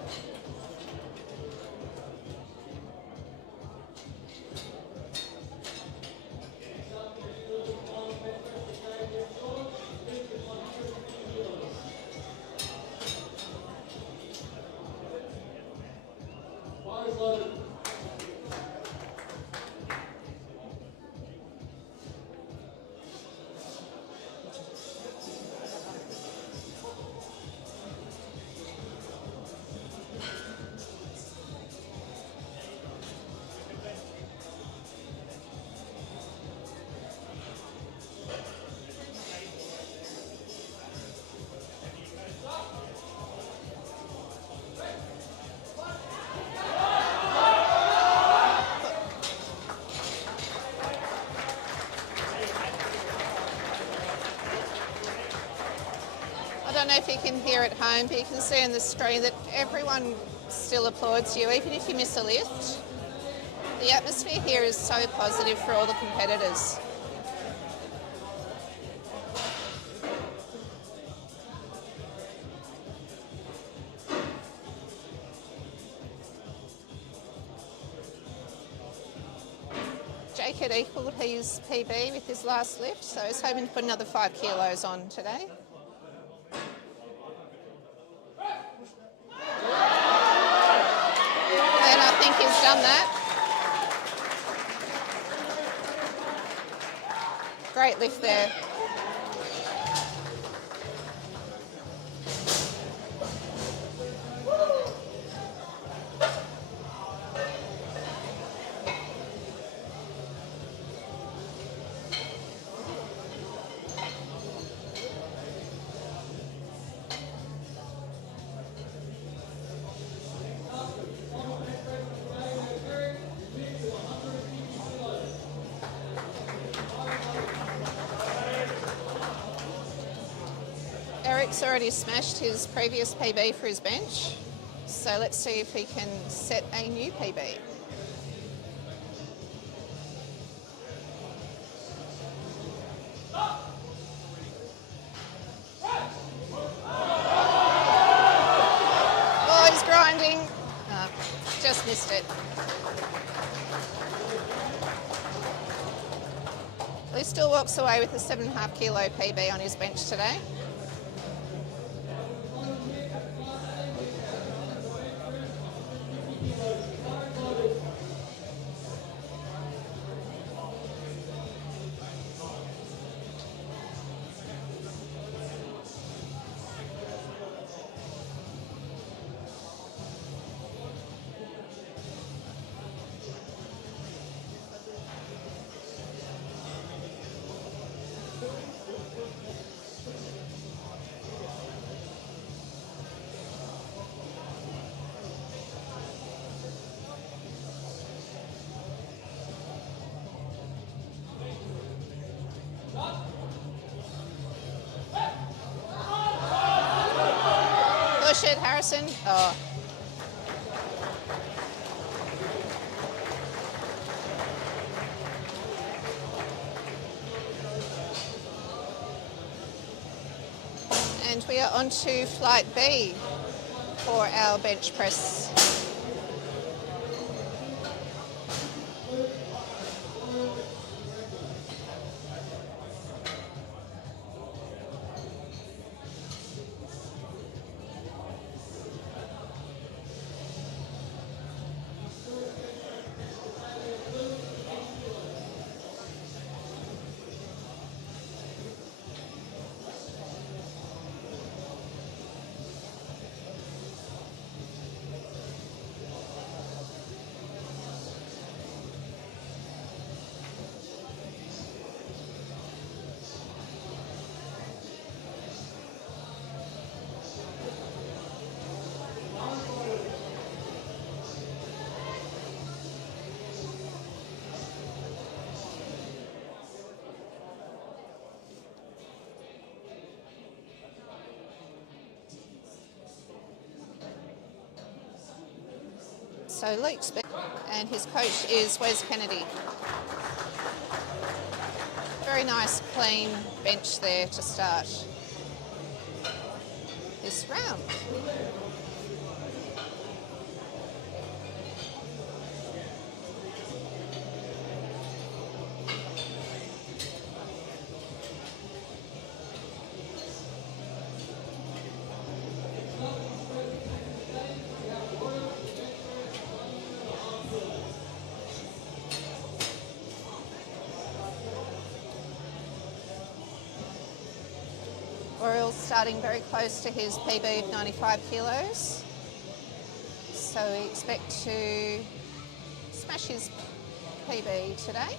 I don't know if you can hear at home, but you can see on the screen that everyone still applauds you, even if you miss a lift. The atmosphere here is so positive for all the competitors. it equalled his PB with his last lift, so he's hoping to put another 5 kilos on today. And I think he's done that. Great lift there. Eric's already smashed his previous PB for his bench, so let's see if he can set a new PB. Oh, he's grinding. Oh, just missed it. He still walks away with a 7.5 kilo PB on his bench today. Push it, Harrison. Oh. And we are on to flight B for our bench press. So Leigh, and his coach is Wes Kennedy. Very nice, clean bench there to start this round. Oriel's starting very close to his PB of 95 kilos. So we expect to smash his PB today.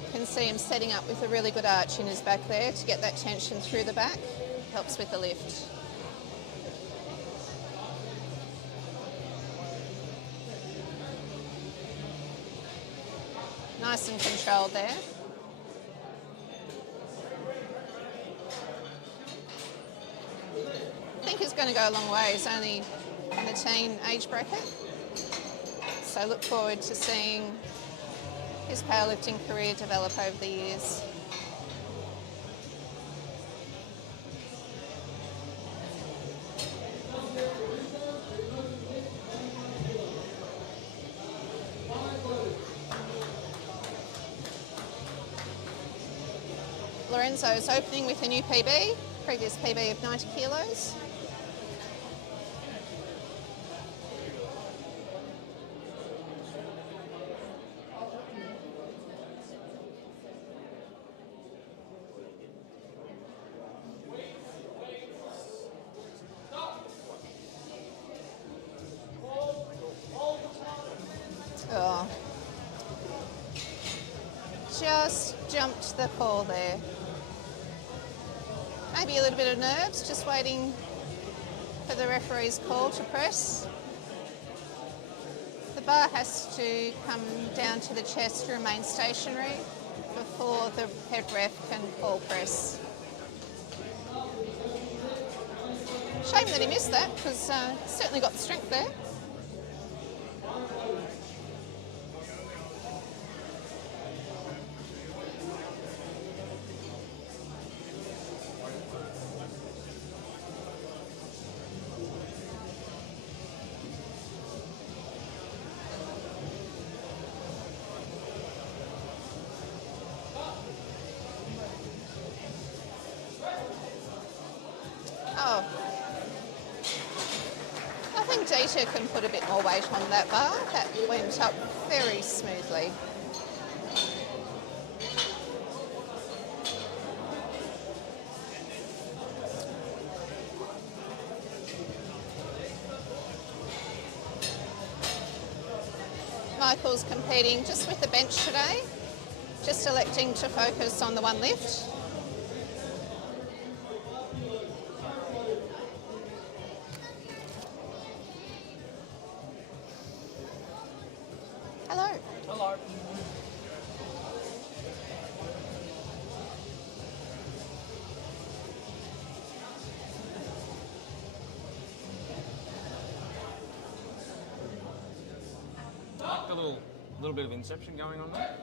You can see him setting up with a really good arch in his back there to get that tension through the back. Helps with the lift. Nice and controlled there. I think he's going to go a long way. He's only in the teen age bracket. So look forward to seeing his powerlifting career develop over the years. Lorenzo's opening with a new PB, previous PB of 90 kilos. Oh. Just jumped the call there. Maybe a little bit of nerves, just waiting for the referee's call to press. The bar has to come down to the chest to remain stationary before the head ref can call press. Shame that he missed that, because certainly got the strength there. Oh, I think Dieter can put a bit more weight on that bar. That went up very smoothly. Michael's competing just with the bench today, just electing to focus on the one lift. Hello. Hello. Like the little bit of inception going on there.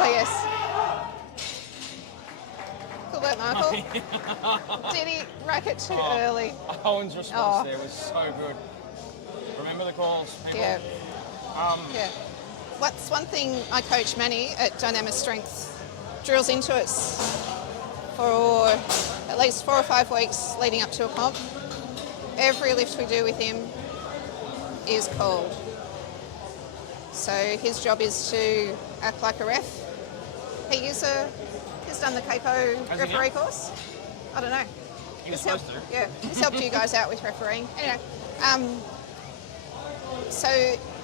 Oh, yes. Good work, Michael. Did he rack it too early? Owen's response Oh. there was so good. Remember the calls, people. Yeah. Yeah. What's one thing my coach Manny at Dynamic Strength drills into us for at least 4 or 5 weeks leading up to a comp. Every lift we do with him is called. So his job is to act like a ref. He's done the Capo Has he referee now? course. I don't know. He was He's helped- supposed to. Yeah, he's helped you guys out with refereeing. Anyway, so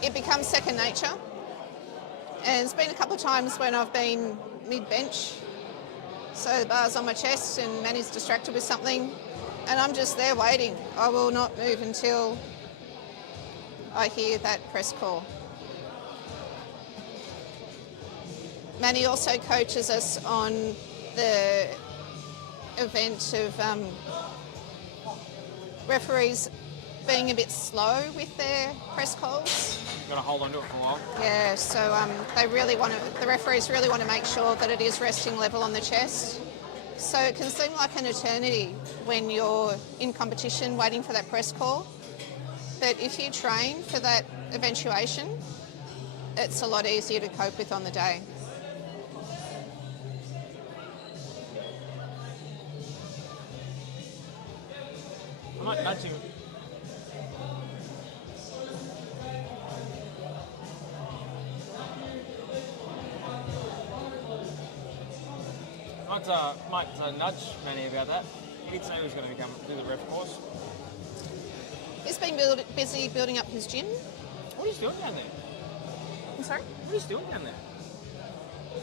it becomes second nature. And it's been a couple of times when I've been mid-bench, so the bar's on my chest and Manny's distracted with something, and I'm just there waiting. I will not move until I hear that press call. Manny also coaches us on the event of referees being a bit slow with their press calls. Got to hold on to it for a while. Yeah, so the referees really want to make sure that it is resting level on the chest. So it can seem like an eternity when you're in competition waiting for that press call. But if you train for that eventuation, it's a lot easier to cope with on the day. I might nudge him. Might nudge Manny about that. He did say he was going to do the ref course. He's been busy building up his gym. What are you doing down there? I'm sorry? What are you doing down there?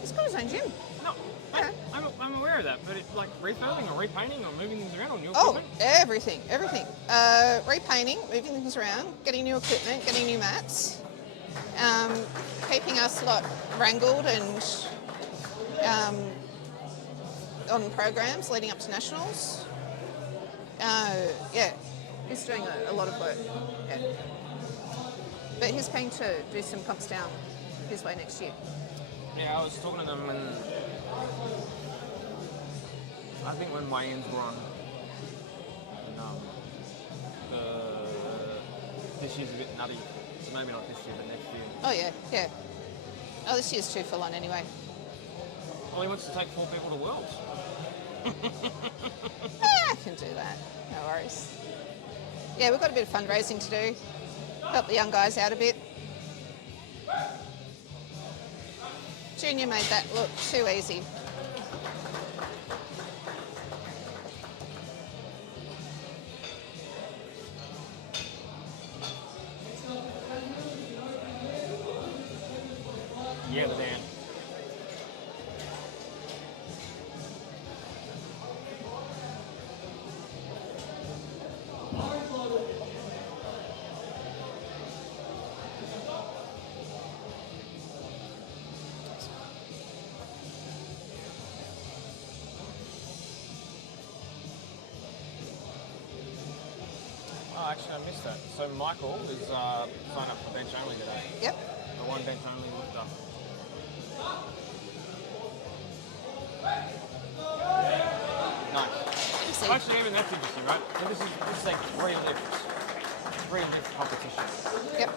He's got his own gym. No, Okay. I'm aware of that, but it's like refurbing or repainting or moving things around on your Oh, equipment. everything. Repainting, moving things around, getting new equipment, getting new mats, keeping us a lot wrangled and on programs leading up to nationals. Yeah, he's doing a lot of work. Yeah. But he's keen to do some comps down his way next year. Yeah, I was talking to them and I think when weigh-ins were on, this year's a bit nutty, so maybe not this year, but next year. Oh yeah, yeah. Oh, this year's too full on anyway. Well, he wants to take 4 people to Worlds. I can do that. No worries. Yeah, we've got a bit of fundraising to do. Help the young guys out a bit. Junior made that look too easy. Yeah, the Dan. Oh, actually, I missed that. So Michael is signed up for bench only today. Yep. The one bench only lifter. Nice. Easy. Actually, even that's interesting, right? So this is like 3 lifts. 3 lift competition. Yep.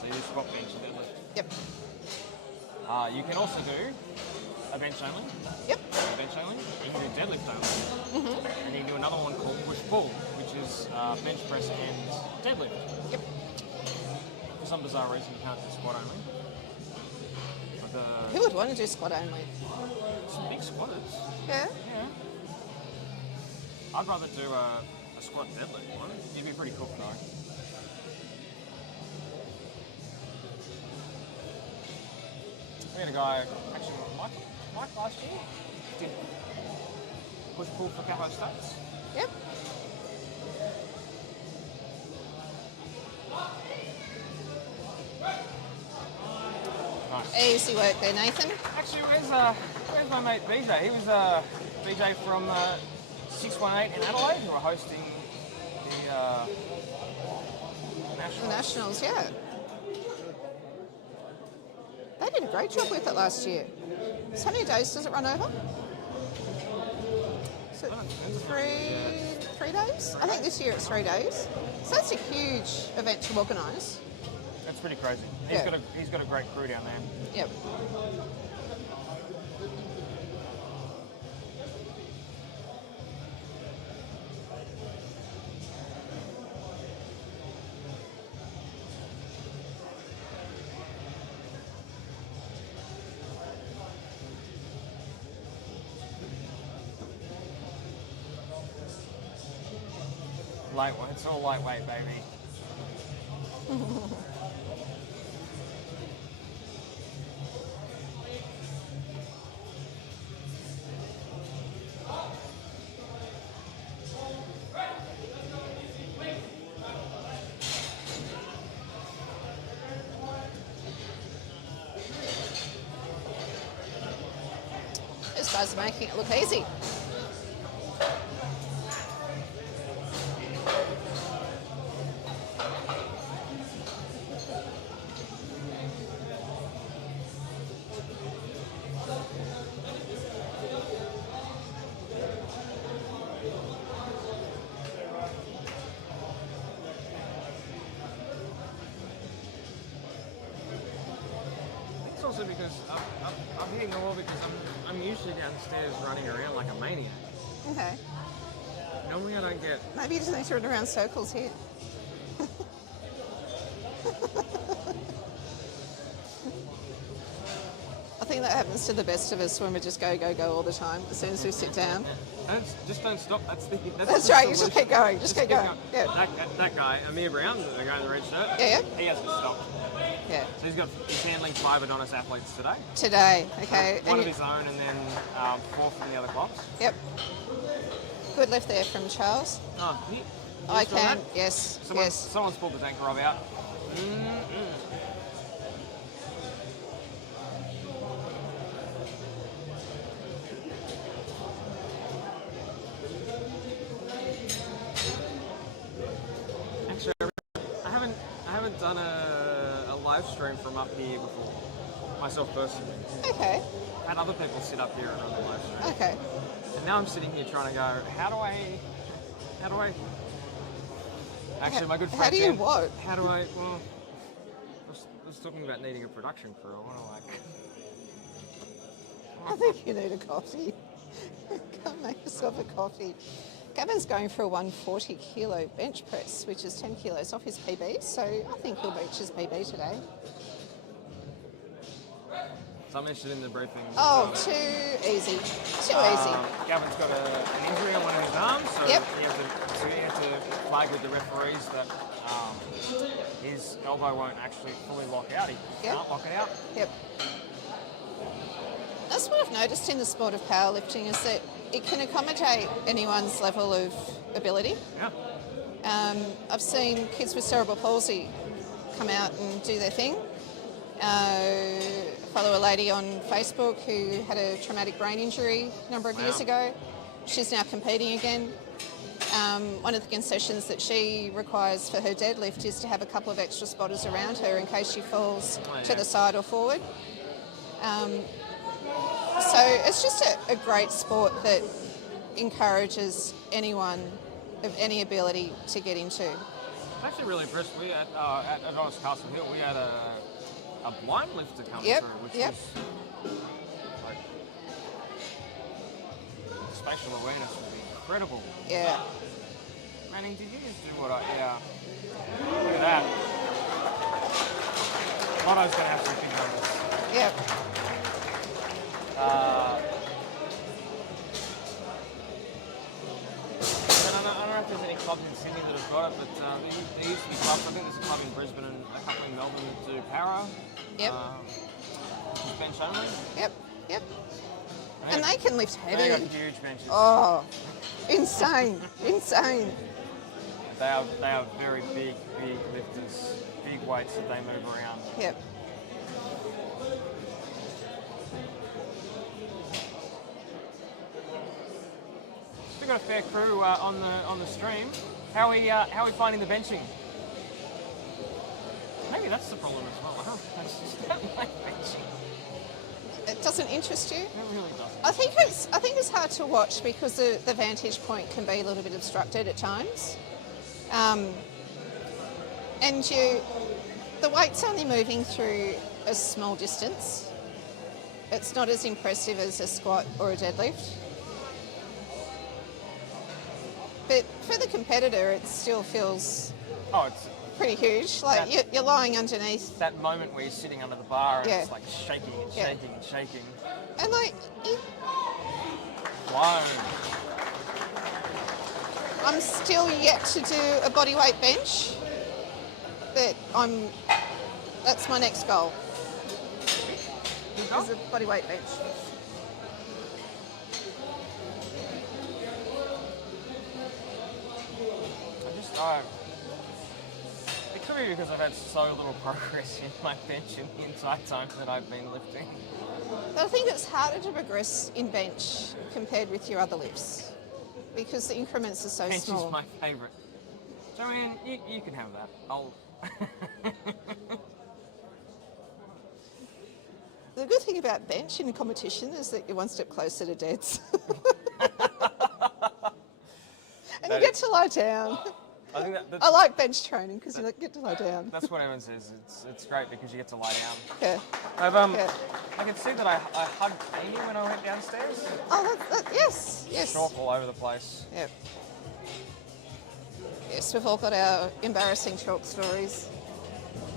So you do squat, bench, and deadlift. Yep. You can also do a bench only. Yep. A bench only. You can do deadlift only. And you can do another one called push pull, which is bench press and deadlift. Yep. For some bizarre reason, you can't do squat only. But Who would want to do squat only? some big squatters. Yeah. Yeah. I'd rather do a squat deadlift one. You'd be pretty cool, though. We had a guy, actually, Mike last year, did push pull for Capo States. Yep. Nice. Easy work there, Nathan. Actually, where's my mate BJ? He was BJ from 618 in Adelaide, who are hosting the The National. Nationals, yeah. They did a great job with it last year. So how many days does it run over? Is it three days? I think this year it's 3 days. So that's a huge event to organise. That's pretty crazy. Yeah. He's got a great crew down there. Yep. Lightweight. It's all lightweight, baby. Those guys are making it look easy. It's also because I'm hitting the wall because I'm usually downstairs running around like a maniac. Okay. Normally I don't get. Maybe you just need to run around circles here. I think that happens to the best of us when we just go all the time as soon as we sit down. Just don't stop. That's the That's right, you just solution. keep going, just keep going. Yeah. That guy, Amir Brown, the guy in the red shirt. Yeah. He hasn't stopped. Yeah. So he's handling 5 Adonis athletes today. Today, okay. One of And his own, and then 4 from the other clubs. yep. Good lift there from Charles. Oh, I can, yes, yes. Someone's pulled the anchor rod out. Actually, I haven't done a live stream from up here before, myself personally. Okay, I had other people sit up here and run the live stream. okay. And now I'm sitting here trying to go, how do I... Actually, my good friend How do you Jen, what? How do I... Well, I was talking about needing a production crew. I want to I think you need a coffee. Go make yourself a coffee. Gavin's going for a 140 kilo bench press, which is 10 kilos off his PB, so I think he'll reach his PB today. So I'm interested in the briefing. Oh, too easy. Too easy. Gavin's got an injury on one of his arms, so Yep. he had to flag with the referees that his elbow won't actually fully lock out. He Yep. can't lock it out. Yep. That's what I've noticed in the sport of powerlifting is that it can accommodate anyone's level of ability. Yeah. I've seen kids with cerebral palsy come out and do their thing. Follow a lady on Facebook who had a traumatic brain injury a number of years ago. She's now competing again. One of the concessions that she requires for her deadlift is to have a couple of extra spotters around her in case she falls to the side or forward. So it's just a great sport that encourages anyone of any ability to get into. I'm actually really impressed. We at Adonis Castle Hill, we had a blind lifter come Yep, through, which yep. was like spatial awareness was incredible. Yeah. Manning, did you just do what yeah. Look at that. Lotto's gonna have to think on this. Yep. I don't know if there's any clubs in Sydney that have got it, but there used to be clubs. I think there's a club in Brisbane and a couple in Melbourne that do para. Yep. Just bench only. Yep. Yep. And they can lift They got heavy. huge benches. Oh, insane. Insane. They are very big lifters, big weights that they move around. Yep. We've got a fair crew on the stream. How are we finding the benching? Maybe that's the problem as well. I just don't like benching. It doesn't interest you? It really doesn't. I think it's hard to watch because the vantage point can be a little bit obstructed at times, and the weight's only moving through a small distance. It's not as impressive as a squat or a deadlift, but for the competitor, it still feels It's pretty huge. Like you're lying underneath, that moment where you're sitting under the bar and Yeah. it's like shaking and Yeah. shaking and shaking. and like Flown. I'm still yet to do a bodyweight bench, but that's my next goal. Is a bodyweight bench. It could be because I've had so little progress in my bench in the entire time that I've been lifting. But I think it's harder to progress in bench compared with your other lifts because the increments are so Bench small. is my favourite. Joanne, you can have that. I'll. The good thing about bench in competition is that you're one step closer to deads. And you get to lie down. I think I like bench training because you get to lie down. that's what everyone says. It's great because you get to lie down. Yeah. I can see that I hugged Amy when I went downstairs. Oh, yes. Chalk all over the place. Yep. Yes, we've all got our embarrassing chalk stories.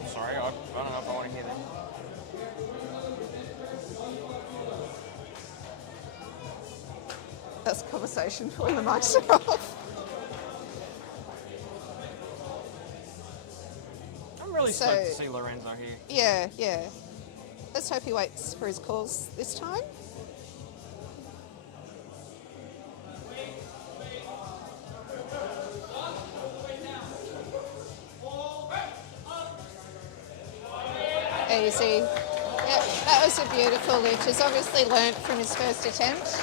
Sorry, I don't know if I want to hear them. That's a conversation for when the mics are off. I'm really stoked to see Lorenzo here. Yeah. Let's hope he waits for his calls this time. Easy. Yep, that was a beautiful lift. He's obviously learnt from his first attempt.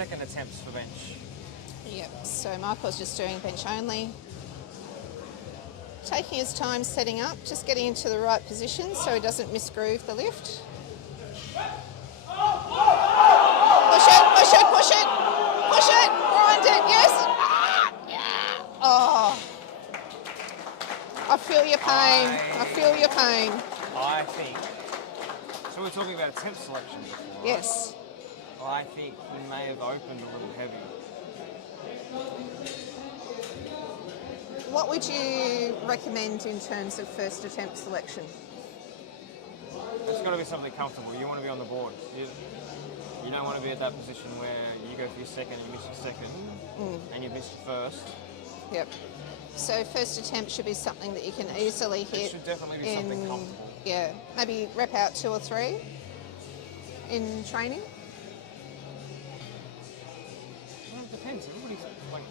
second attempts for bench. Yep, so Michael's just doing bench only. Taking his time setting up, just getting into the right position so he doesn't misgroove the lift. Push it, push it, push it, push it, grind it, yes. Oh, I feel your pain, I feel your pain. I think, so we're talking about attempt selection before, right? Yes. I think he may have opened a little heavy. What would you recommend in terms of first attempt selection? It's got to be something comfortable. You want to be on the board. You don't want to be at that position where you go for your second, you miss your second, and you miss your first. Yep. So first attempt should be something that you can easily hit. It should definitely be something comfortable. Yeah, maybe rep out 2 or 3 in training. Well, it depends. Everybody's like,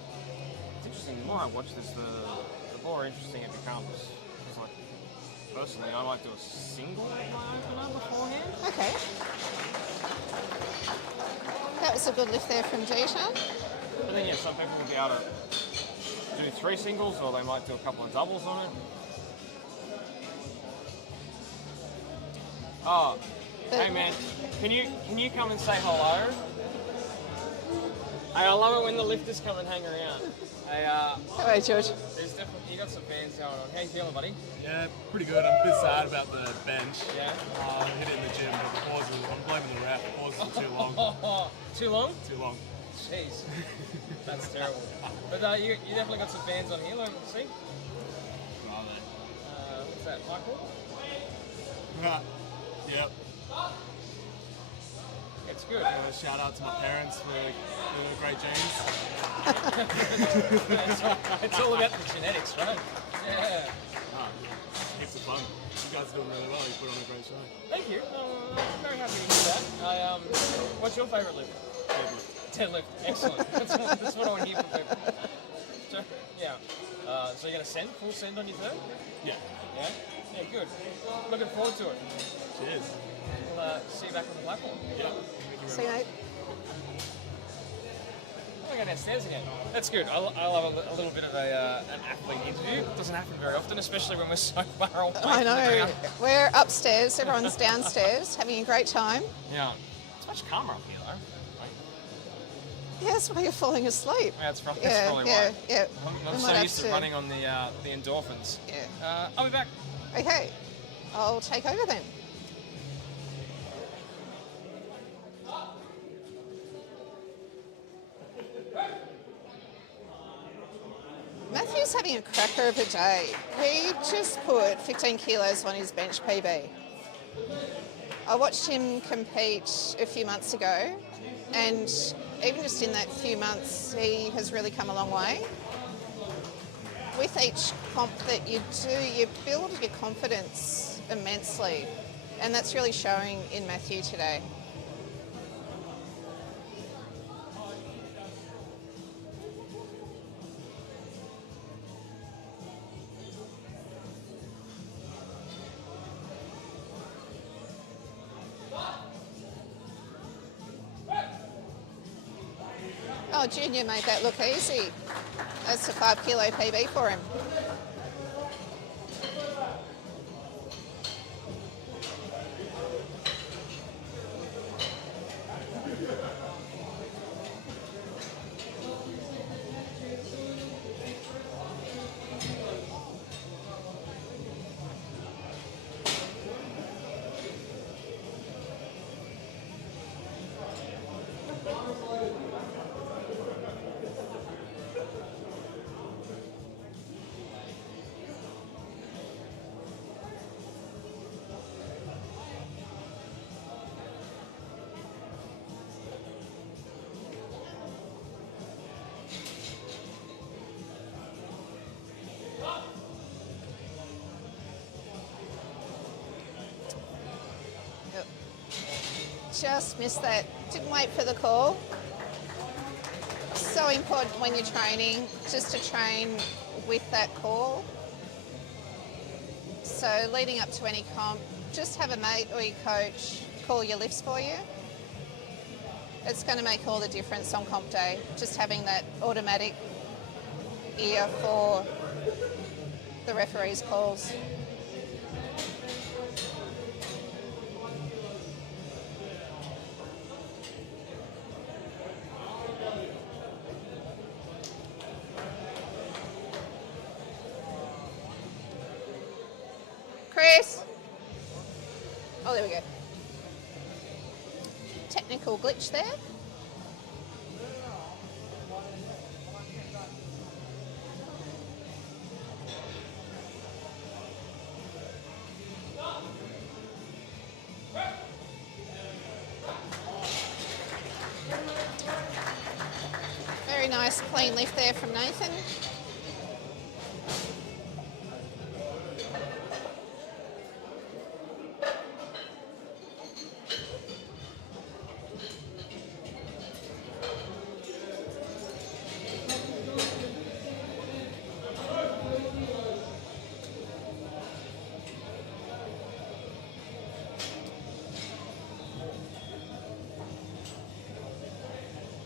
it's interesting. The more I watch this, the more interesting it becomes. It's like, personally, I might do a single with my opener beforehand. Okay. That was a good lift there from Joachim. But then, yeah, some people will be able to do 3 singles, or they might do a couple of doubles on it. Oh, hey man, can you come and say hello? Hey, I love it when the lifters come and hang around. Hey, Hello, George. there's definitely, you got some fans going on. How you feeling, buddy? Yeah, pretty good. I'm a bit sad about the bench. Yeah. I hit it in the gym, but the pauses, I'm blaming the ref. The pauses are too long. Too long? Too long. Jeez, that's terrible. But you definitely got some fans on here. Let me see. What's that, Michael? Yep. It's good. Shout out to my parents for the great genes. It's all about the genetics, right? Yeah. Heaps of fun. You guys are doing really well. You put on a great show. Thank you. I'm very happy to hear that. What's your favourite lift? Deadlift. Excellent. That's what I want to hear from people. So, yeah. So you're going to send? Full send on your third? Yeah. Yeah? Yeah, good. Looking forward to it. Cheers. We'll see you back on the platform. Yeah. See you, mate. I'm going downstairs again. That's good. I love a little bit of an athlete interview. It doesn't happen very often, especially when we're so far away. I know. We're upstairs, everyone's downstairs, having a great time. Yeah. It's much calmer up here, though. Yeah, that's why you're falling asleep. Yeah, that's probably Yeah, why. yeah. I'm We so might used have to running on the endorphins. Yeah. I'll be back. Okay, I'll take over then. Matthew's having a cracker of a day. He just put 15 kilos on his bench PB. I watched him compete a few months ago, and even just in that few months, he has really come a long way. With each comp that you do, you build your confidence immensely, and that's really showing in Matthew today. Oh, Junior made that look easy. That's a 5 kilo PB for him. Just missed that. Didn't wait for the call. So important when you're training, just to train with that call. So leading up to any comp, just have a mate or your coach call your lifts for you. It's going to make all the difference on comp day, just having that automatic ear for the referee's calls. Chris? Oh, there we go. Technical glitch there. Very nice clean lift there from Nathan.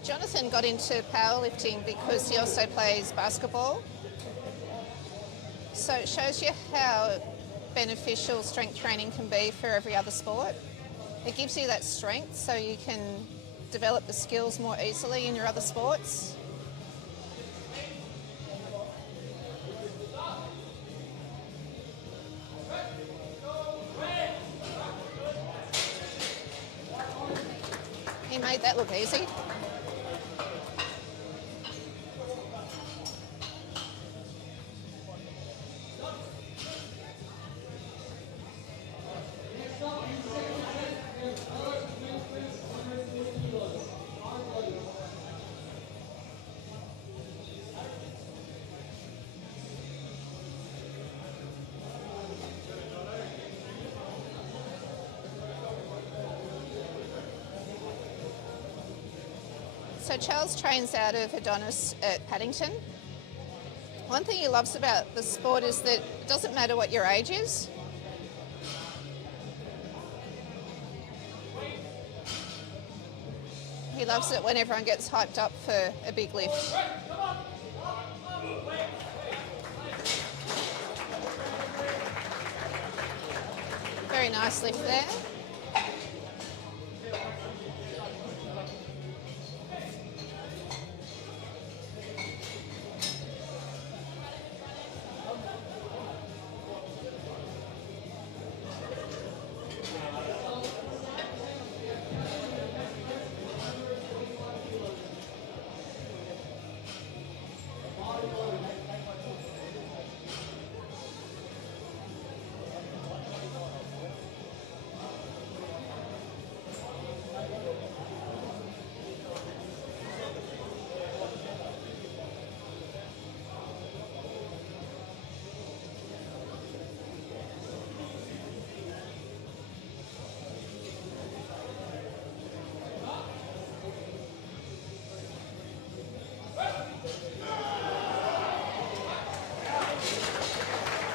Jonathan got into powerlifting because he also plays basketball. So it shows you how beneficial strength training can be for every other sport. It gives you that strength so you can develop the skills more easily in your other sports. He made that look easy. So Charles trains out of Adonis at Paddington. One thing he loves about the sport is that it doesn't matter what your age is. He loves it when everyone gets hyped up for a big lift. Very nice lift there.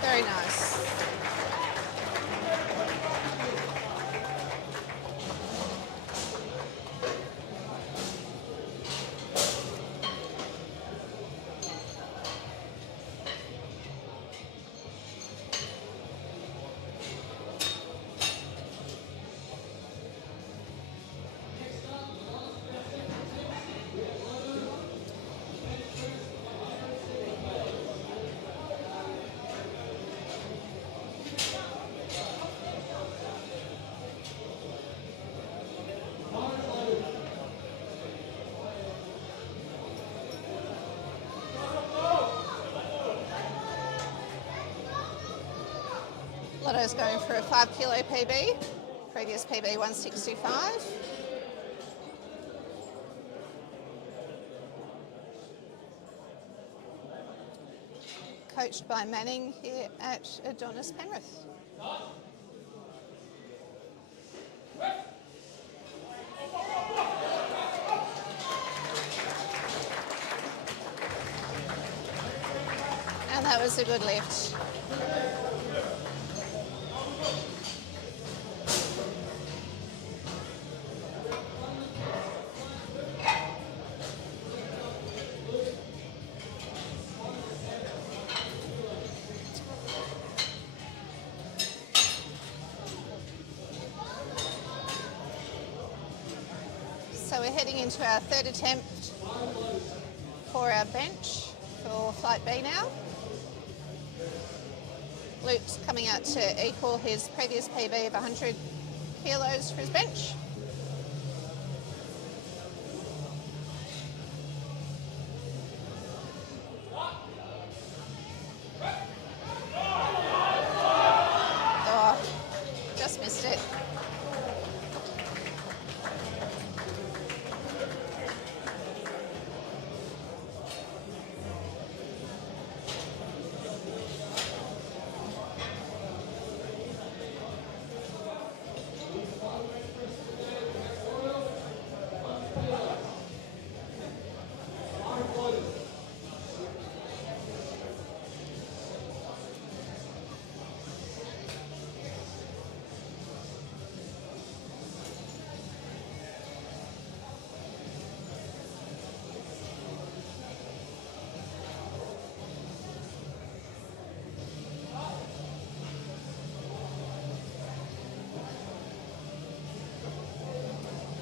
Very nice. Lotto's going for a 5 kilo PB, previous PB 165. Coached by Manning here at Adonis Penrith. And that was a good lift. we're heading into our third attempt for our bench for flight B now. Luke's coming out to equal his previous PB of 100 kilos for his bench. Oh, just missed it.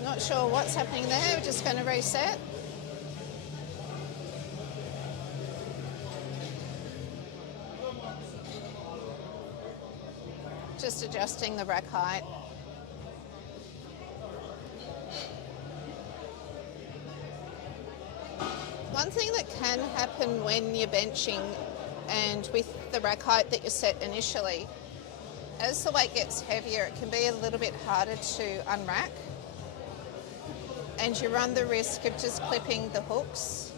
Not sure what's happening there, we're just going to reset. Just adjusting the rack height. One thing that can happen when you're benching and with the rack height that you set initially, as the weight gets heavier, it can be a little bit harder to unrack. And you run the risk of just clipping the hooks.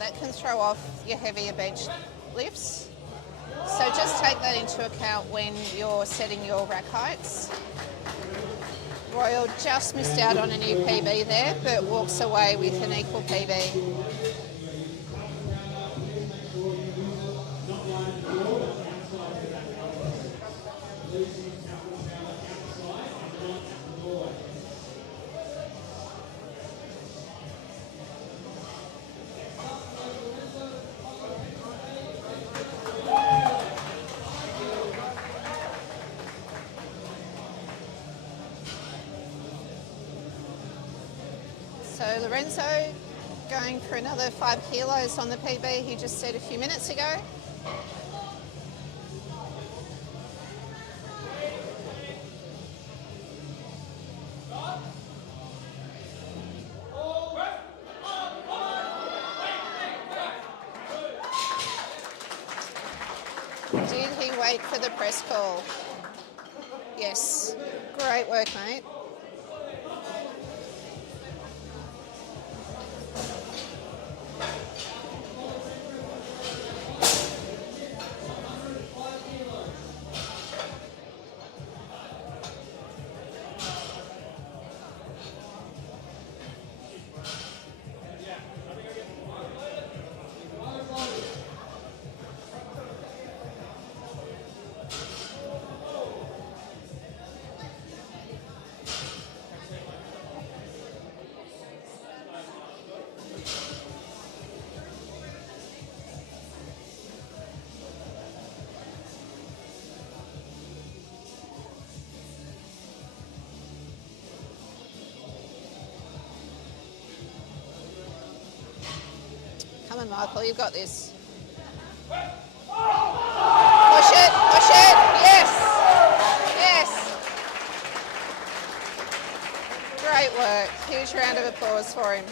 That can throw off your heavier bench lifts. So just take that into account when you're setting your rack heights. Royal just missed out on a new PB there, but walks away with an equal PB. So Lorenzo going for another 5 kilos on the PB he just said a few minutes ago. Did he wait for the press call? Yes. Great work, mate. Come on, Michael, you've got this. Push it, yes, yes. Great work, huge round of applause for him.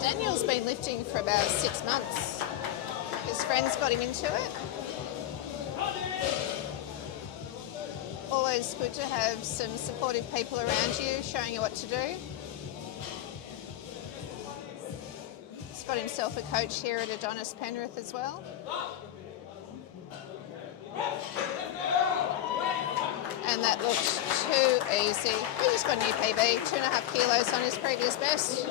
Daniel's been lifting for about 6 months. His friends got him into it. Always good to have some supportive people around you showing you what to do. He's got himself a coach here at Adonis Penrith as well. And And that looked too easy. He just got a new PB, 2.5 kilos on his previous best.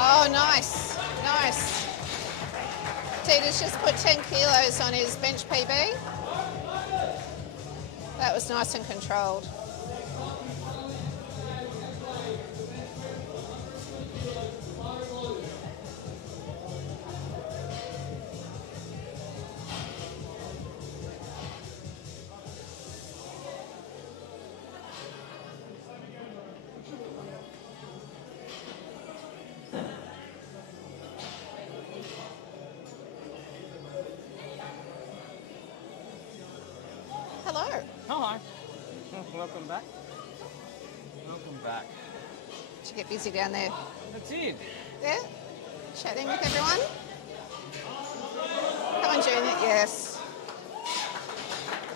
Oh, nice, nice. Tita's just put 10 kilos on his bench PB. That was nice and controlled. Hello. Oh, hi. Welcome back. Welcome back. Did you get busy down there? That's it. Yeah? Chatting with everyone? Come on, Junior. Yes.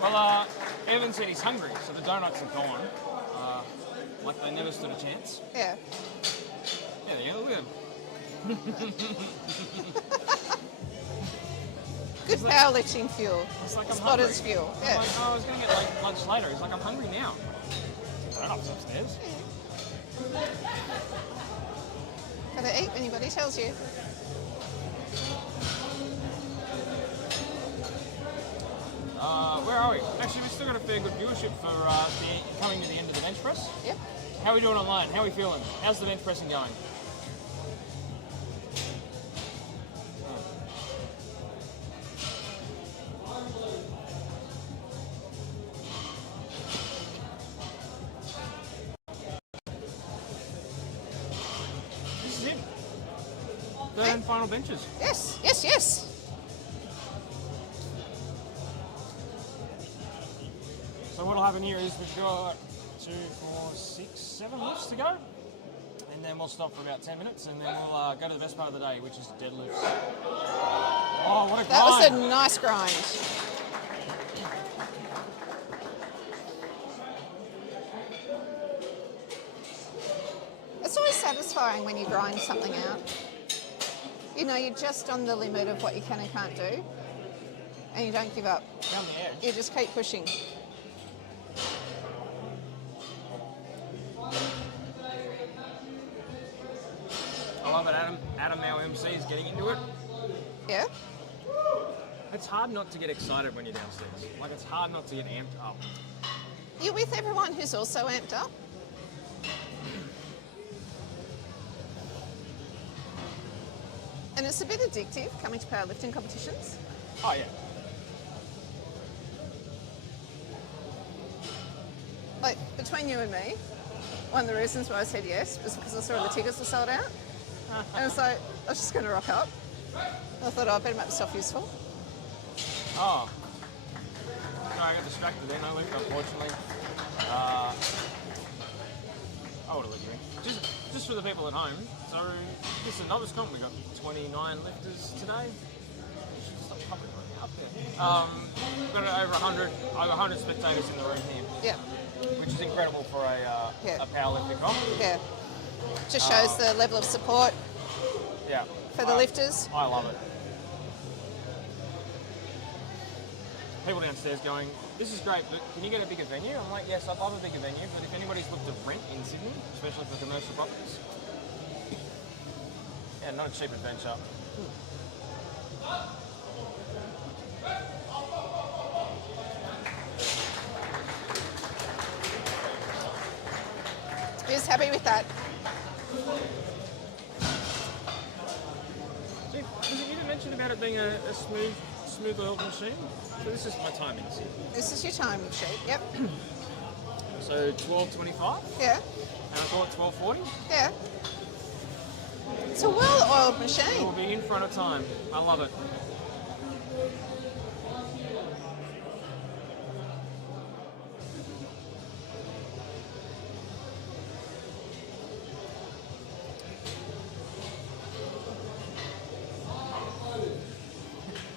Well, Evan said he's hungry, so the donuts are gone. Like they never stood a chance. Yeah. Yeah, there you go. Look at him. Good powerlifting fuel. It's like I'm Spotter's hungry. fuel. I'm Yeah. like, oh, I was going to get like lunch later. He's like, I'm hungry now. Donuts upstairs. Gotta eat when anybody tells you. Where are we? Actually, we've still got a fair good viewership for coming to the end of the bench press. Yep. How are we doing online? How are we feeling? How's the bench pressing going? This is it. Third and final benches. Yes, yes, yes. So what'll happen here is we've got 2, 4, 6, 7 lifts to go, and then we'll stop for about 10 minutes, and then we'll go to the best part of the day, which is deadlifts. Oh, what a grind! That was a nice grind. It's always satisfying when you grind something out. You know, you're just on the limit of what you can and can't do, and you don't give up. Down the edge. You just keep pushing. I love it, Adam. Adam, our MC, is getting into it. Yeah? It's hard not to get excited when you're downstairs. Like, it's hard not to get amped up. You're with everyone who's also amped up. And it's a bit addictive coming to powerlifting competitions. Oh, yeah. Like, between you and me, one of the reasons why I said yes was because I saw the tickets were sold out. And it's like, I was just going to rock up. I thought, oh, I better make myself useful. Oh. No, I got distracted then. I left, unfortunately. I would have let you in. Just for the people at home. So, this is a novice comp. We got 29 lifters today. Stop popping right up there. We've got over 100 spectators in the room here. Yeah, Which is incredible for a powerlifting comp. yeah. Just shows the level of support Yeah. for the lifters. I love it. People downstairs going, this is great, but can you get a bigger venue? I'm like, yes, I'd love a bigger venue, but if anybody's looked at rent in Sydney, especially for commercial properties, yeah, not a cheap adventure. He's happy with that. Gee, you didn't mention about it being a smooth oiled machine. So this is my timings. This is your time sheet. Yep. So 12:25, Yeah. and I thought 12:40. Yeah. It's a well-oiled It will machine. be in front of time. I love it.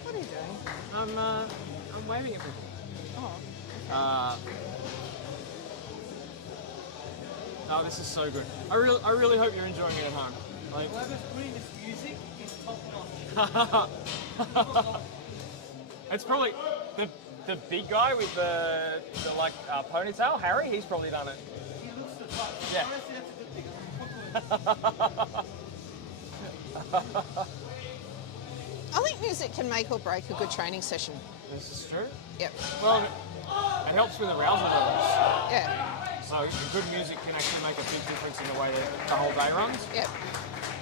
What are you doing? I'm waving at people. Oh. Oh, this is so good. I really hope you're enjoying it at home. Like, Whoever's putting this music is top notch. it's probably the big guy with the ponytail, Harry. He's probably done it. He looks the top. Yeah. Honestly, that's a good thing. I'm popular. I think music can make or break a good training session. This is true. Yep. Well, it helps with arousal levels. Yeah. So good music can actually make a big difference in the way that the whole day runs. Yep.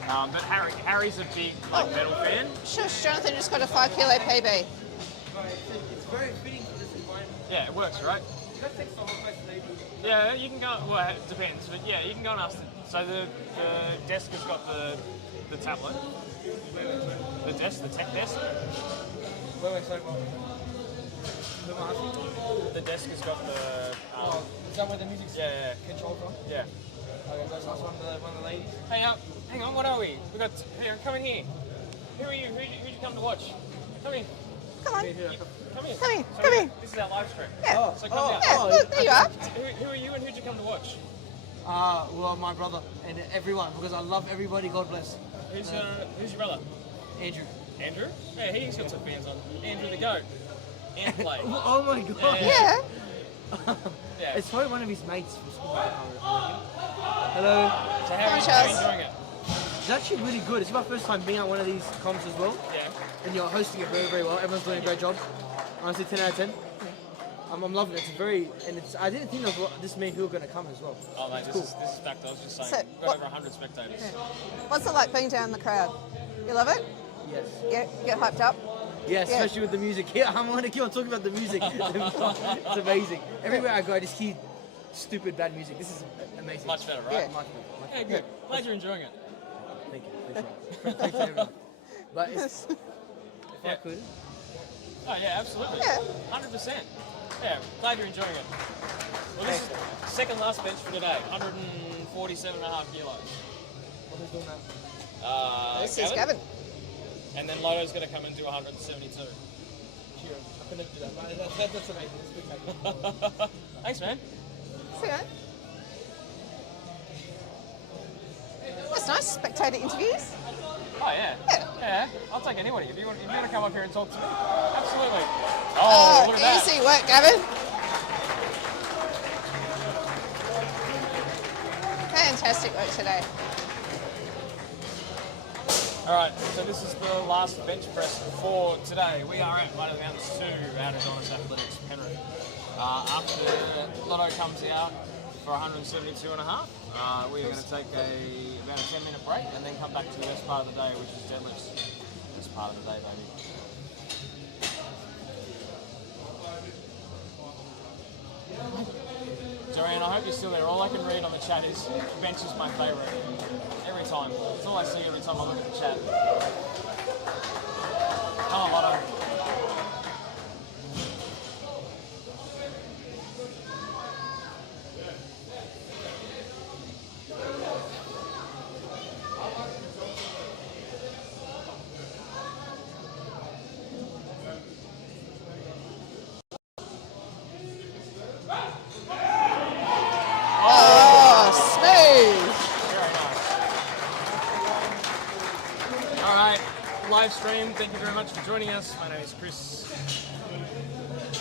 But Harry's a big metal fan. Shush, Jonathan just got a 5 kilo PB. Right, it's very fitting for this environment. Yeah, it works, right? You got text on my lady. Yeah, you can go. Well, it depends, but yeah, you can go and ask. So the desk has got the tablet. The desk, the tech desk. Wait, sorry, what? Who am I asking? The desk has got the. Is that where the music's Yeah. controlled from? Yeah. Okay, let's ask one of the ladies. Hey, hang on. What are we? We got. Here, come in here. Who are you? Who'd you come to watch? Come in. Come on. Come in. Come in, So come in. This is our live stream. Yeah. So come down. Yeah, look, there you are. Who are you and who'd you come to watch? Well, my brother and everyone, because I love everybody. God bless. Who's your brother? Andrew. Andrew? Yeah, he's got some fans on. Andrew the goat. And play. Oh my God. Yeah. Yeah. It's probably one of his mates from school. Hello. So Come on, how are you Charles. enjoying it? It's actually really good. It's my first time being at one of these comps as well. Yeah. And you're hosting it very, very well. Everyone's doing a great job. Honestly, 10 out of 10. I'm loving it. It's very, and it's. I didn't think there was this many people going to come as well. Oh mate, this is fact. I was just saying. So, We've got what- over 100 spectators. What's it like being down in the crowd? You love it? Yes. Yeah. Get hyped up? Yeah, Yeah. especially with the music. Yeah, I'm going to keep on talking about the music. It's amazing. Everywhere I go, I just hear stupid bad music. This is amazing. Much better, right? Yeah. Much better. Hey, good. Glad you're enjoying it. Thank you. Thanks, everyone. But if I could, Oh yeah, absolutely. Yeah. 100%. Yeah, glad you're enjoying it. Well, this is second last bench for today. 147.5 kilos. who's doing that? This is Gavin. And then Loto's going to come and do 172. Cheers. I could never do that. But that's amazing. It's spectacular. Thanks, man. See ya. That's nice. Spectator interviews. Oh yeah. Yeah. Yeah. I'll take anybody. If you want to come up here and talk to me, absolutely. Oh, look at that. Easy work, Gavin. Fantastic work today. All right, so this is the last bench press for today. We are at Light of the Mountains 2 at Adonis Athletics Penrith. After Lotto comes out for 172 and a half, we are going to take about a 10-minute break and then come back to the best part of the day, which is deadlifts. Best part of the day, baby. Joanne, I hope you're still there. All I can read on the chat is bench is my favourite. Every time. That's all I see every time I look at the chat. Come on, Lotto. Oh, smooth. Very nice. All right, live stream. Thank you very much for joining us. My name is Chris.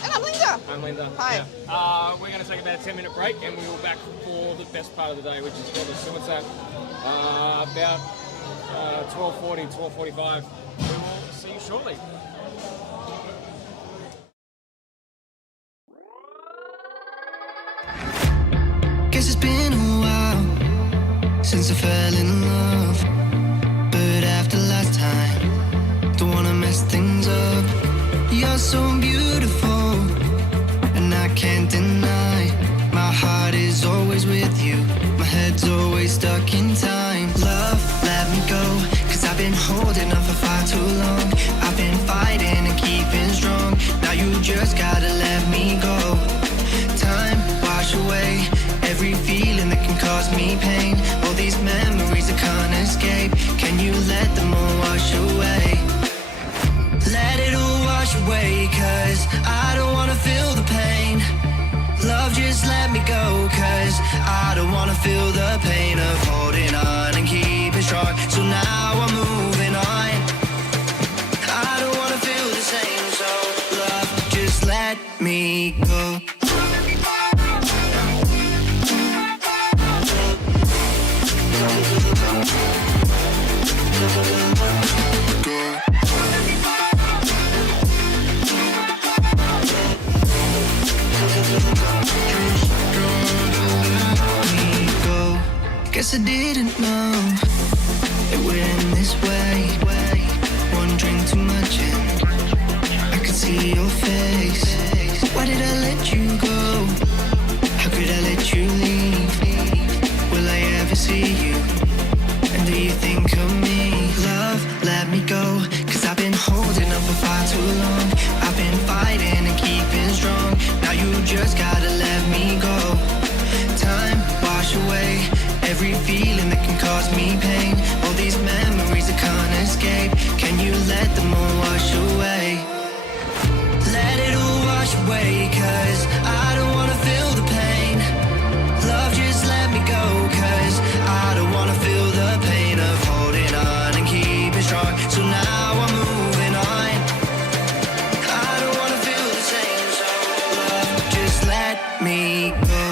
And I'm Linda. I'm Linda. Hi. Yeah. We're going to take about a 10-minute break, and we will back for the best part of the day, which is deadlift. So what's that? About 12:40, 12:45. We will see you shortly. Guess it's been a while since I fell in love. But after last time, don't wanna mess things up. You're so beautiful, and I can't deny. My heart is always with you, my head's always stuck in time. Love, let me go, cause I've been holding on for far too long. I've been fighting and keeping strong, now you just gotta let me go. Time, wash away every feeling that can cause me pain. All these memories I can't escape, can you let them all wash away? Let it all wash away, cause I don't wanna feel the pain. Love, just let me go, cause I don't wanna feel the pain of holding on and keeping strong. So now I'm moving on. I don't wanna feel the same, so love, just let me go. Guess I didn't know it would end this way. One drink too much and I could see your face. Why did I let you go? How could I let you leave? Will I ever see you? And do you think of me? Love, let me go, cause I've been holding on for far too long. I've been fighting and keeping strong, now you just gotta let me go. Time, wash away every feeling that can cause me pain. All these memories I can't escape, can you let them all wash away? Let it all wash away, cause I don't wanna feel the pain. Love, just let me go, cause I don't wanna feel the pain of holding on and keeping strong. So now I'm moving on. I don't wanna feel the same, so love, just let me go.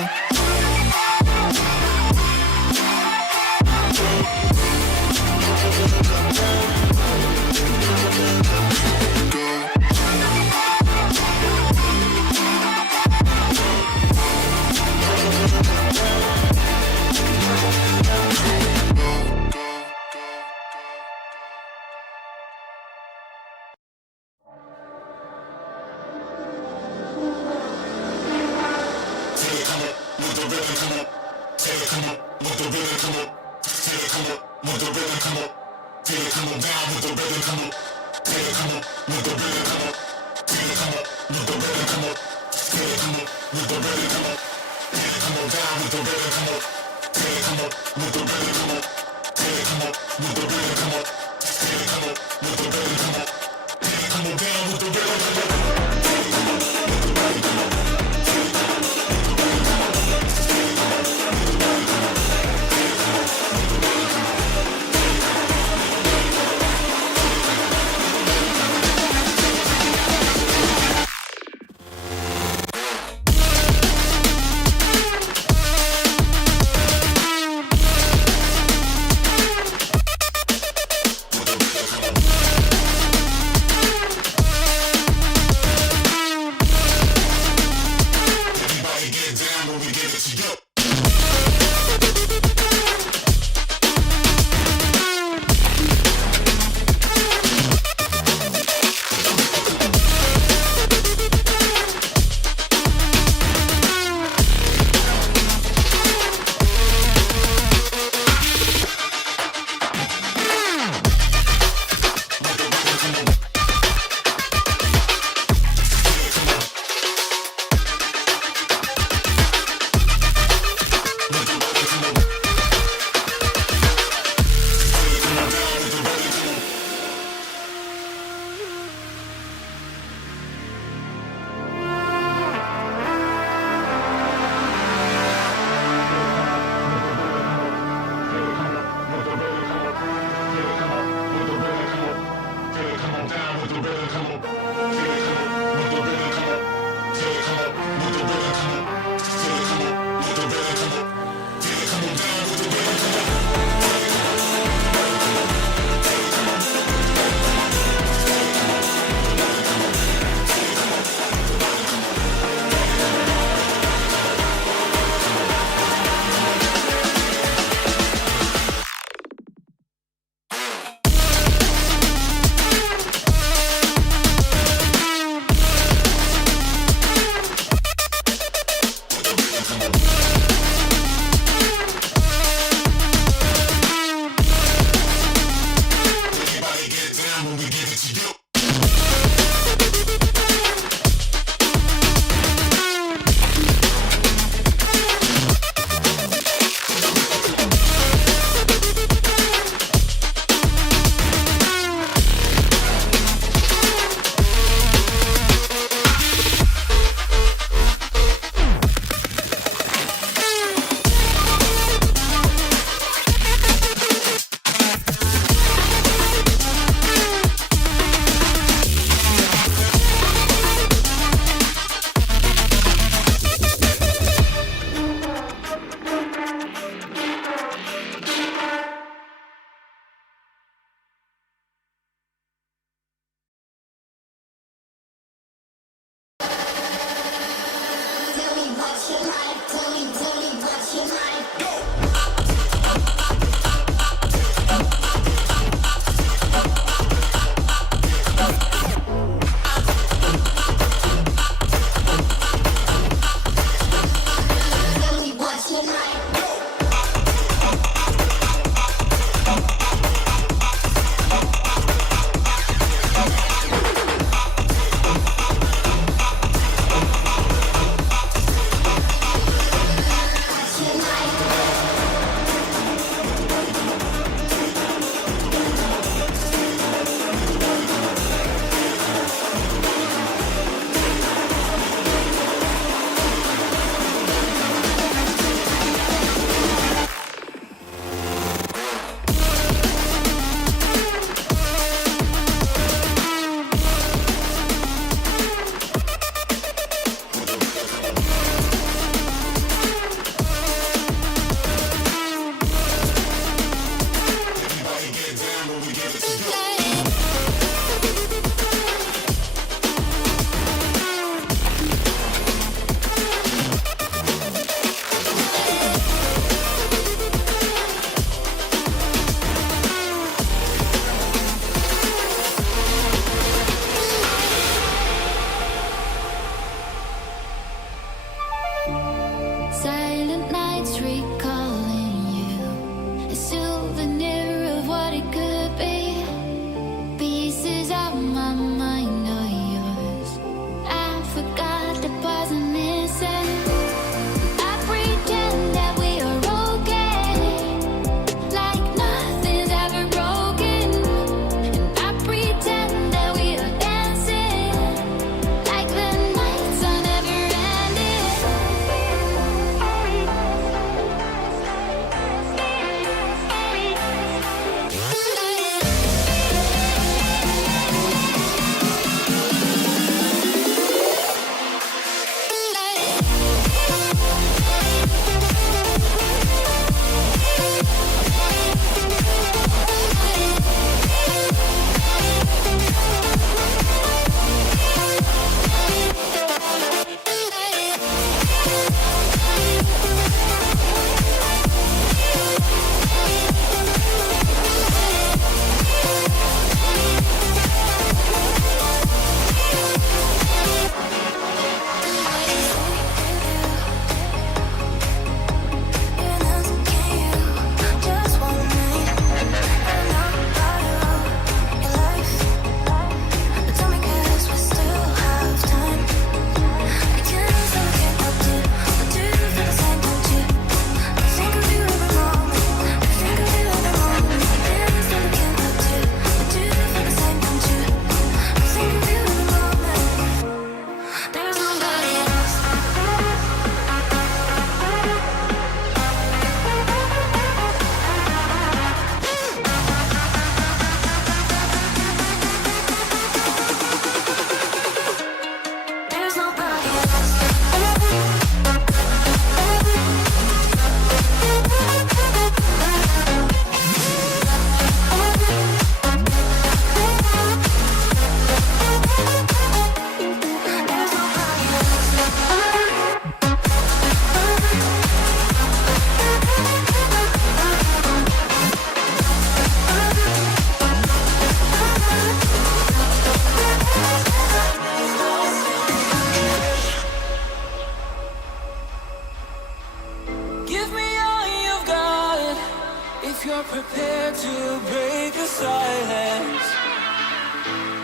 not prepared to break the silence.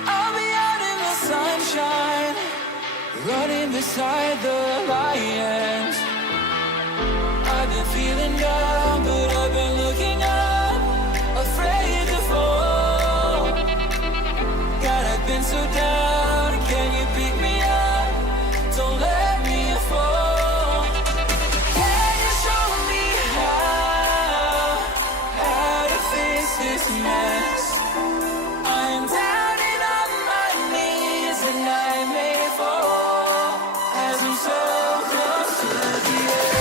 I'll be out in the sunshine, running beside the lions. I've been feeling down, but I've been looking up, afraid to fall. God, I've been so down, can you pick me up? Don't let me fall. Can you show me how to face this mess? I'm down and on my knees and I may fall as I'm so close to the edge.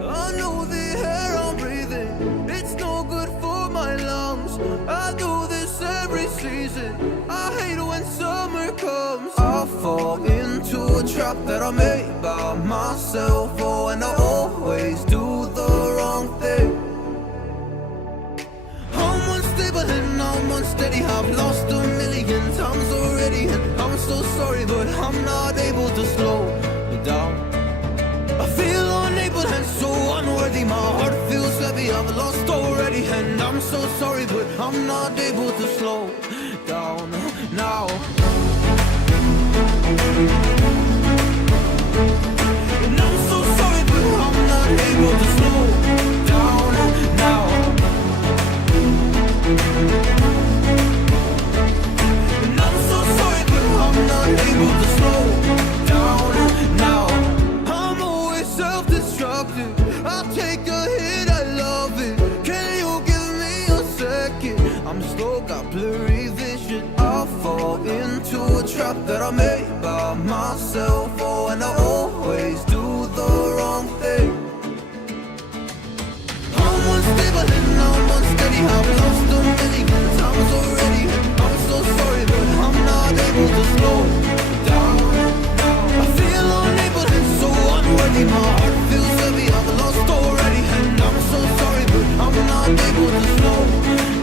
I know the air I'm breathing, it's no good for my lungs. I do this every season, I hate when summer comes. I fall into a trap that I made by myself. Oh, and I always do the wrong thing. I'm unstable and I'm unsteady, I've lost a million times already. And I'm so sorry, but I'm not able to slow down. I feel unable and so unworthy, my heart feels heavy, I've lost already. And I'm so sorry, but I'm not able to slow down now. And I'm so sorry, but I'm not able to slow down now. And I'm so sorry, but I'm not able to slow down now. Self-destructive, I take a hit, I love it. Can you give me a second? I'm slow, got blurry vision. I fall into a trap that I made by myself. Oh, and I always do the wrong thing. I'm unstable and I'm unsteady, I've lost a million times already. I'm so sorry, but I'm not able to slow down. I feel unable and so unworthy, my heart feels heavy, I've lost already. And I'm so sorry, but I'm not able to slow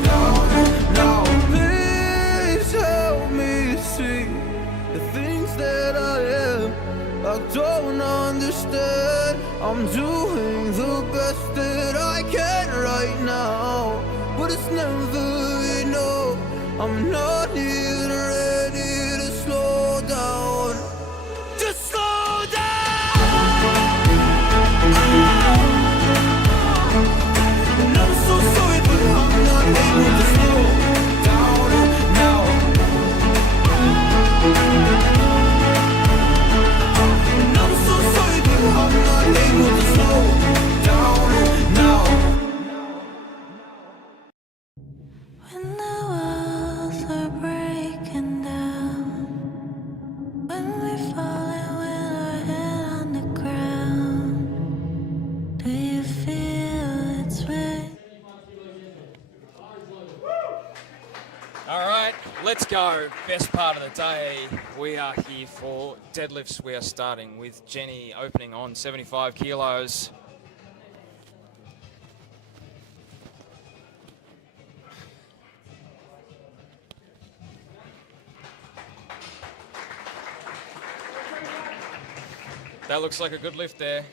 down now. Please help me see the things that I am. I don't understand. understand. I'm doing the best that I can right now, but it's never enough. I'm not even ready to slow down. Just slow down. And I'm so sorry, but I'm not able to slow down now. And I'm so sorry, but I'm not able to slow down now. When the walls are breaking down, when we're falling with our head on the ground, do you feel it's right? All right, let's go. Best part of the day. We are here for deadlifts. We are starting with Jenny opening on 75 kilos. That looks like a good lift there.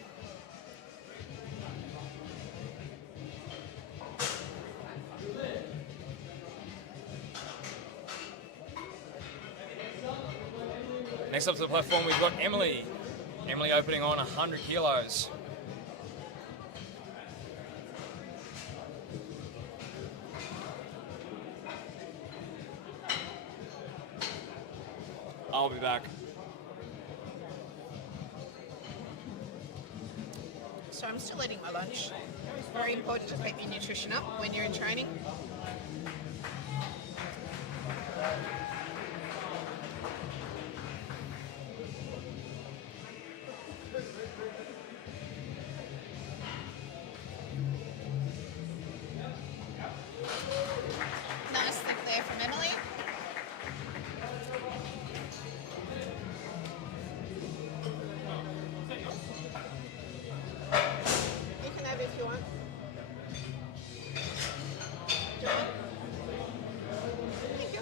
Next up to the platform, we've got Emily. Emily opening on 100 kilos. I'll be back. So I'm still eating my lunch. Very important to keep your nutrition up when you're in training. Nice thick there from Emily. You can have it if you want. Thank you.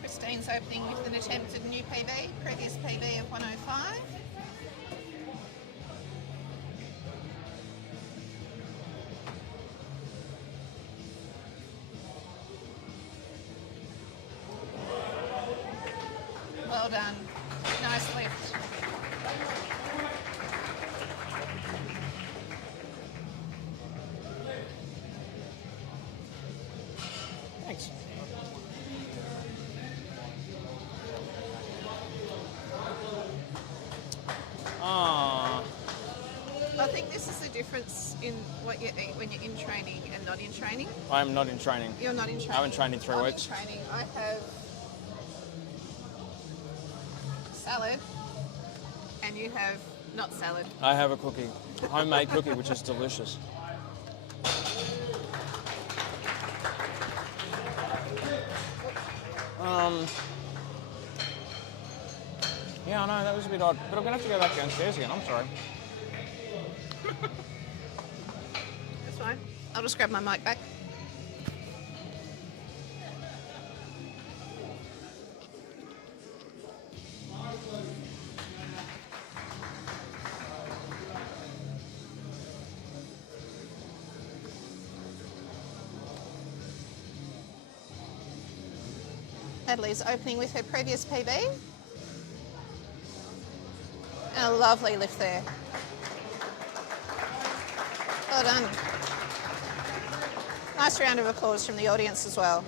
Christine's opening with an attempted new PB, previous PB of 105. Well done. Nice lift. Thanks. I think this is the difference in what you eat when you're in training and not in training. I'm not in training. You're not in training. I haven't trained in 3 I'm weeks. in training. I have salad and you have not salad. I have a cookie, homemade cookie, which is delicious. Yeah, I know, that was a bit odd, but I'm gonna have to go back downstairs again, I'm sorry. That's fine. I'll just grab my mic back. Adelaide's opening with her previous PB. And a lovely lift there. Well done. Nice round of applause from the audience as well.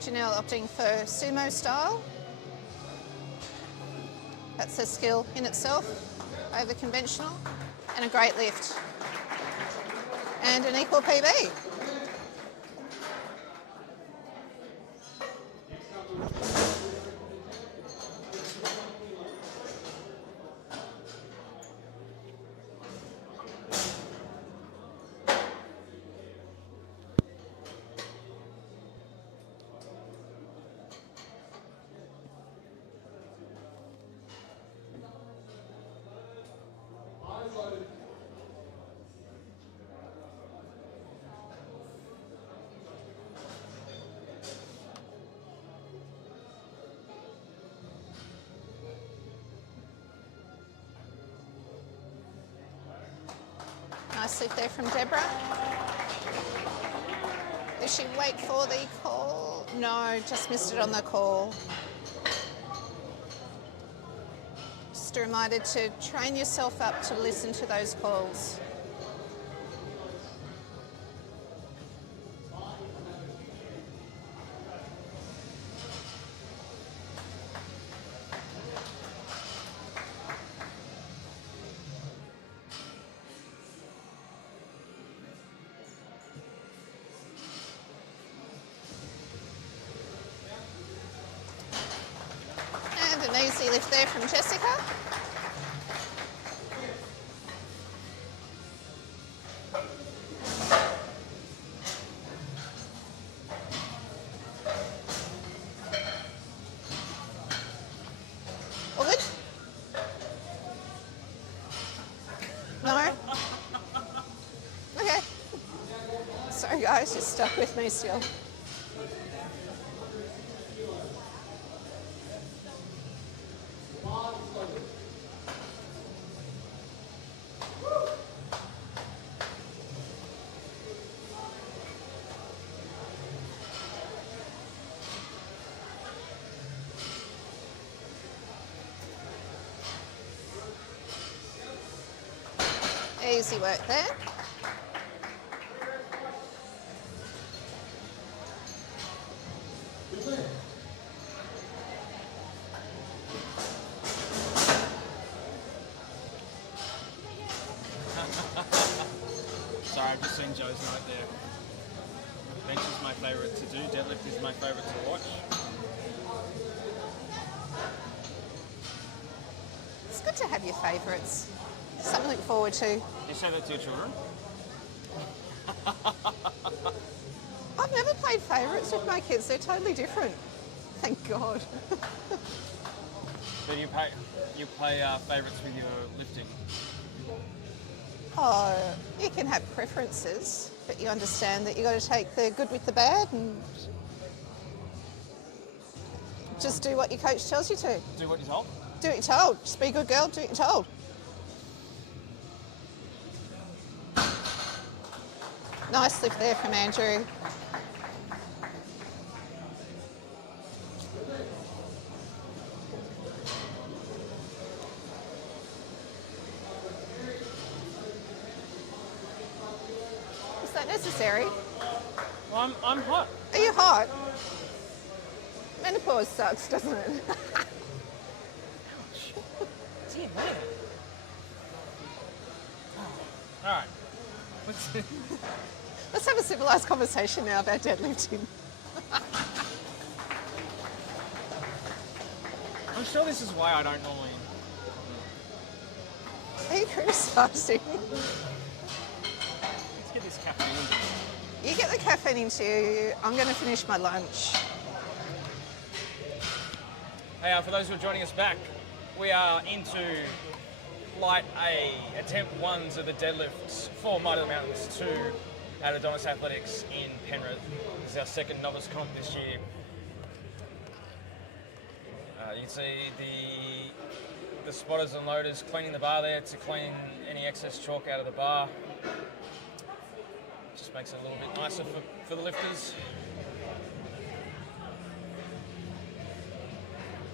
Janelle opting for sumo style. That's a skill in itself, over conventional, and a great lift. And an equal PB. Nice lift there from Deborah. Did she wait for the call? No, just missed it on the call. Just a reminder to train yourself up to listen to those calls. An easy lift there from Jessica. All good? No? Okay. Sorry guys, you're stuck with me still. Easy work there. Sorry, I've just seen Joe's note there. Bench is my favourite to do, deadlift is my favourite to watch. It's good to have your favourites. Something to look forward to. You say that to your children? I've never played favourites with my kids. They're totally different. Thank God. But you play favourites with your lifting. Oh, you can have preferences, but you understand that you've got to take the good with the bad and just do what your coach tells you to. Do what you're told? Do what you're told. Just be a good girl, do what you're told. Nice lift there from Andrew. Is that necessary? Well, I'm hot. Are you hot? Menopause sucks, doesn't it? Dear me. All right. Let's have a civilised conversation now about deadlifting. I'm sure this is why I don't normally. Are you criticising? Let's get this caffeine into it. You get the caffeine into you. I'm going to finish my lunch. Hey, for those who are joining us back, we are into light A, attempt ones of the deadlifts for Might of the Mountains 2 at Adonis Athletics in Penrith. This is our second novice comp this year. You can see the spotters and loaders cleaning the bar there to clean any excess chalk out of the bar. Just makes it a little bit nicer for the lifters.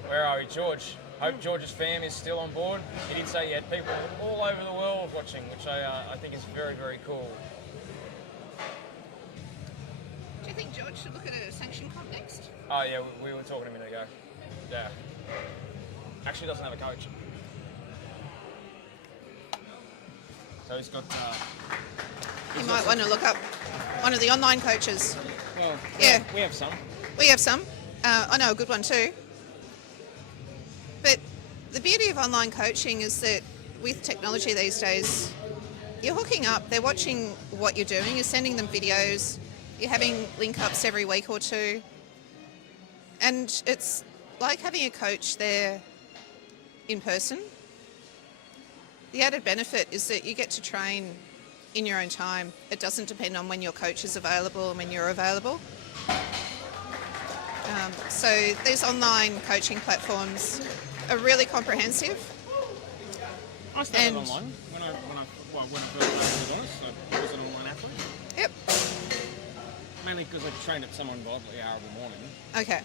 Where are we, George? Hope George's fam is still on board. He did say he had people all over the world watching, which I think is very, very cool. Do you think George should look at a sanction comp next? Oh yeah, we were talking a minute ago. Yeah. Actually doesn't have a coach. So he's got... You might want to look up one of the online coaches. Well, Yeah. we have some. We have some. I know a good one too. But the beauty of online coaching is that with technology these days, you're hooking up, they're watching what you're doing, you're sending them videos, you're having link-ups every week or two. And it's like having a coach there in person. The added benefit is that you get to train in your own time. It doesn't depend on when your coach is available and when you're available. So these online coaching platforms are really comprehensive. I started online when I first started with Adonis. I was an online athlete. Yep. Mainly because I trained at some ungodly hour of the morning. Okay.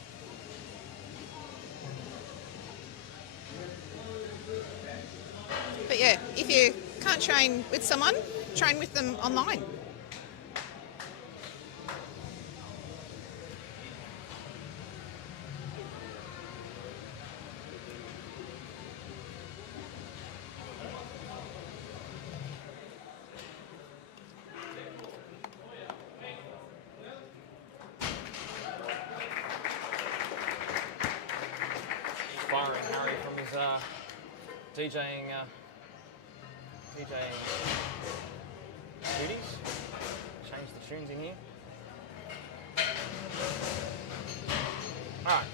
But yeah, if you can't train with someone, train with them online. Firing Harry from his DJing duties. Change the tunes in here. Alright.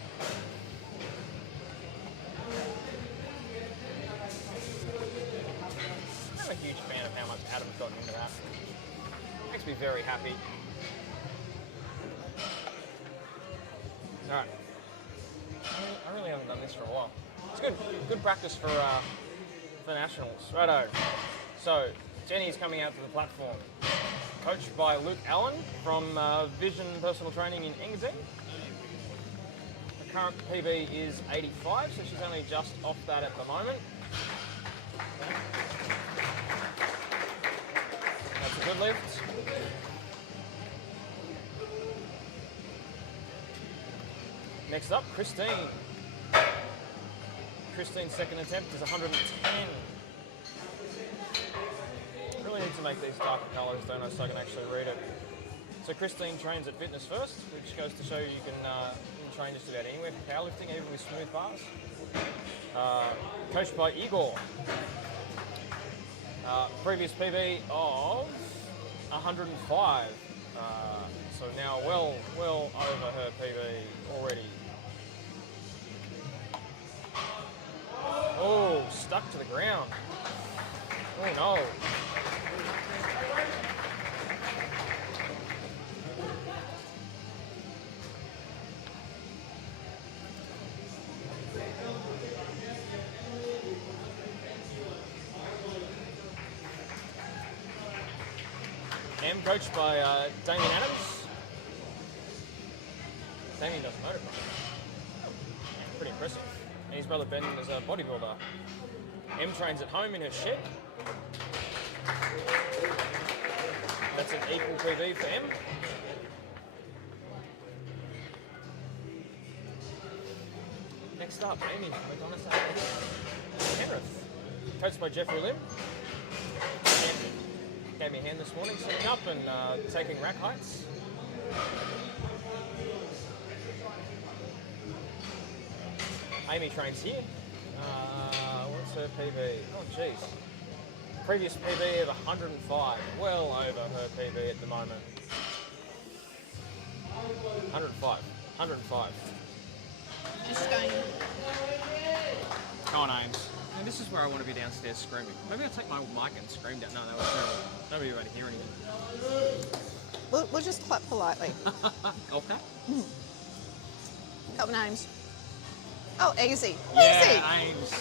I'm a huge fan of how much Adam's gotten into that. Makes me very happy. Alright. I really haven't done this for a while. It's good practice for nationals. Righto. So Jenny's coming out to the platform, coached by Luke Allen from Vision Personal Training in Engadine. Her current PB is 85, so she's only just off that at the moment. That's a good lift. Next up, Christine. Christine's second attempt is 110. Really need to make these darker colours, don't I, so I can actually read it. So Christine trains at Fitness First, which goes to show you can train just about anywhere for powerlifting, even with smooth bars. Coached by Igor. Previous PB of 105. So now well over her PB already. Oh, stuck to the ground. Oh no. I'm coached by Damien Adams. Damien does motocross. Pretty impressive. And his brother Ben is a bodybuilder. M trains at home in her shed. That's an equal PB for M. Next up, Amy from Adonis Athletics Penrith. Coached by Jeffrey Lim. Gave me a hand this morning setting up and taking rack heights. Amy trains here. What's her PB? Oh, jeez. Previous PB of 105. Well over her PB at the moment. 105. 105. Just going. Come on, Ames. And this is where I want to be downstairs screaming. Maybe I'll take my mic and scream down. No, that was terrible. Nobody will be able to hear anything. We'll just clap politely. Okay. Couple names. Oh, easy. Yeah, Easy. Ames.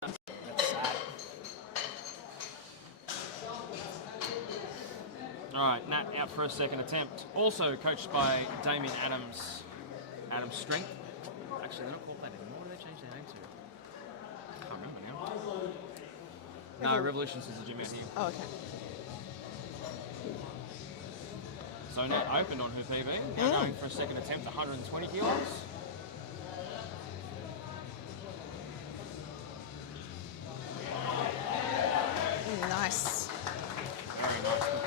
That's sad. Alright, Nat out for a second attempt. Also coached by Damien Adams. Adams Strength. Actually, they're not called that anymore. What did they change their name to? I can't remember now. No, Revolutions is a gym out here. Oh, okay. So Nat opened on her PB. Now going for a second attempt, 120 kilos. Nice. Very nice.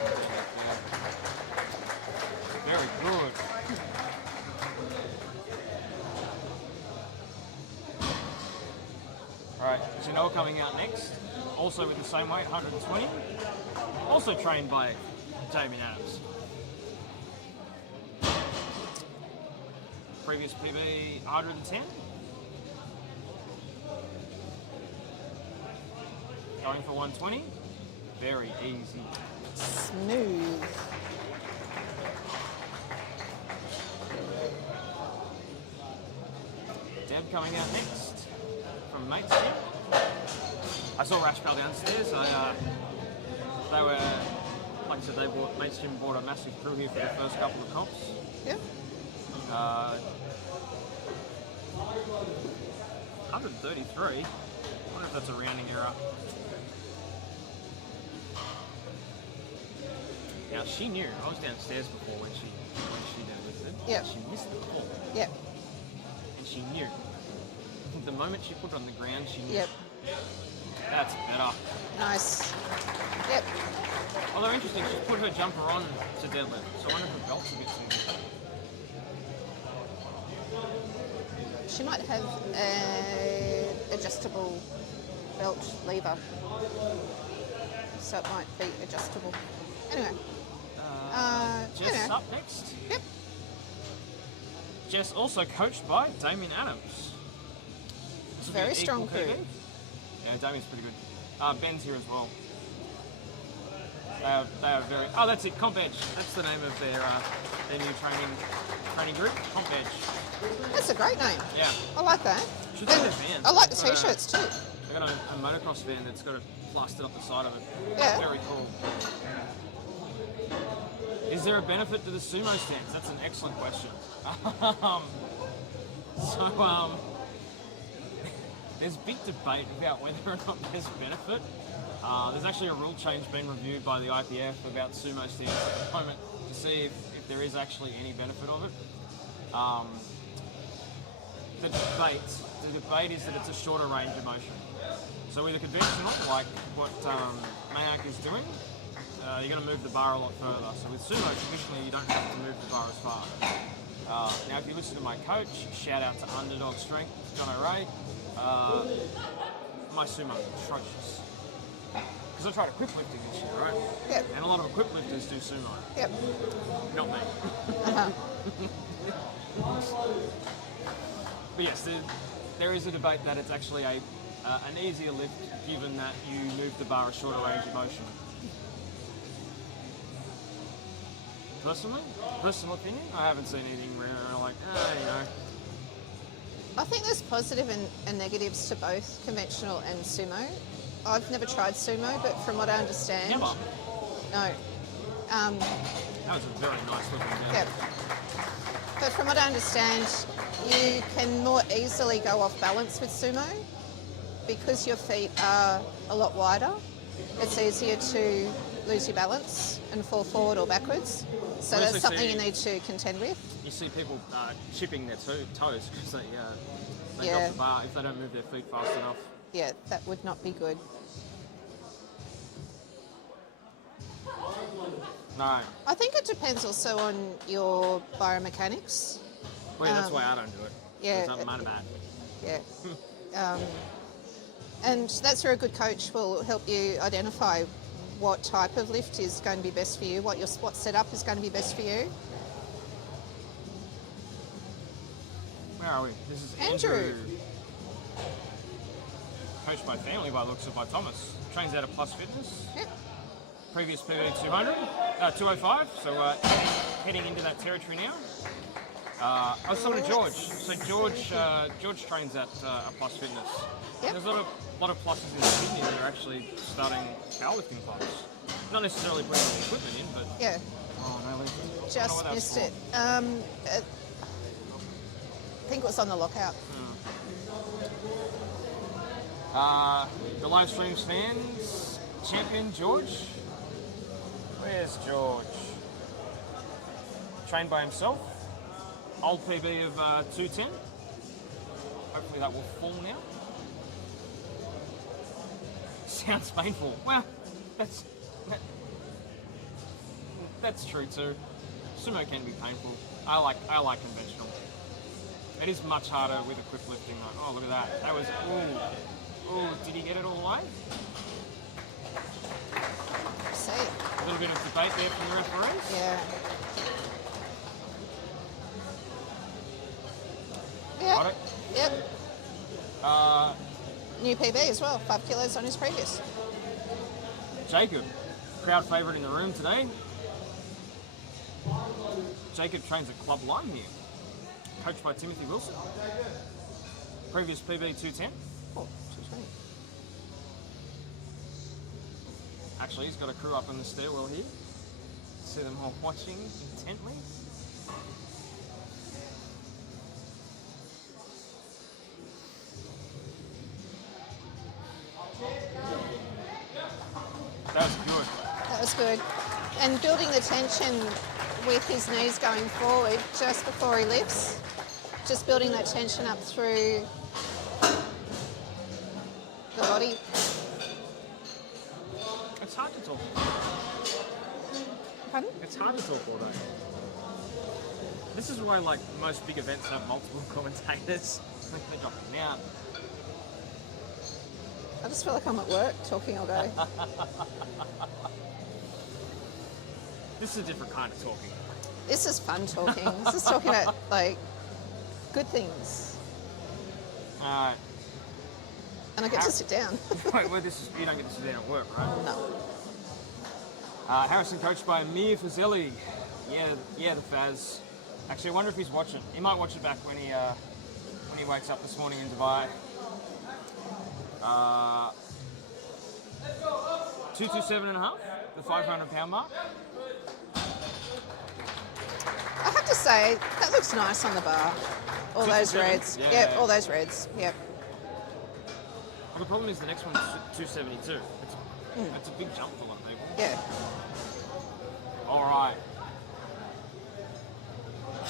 Very good. Alright, Janelle coming out next. Also with the same weight, 120. Also trained by Damien Adams. Previous PB 110. Going for 120. Very easy. Smooth. Deb coming out next from Mate's gym. I saw Rash Bell downstairs. They were, like I said, Mate's gym bought a massive crew here for the first couple of comps. Yep. 133. I wonder if that's a rounding error. Now she knew. I was downstairs before when she deadlifted. Yep. She missed the ball. Yep. And she knew. The moment she put it on the ground, she knew. Yep. That's better. Nice. Yep. Although interesting, she put her jumper on to deadlift, so I wonder if her belt's a bit too big. She might have an adjustable belt lever, so it might be adjustable. Anyway. Jess anyway. up next. Yep. Jess also coached by Damien Adams. This will be Very an strong equal crew. PB. Yeah, Damien's pretty good. Ben's here as well. They are very. Oh, that's it. Comp Edge. That's the name of their new training group. Comp Edge. That's a great name. Yeah. I like that. Should see their van. I like the They've got t-shirts too. They've got a motocross van that's got it plastered up the side of it. Yeah. Very cool. Is there a benefit to the sumo stance? That's an excellent question. There's big debate about whether or not there's benefit. There's actually a rule change being reviewed by the IPF about sumo stance at the moment to see if there is actually any benefit of it. The debate is that it's a shorter range of motion. So with a conventional, like what Mayak is doing, you're going to move the bar a lot further. So with sumo, traditionally you don't have to move the bar as far. Now, if you listen to my coach, shout out to Underdog Strength, John O'Ray, my sumo is atrocious. Because I tried equip lifting this year, right? Yep. And a lot of equip lifters do sumo. Yep. Not me. Uh-huh. But yes, there is a debate that it's actually an easier lift given that you move the bar a shorter range of motion. Personal opinion, I haven't seen anything where I'm like, I think there's positive and negatives to both conventional and sumo. I've never tried sumo, but from what I understand... Never? No. That was a very nice looking down. Yeah. But from what I understand, you can more easily go off balance with sumo because your feet are a lot wider. It's easier to lose your balance and fall forward or backwards. So that's something you need to contend with. You see people chipping their toes because they Yeah. drop the bar if they don't move their feet fast enough. Yeah, that would not be good. No. I think it depends also on your biomechanics. Well, that's why I don't do it. yeah, Because I'm monomat. Yeah. And that's where a good coach will help you identify what type of lift is going to be best for you, what setup is going to be best for you. Where are we? This is Andrew. Coached by family by looks of by Thomas. Trains out of Plus Fitness. Yep. Previous PB 205, so heading into that territory now. I was talking to George. So George trains at Plus Fitness. Yep. There's a lot of pluses in Sydney that are actually starting powerlifting clubs. Not necessarily putting the equipment in, but Yeah, oh no, Leigh. I don't know what just that's missed for. it. I think it was on the lockout. The live streams fans, champion George. Where's George? Trained by himself. Old PB of 210. Hopefully that will fall now. Sounds painful. Well, that's true too. Sumo can be painful. I like conventional. It is much harder with equip lifting though. Oh, look at that. That was ooh, did he get it all the way? See? A little bit of debate there from the referees. Yeah. Got it. Yep. Uh, New PB as well, 5 kilos on his previous. Jacob, crowd favourite in the room today. Jacob trains at Club Lime here, coached by Timothy Wilson. Previous PB 210. Oh, 220. Actually, he's got a crew up on the stairwell here. See them all watching intently. That was good. That was good. And building the tension with his knees going forward just before he lifts, just building that tension up through the body. It's hard to talk. Pardon? It's hard to talk all day. This is why, like, most big events have multiple commentators. They drop them out. I just feel like I'm at work talking all day. This is a different kind of talking. This is fun talking. This is talking about, like, good things. Alright. And I get to sit down. Wait, well, this is, you don't get to sit down at work, right? No. Harrison coached by Amir Fazeli. Yeah, the Faz. Actually, I wonder if he's watching. He might watch it back when he wakes up this morning in Dubai. 227.5, the 500-pound mark. I have to say, that looks nice on the bar. All those 227? reds. Yeah, Yep, yeah. all those reds. Yep. Well, the problem is the next one's 272. It's a big jump for a lot of people. Yeah. All right.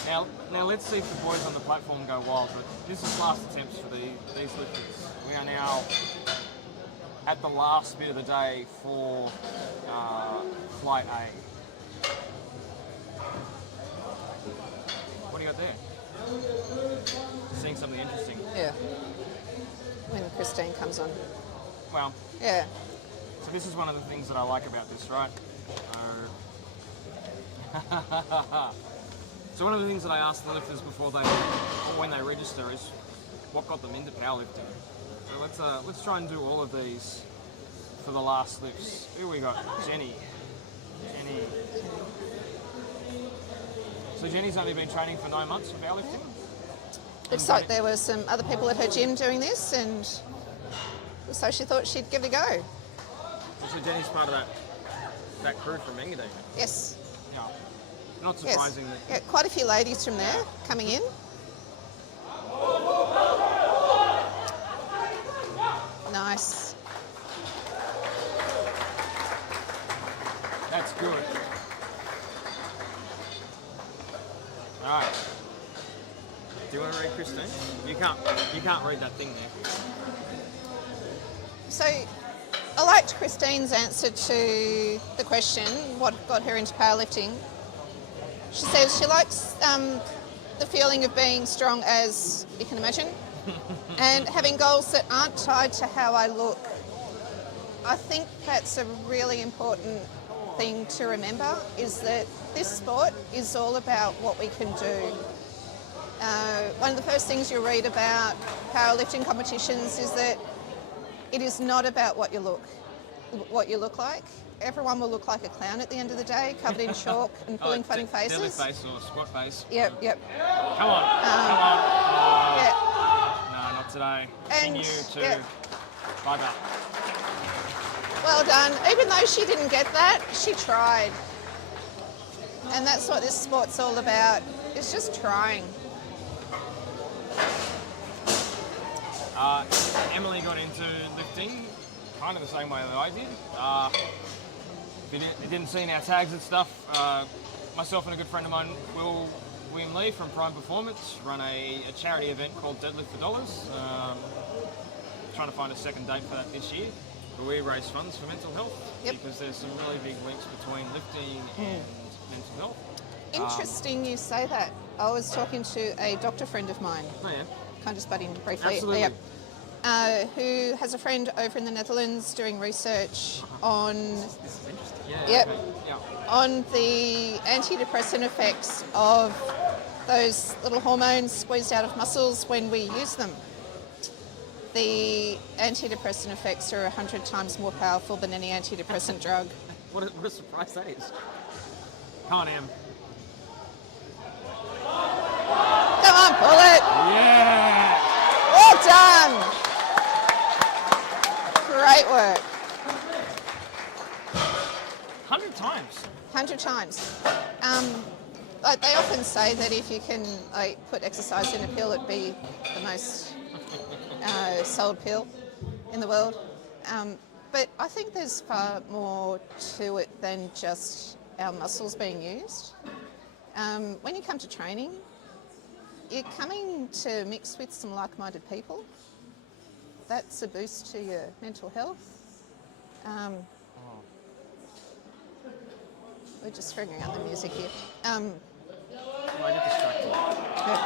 Now let's see if the boys on the platform go wild. But this is last attempts for these lifters. We are now at the last bit of the day for flight A. What do you got there? Seeing something interesting. Yeah. When Christine comes on. Well, Yeah. so this is one of the things that I like about this, right? So one of the things that I ask the lifters before they, or when they register, is what got them into powerlifting. So let's try and do all of these for the last lifts. Who we got? Jenny. So Jenny's only been training for 9 months for powerlifting. Looks like there were some other people at her gym doing this, and so she thought she'd give it a go. So Jenny's part of that crew from Engadine. Yes. Yeah. Not Yes. surprising Yeah, quite a few ladies from there coming in. Nice. That's good. All right. Do you want to read Christine? You can't read that thing there. So I liked Christine's answer to the question, what got her into powerlifting. She says she likes the feeling of being strong as you can imagine and having goals that aren't tied to how I look. I think that's a really important thing to remember, is that this sport is all about what we can do. One of the first things you read about powerlifting competitions is that it is not about what you look like. Everyone will look like a clown at the end of the day, covered in chalk and pulling funny faces. Deadlift face or squat face. Yep. Come on. Yeah. No, not today. And, Continue to yeah. bug up. Well done. Even though she didn't get that, she tried. And that's what this sport's all about. It's just trying. Emily got into lifting kind of the same way that I did. If you didn't see in our tags and stuff, myself and a good friend of mine, William Leigh from Prime Performance, run a charity event called Deadlift for Dollars. Trying to find a second date for that this year. But we raise funds for mental health because there's some really big links between lifting and mental health. Interesting you say that. I was talking to a doctor friend of mine. Oh, yeah. Can I just butt in briefly? Absolutely. Yep. Who has a friend over in the Netherlands doing research on This is interesting. Yeah. Yep. Okay. Yeah. on the antidepressant effects of those little hormones squeezed out of muscles when we use them. The antidepressant effects are 100 times more powerful than any antidepressant drug. What a surprise that is. Come on, Em. Come on, pull it. Yeah! Well done. Great work. 100 times. 100 times. Like they often say that if you can put exercise in a pill, it'd be the most sold pill in the world. But I think there's far more to it than just our muscles being used. When you come to training, you're coming to mix with some like-minded people. That's a boost to your mental health. We're just figuring out the music here. I get distracted. Yeah.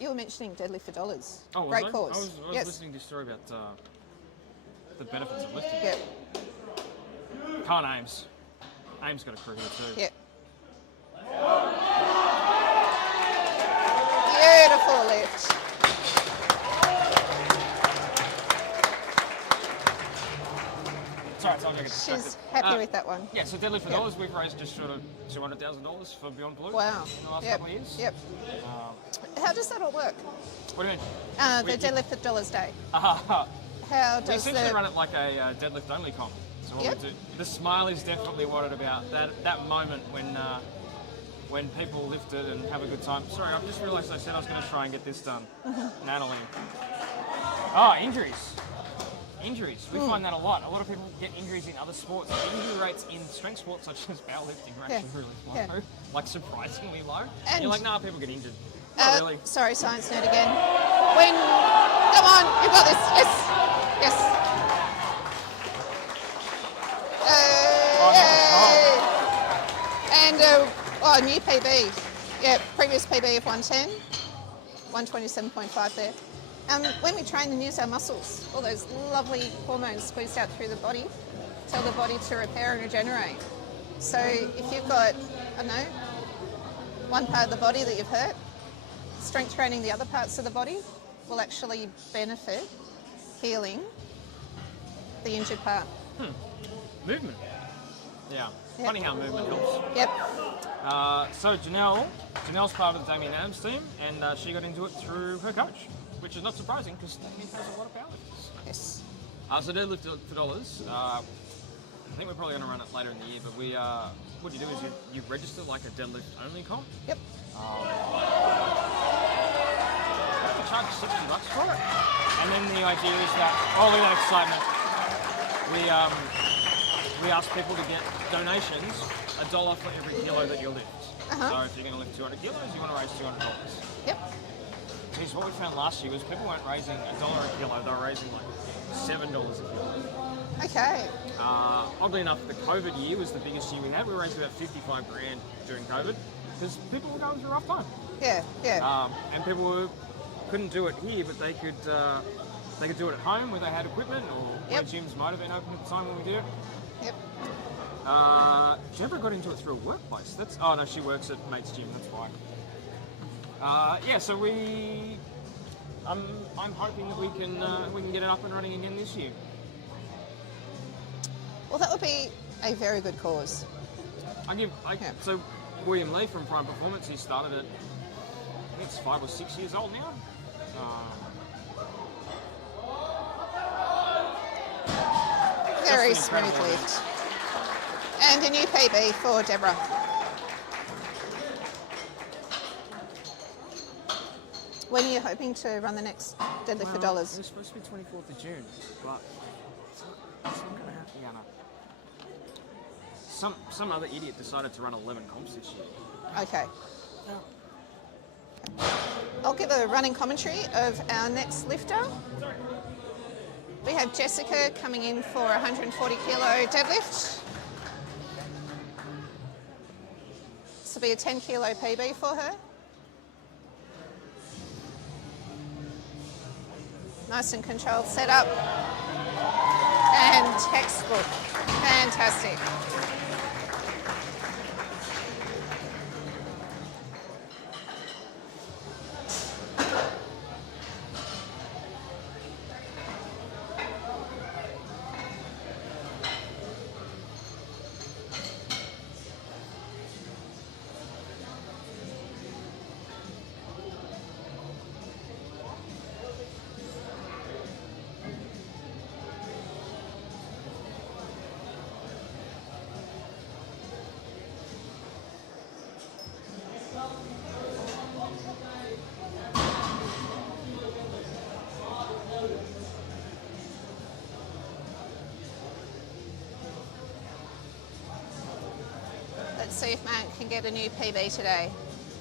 You were mentioning deadlift for dollars. Oh, was Great I? cause. I was Yes. listening to your story about the benefits of lifting. Yep. Can't Ames. Ames got a crew here too. Yep. Beautiful lift. Sorry, I'll get distracted. She's happy with that one. Yeah, so deadlift for Yep. dollars, we've raised just short of $200,000 for Beyond Blue Wow. in the last Yep. couple of years. Yep. How does that all work? What do you mean? The We- deadlift for dollars day. Uh, How we does essentially the run it like a deadlift only comp. So what Yep. we do, the smile is definitely what it's about. That moment when people lift it and have a good time. Sorry, I've just realised I said I was going to try and get this done. Natalie. Oh, injuries. Injuries. We find that a lot. A lot of people get injuries in other sports. The injury rates in strength sports such as powerlifting are Yeah. actually really low. Yeah. Like surprisingly low. And- you're like, nah, people get injured. Not really. Sorry, science nerd again. Come on, you've got this. Yes, yes. And new PB. Yeah, previous PB of 110, 127.5 there. When we train and use our muscles, all those lovely hormones squeezed out through the body, tell the body to repair and regenerate. So if you've got, I don't know, one part of the body that you've hurt, strength training the other parts of the body will actually benefit healing the injured part. Movement. Yeah. Yep. Funny how movement helps. Yep. So Janelle's part of the Damien Adams team, and she got into it through her coach, which is not surprising because Damien has a lot of powerlifters. Yes. So deadlift for dollars. I think we're probably going to run it later in the year, but what you do is you register like a deadlift only comp. Yep. You charge $60 for it, and then the idea is that look at that excitement. We ask people to get donations, $1 for every kilo that you lift. So if you're going to lift 200 kilos, you want to raise $200. Yep. Geez, what we found last year was people weren't raising $1 a kilo; they were raising like $7 a kilo. Okay. Oddly enough, the COVID year was the biggest year we had. We raised about 55 grand during COVID because people were going through a rough time. Yeah. Yeah. And people couldn't do it here, but they could do it at home where they had equipment, or Yep. the gyms might have been open at the time when we did it. Yep. Deborah got into it through a workplace. No, she works at Mate's Gym. That's why. So I'm hoping that we can get it up and running again this year. Well, that would be a very good cause. So William Leigh from Prime Performance, he started it. I think it's 5 or 6 years old now. Very Just an smooth incredible lift. And a new PB for Deborah. When are you hoping to run the next deadlift for It dollars? was supposed to be 24th of June, but it's not going to happen. Yeah, no. Some other idiot decided to run 11 comps this year. Okay. I'll give a running commentary of our next lifter. We have Jessica coming in for a 140 kilo deadlift. This will be a 10 kilo PB for her. Nice and controlled setup. And textbook. Fantastic. see if Mount can get a new PB today.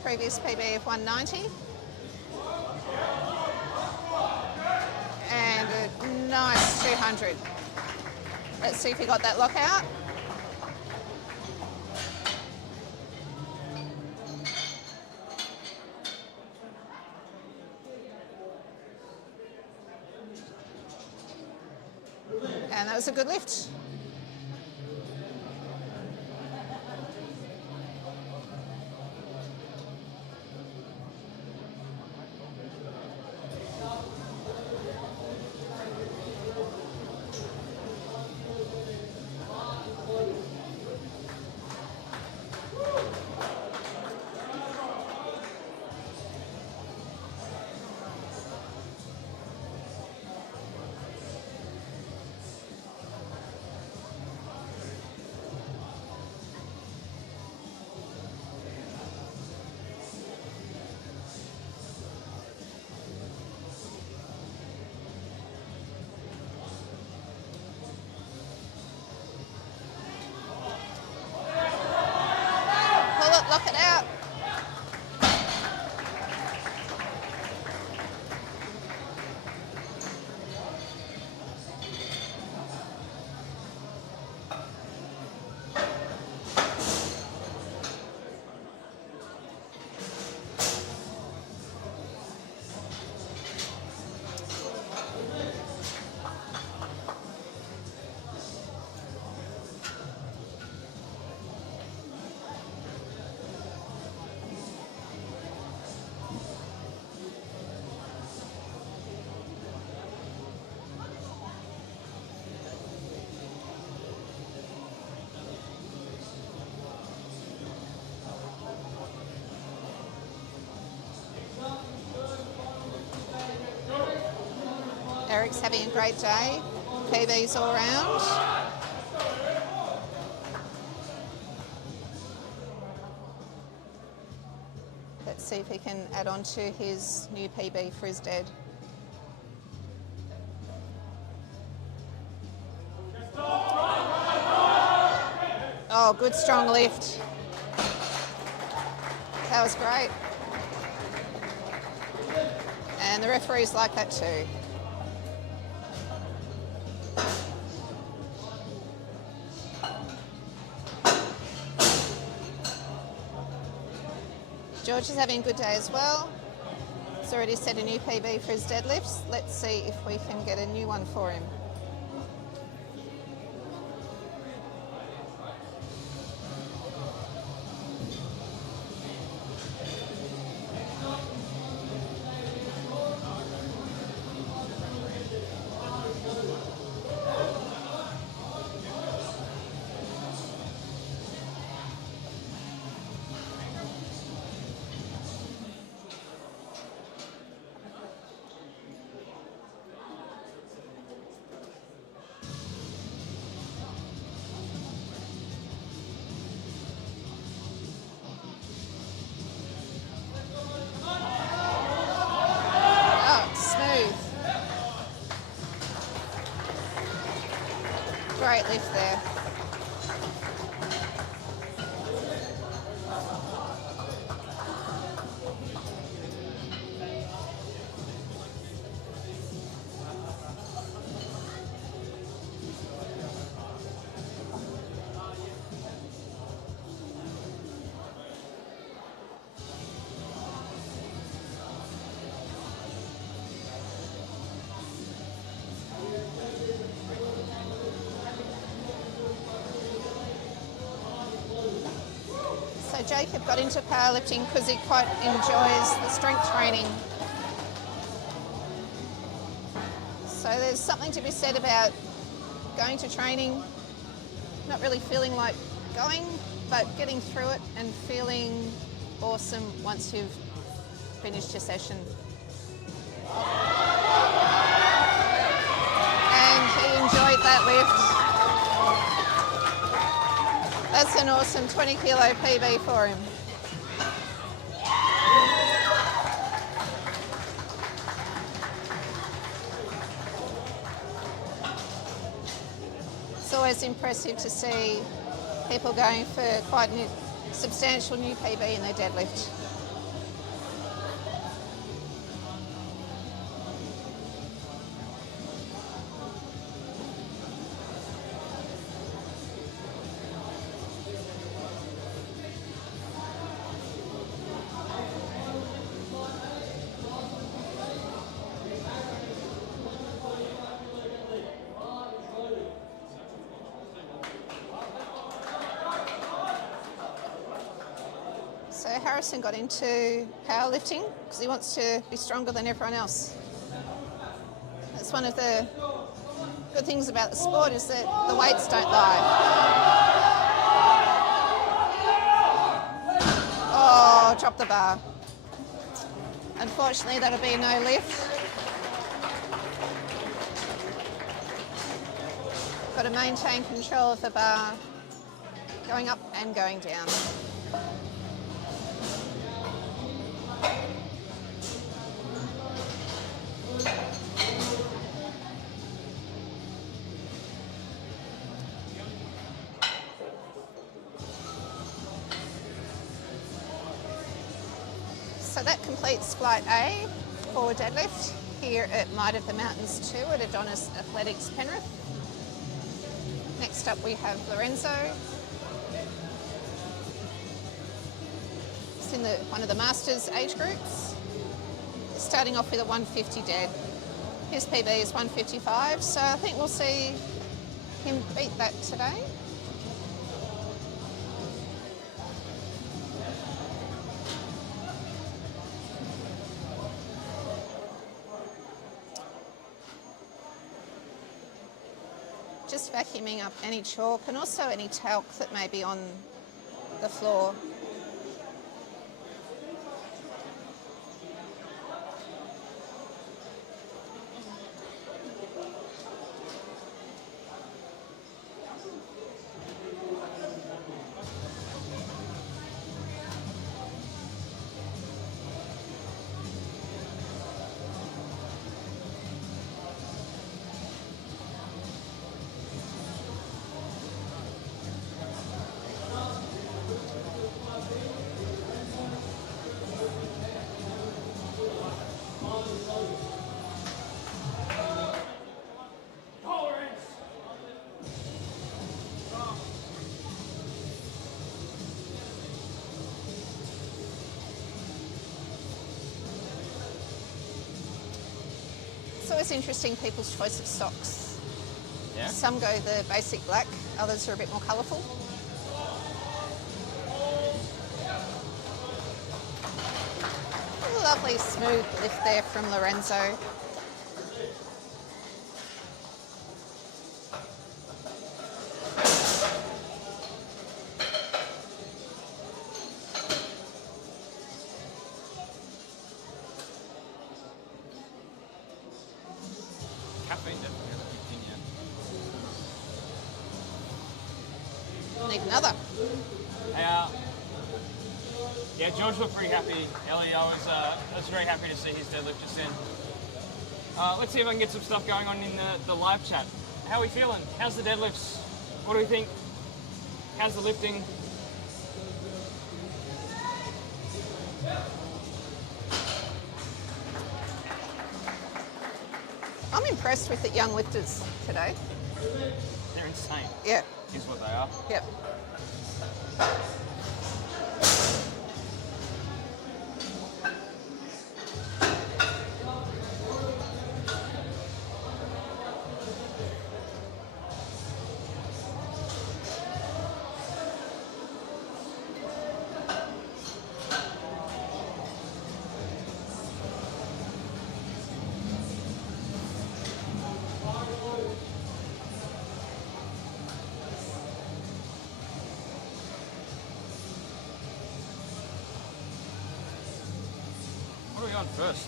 Previous PB of 190. And a nice 200. Let's see if he got that lockout. And that was a good lift. Lock it out. Eric's having a great day. PBs all round. Let's see if he can add on to his new PB for his dead. Oh, good strong lift. That was great. And the referees like that too. George is having a good day as well. He's already set a new PB for his deadlifts. Let's see if we can get a new one for him. Great lift there. Jacob got into powerlifting because he quite enjoys the strength training. So there's something to be said about going to training, not really feeling like going, but getting through it and feeling awesome once you've finished your session. And he enjoyed that lift. That's an awesome 20 kilo PB for him. It's always impressive to see people going for quite substantial new PB in their deadlift. So Harrison got into powerlifting because he wants to be stronger than everyone else. That's one of the good things about the sport, is that the weights don't lie. Oh, drop the bar. Unfortunately, that'll be no lift. Got to maintain control of the bar, going up and going down. So that completes Flight A for deadlift here at Might of the Mountains 2 at Adonis Athletics Penrith. Next up we have Lorenzo. It's in one of the Masters age groups. Starting off with a 150 dead. His PB is 155, so I think we'll see him beat that today. Just vacuuming up any chalk and also any talc that may be on the floor. It's always interesting people's choice of socks. Yeah. Some go the basic black, others are a bit more colourful. A lovely smooth lift there from Lorenzo. Caffeine definitely has a big thing, yeah. Need another. Yeah, George looked pretty happy. Ellie, I was very happy to see his deadlift just then. Let's see if I can get some stuff going on in the live chat. How are we feeling? How's the deadlifts? What do we think? How's the lifting? I'm impressed with the young lifters today. They're insane. Yeah, Is what they are. yep. What are we on first?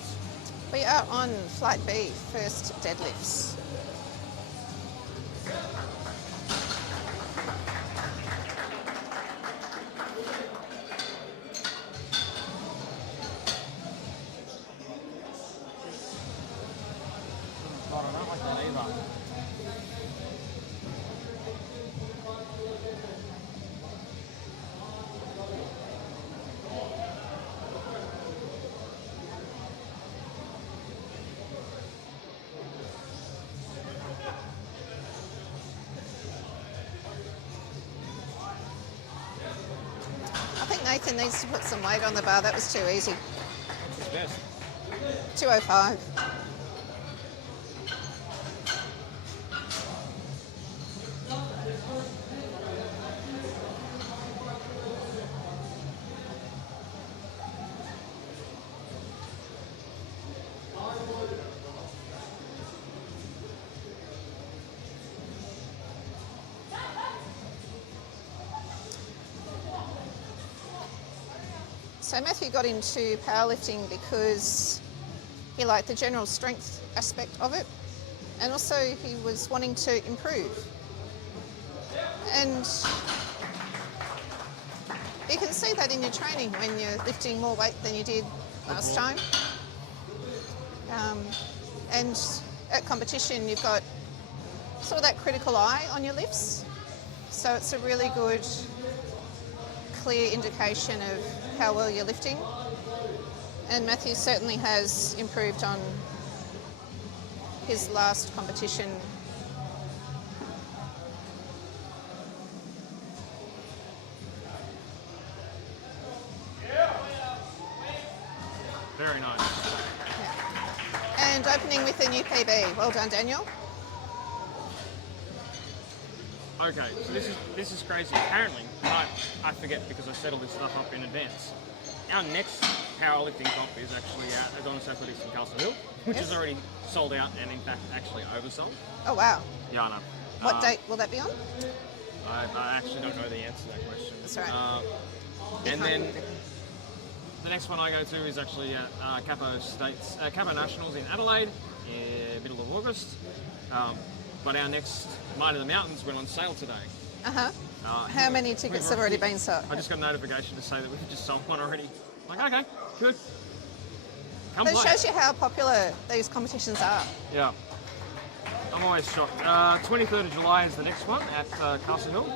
We are on Flight B, first deadlifts. God, I don't like that either. Nathan needs to put some weight on the bar. That was too easy. What's his best? 205. So Matthew got into powerlifting because he liked the general strength aspect of it, and also he was wanting to improve. And you can see that in your training when you're lifting more weight than you did last time. And at competition, you've got sort of that critical eye on your lifts. So it's a really good, clear indication of how well you're lifting. And Matthew certainly has improved on his last competition. Very nice. And opening with a new PB. Well done, Daniel. Okay, so this is crazy. Apparently, I forget because I set all this stuff up in advance. Our next powerlifting comp is actually at Adonis Athletics in Castle Hill, which is already sold out and in fact actually oversold. Oh, wow. Yeah, I know. What date will that be on? I actually don't know the answer to that question. That's right. And then the next one I go to is actually at Capo Nationals in Adelaide, in middle of August. But our next Might of the Mountains went on sale today. Uh-huh. How many tickets have already been sold? I just got a notification to say that we've just sold one already. I'm like, okay, good. Come But it play. shows you how popular these competitions are. Yeah. I'm always shocked. 23rd of July is the next one at Castle Hill.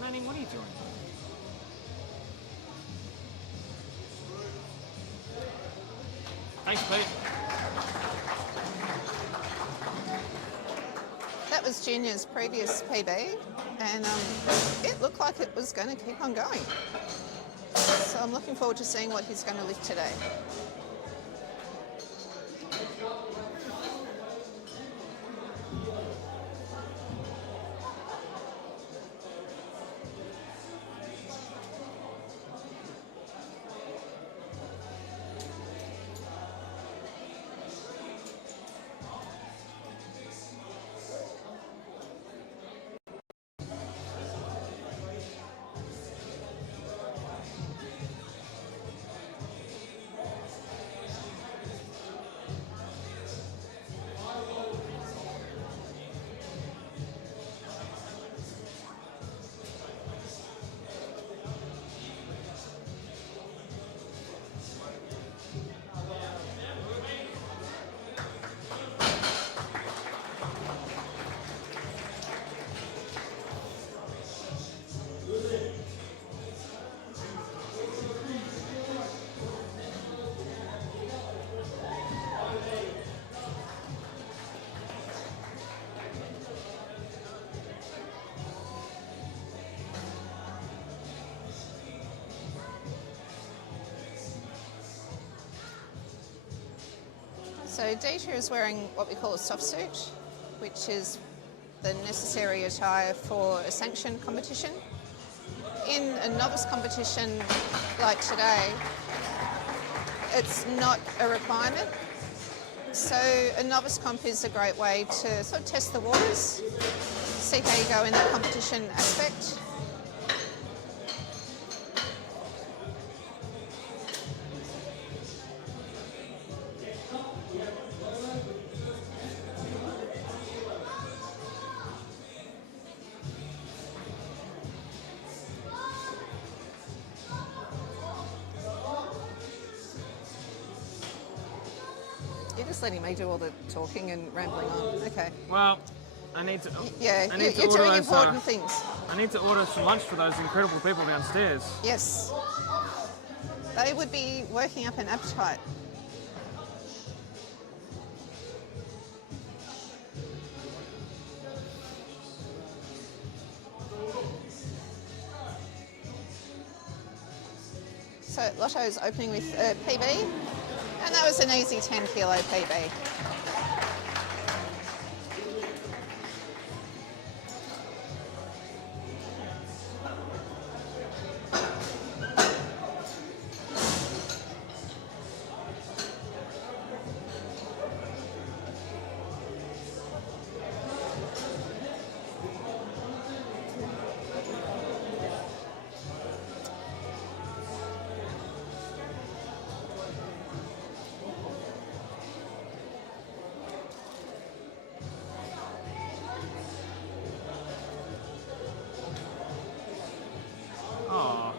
Manning, what are you doing? Thanks, Pete. That was Junior's previous PB, and it looked like it was going to keep on going. So I'm looking forward to seeing what he's going to lift today. So Dieter is wearing what we call a soft suit, which is the necessary attire for a sanctioned competition. In a novice competition like today, it's not a requirement. So a novice comp is a great way to sort of test the waters, see how you go in that competition aspect. You're just letting me do all the talking and rambling on. Okay. Well, I need to. Yeah, I need to you're order doing those, important things. I need to order some lunch for those incredible people downstairs. Yes. They would be working up an appetite. So Lotto's opening with PB, and that was an easy 10 kilo PB. Oh.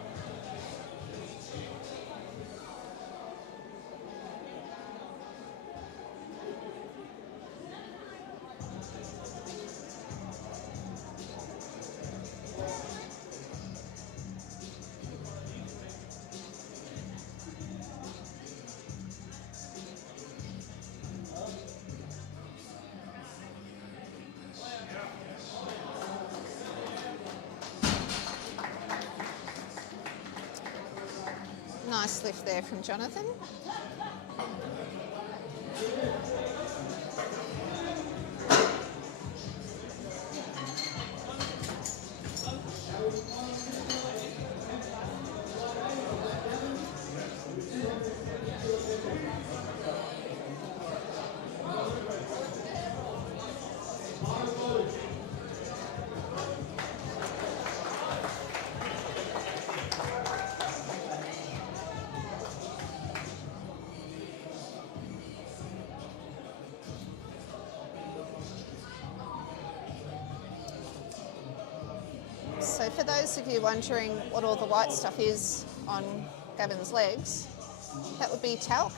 Nice lift there from Jonathan. So for those of you wondering what all the white stuff is on Gavin's legs, that would be talc.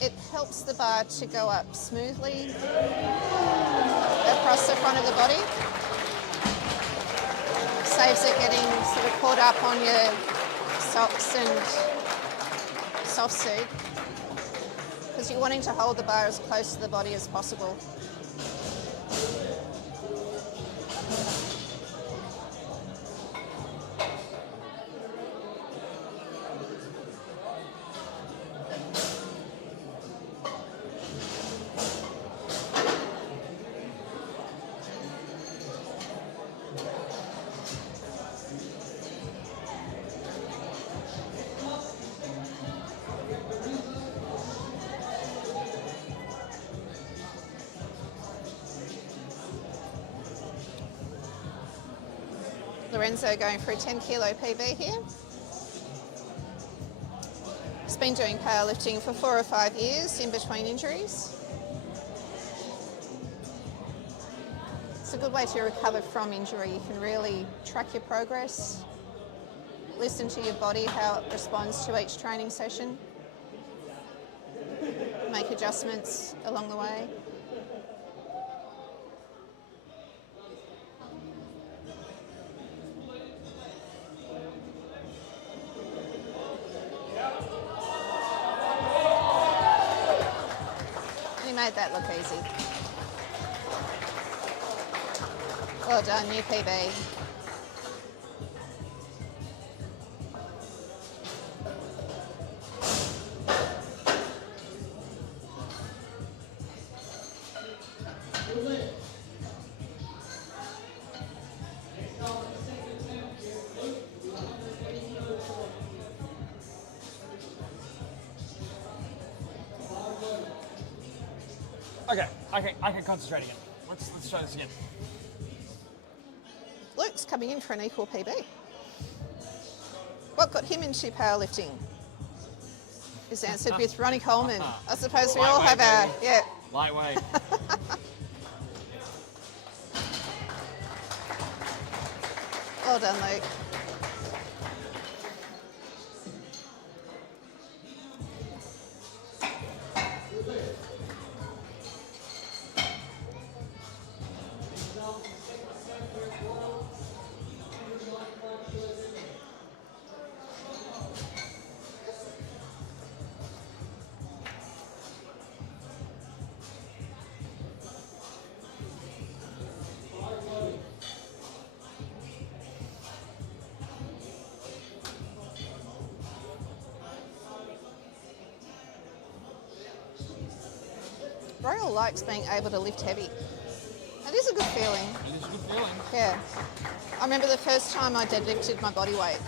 It helps the bar to go up smoothly across the front of the body. Saves it getting sort of caught up on your socks and soft suit, because you're wanting to hold the bar as close to the body as possible. Lorenzo going for a 10 kilo PB here. He's been doing powerlifting for 4 or 5 years in between injuries. It's a good way to recover from injury. You can really track your progress, listen to your body, how it responds to each training session, make adjustments along the way. Made that look easy. Well done, new PB. Okay, I can concentrate again. Let's try this again. Luke's coming in for an equal PB. What got him into powerlifting? Is answered with Ronnie Coleman. I suppose we all have our, yeah. Lightweight. Well done, Luke. Royal likes being able to lift heavy. It is a good feeling. It is a good feeling. Yeah. I remember the first time I deadlifted my body weight.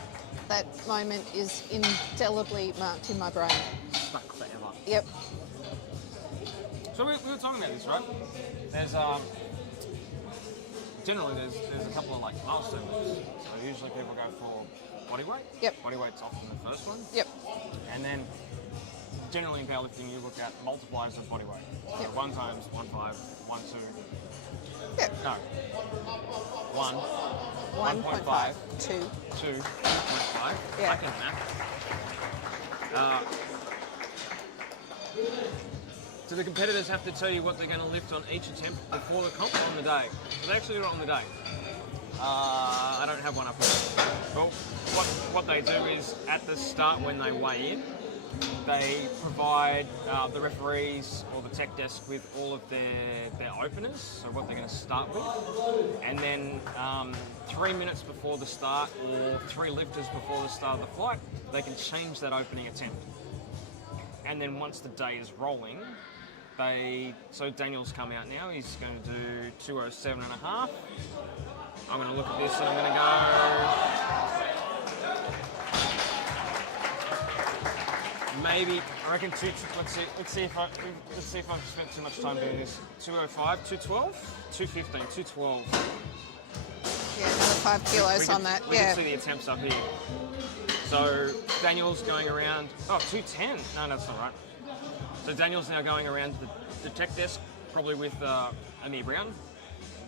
That moment is indelibly marked in my brain. Stuck forever. Yep. So we were talking about this, right? There's generally there's a couple of like milestone lifts. So usually people go for body weight. Yep. Body weight's often the first one. Yep. And then generally in powerlifting you look at multipliers of body weight. So Yep. 1 times 1.5, 1, 2. Yep. No. 1. 1.5. 2. 2.5. Yeah. I can math. So the competitors have to tell you what they're going to lift on each attempt before the comp on the day. So they actually do it on the day. I don't have one up here. Well, what they do is at the start when they weigh in, they provide the referees or the tech desk with all of their openers, so what they're going to start with. And then 3 minutes before the start or 3 lifters before the start of the flight, they can change that opening attempt. And then once the day is rolling, so Daniel's come out now, he's going to do 207.5. I'm going to look at this and I'm going to go, maybe, I reckon let's see if I've spent too much time doing this. 205, 212, 215, 212. Yeah, another 5 kilos on that. We Yeah. can see the attempts up here. So Daniel's going around, 210. No, that's not right. So Daniel's now going around the tech desk, probably with Amir Brown,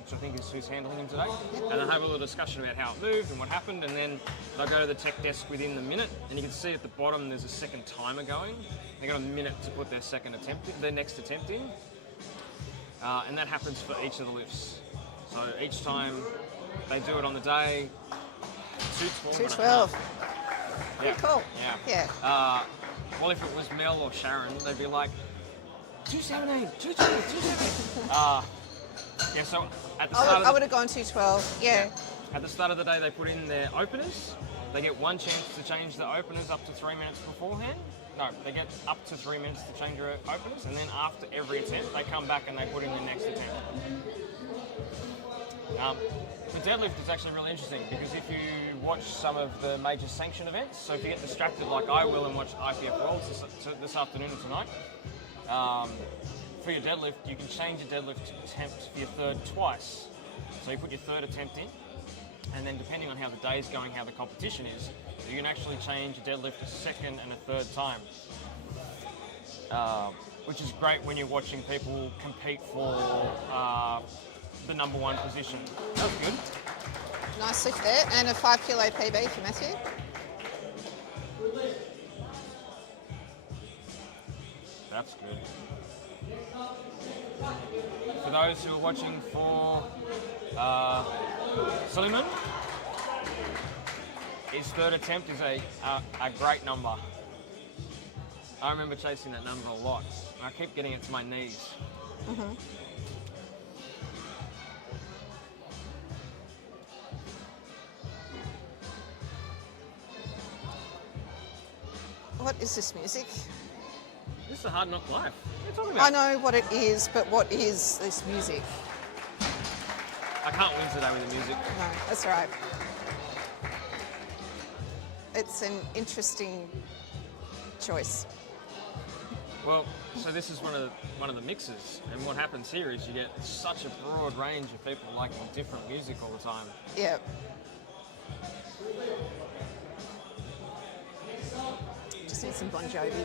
which I think is who's handling him today. And they'll have a little discussion about how it moved and what happened, and then they'll go to the tech desk within the minute, and you can see at the bottom there's a second timer going. They got a minute to put their next attempt in. And that happens for each of the lifts. So each time they do it on the day, 212. 212. Yeah. Cool. Yeah. Yeah. Well, if it was Mel or Sharon, they'd be like, 217, 220, 217. Yeah, so at the start I would have gone 212. Yeah. At the start of the day, they put in their openers. They get one chance to change the openers up to 3 minutes beforehand. No, they get up to 3 minutes to change their openers, and then after every attempt, they come back and they put in their next attempt. The deadlift is actually really interesting because if you watch some of the major sanction events, so if you get distracted like I will and watch IPF Worlds this afternoon and tonight, for your deadlift, you can change your deadlift attempt for your third twice. So you put your third attempt in, and then depending on how the day is going, how the competition is, you can actually change your deadlift a second and a third time. Which is great when you're watching people compete for the number 1 position. That was good. Nice lift there, and a 5 kilo PB for Matthew. That's good. For those who are watching for Suleiman, his third attempt is a great number. I remember chasing that number a lot. I keep getting it to my knees. Mm-hmm. What is this music? This is a Hard Knock Life. What are you talking about? I know what it is, but what is this music? I can't win today with the music. No, that's all right. It's an interesting choice. Well, so this is one of the mixes, and what happens here is you get such a broad range of people liking different music all the time. Yeah. Just need some Bon Jovi.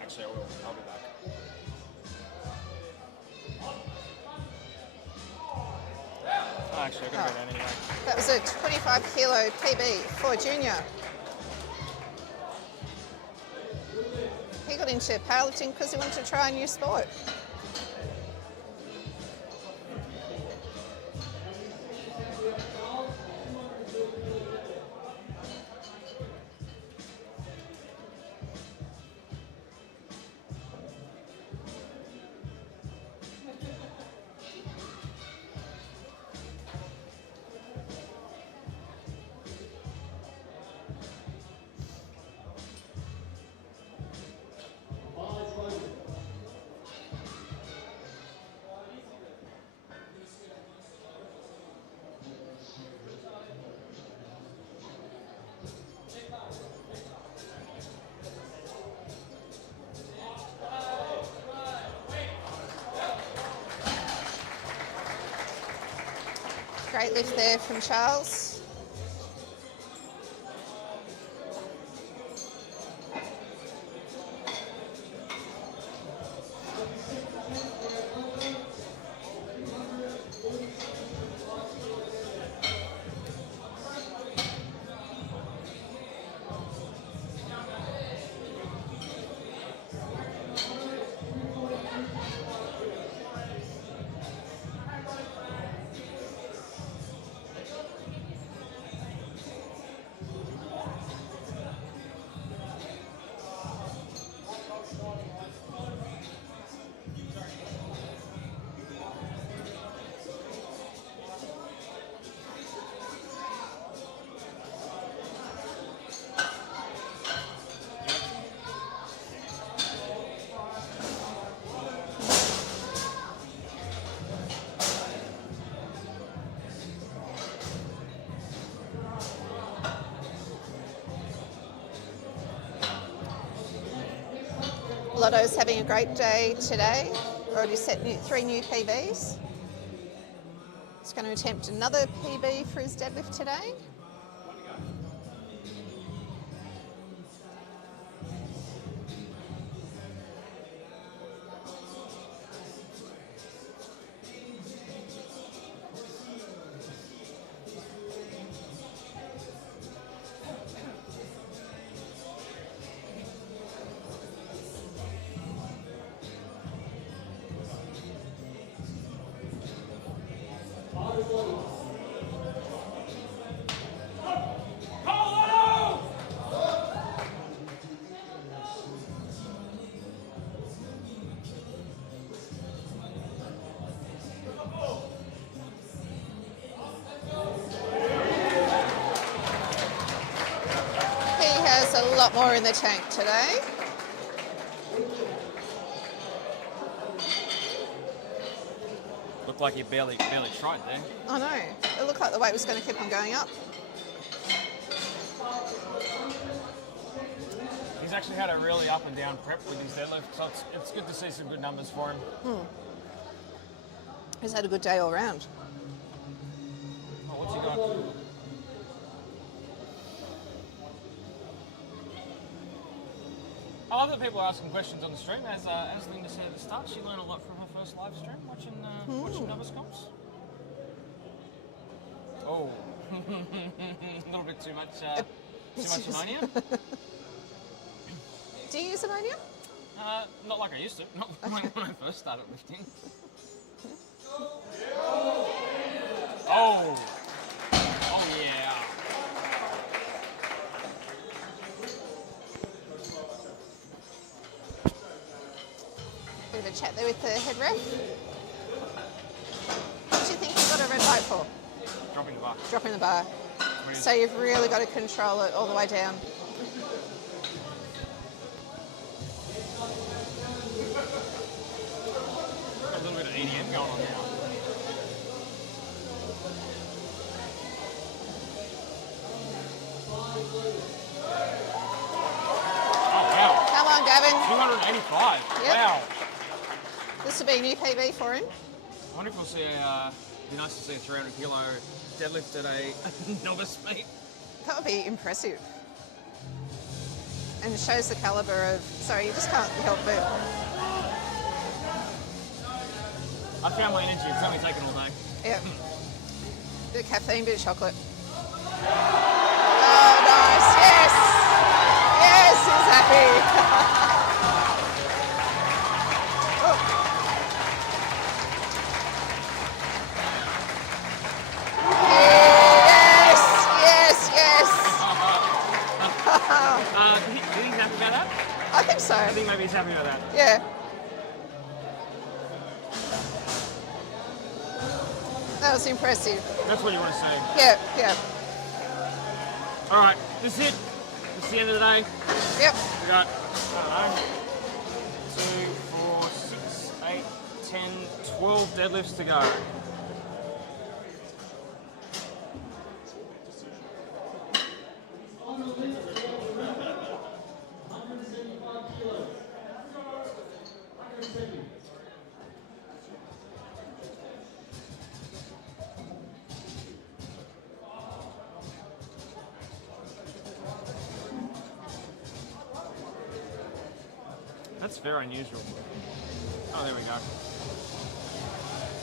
Actually, I will. I'll be back. Oh, actually, I gotta go down anyway. That was a 25 kilo PB for Junior. He got into powerlifting because he wanted to try a new sport. Great lift there from Charles. Lotto's having a great day today. Already set 3 new PBs. He's going to attempt another PB for his deadlift today. A lot more in the tank today. Looked like he barely tried there. I know. It looked like the weight was going to keep on going up. He's actually had a really up and down prep with his deadlift, so it's good to see some good numbers for him. He's had a good day all round. Oh, what's he got? I love that people are asking questions on the stream. As Linda said at the start, she learned a lot from her first live stream watching novice comps. Oh, a little bit too much ammonia. Do you use ammonia? Not like I used to. Not when I first started lifting. Oh yeah. Bit of a chat there with the head ref. What do you think you got a red light for? Dropping the bar. Dropping the bar. So you've really got to control it all the way down. Got a little bit of EDM going on now. Oh wow. Come on, Gavin. 285. Yep. Wow. This will be a new PB for him. I wonder if we'll see it'd be nice to see a 300 kilo deadlift at a novice meet. That would be impressive. And shows the calibre of, sorry, you just can't help it. I found my energy, it's only taken all day. Yep. Bit of caffeine, bit of chocolate. Oh, nice, yes! Yes, he's happy. He's happy about that? I think so. I think maybe he's happy about that. Yeah. That was impressive. That's what you want to see. Yeah, yeah. All right, this is it. This is the end of the day. Yep. We got, I don't know, 2, 4, 6, 8, 10, 12 deadlifts to go. That's very unusual. Oh, there we go.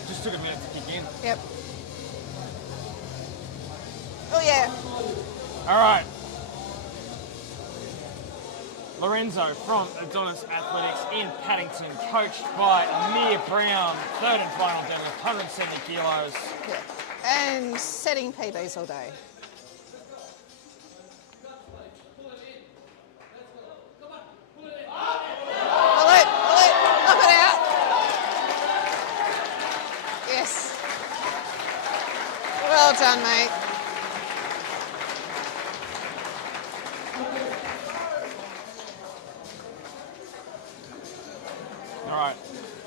Just took a minute to kick in. Yep. Oh yeah. All right. Lorenzo from Adonis Athletics in Paddington, coached by Amir Brown, third and final deadlift, 170 kilos. Yeah. And setting PBs all day. Pull it, knock it out. Yes. Well done, mate. All right,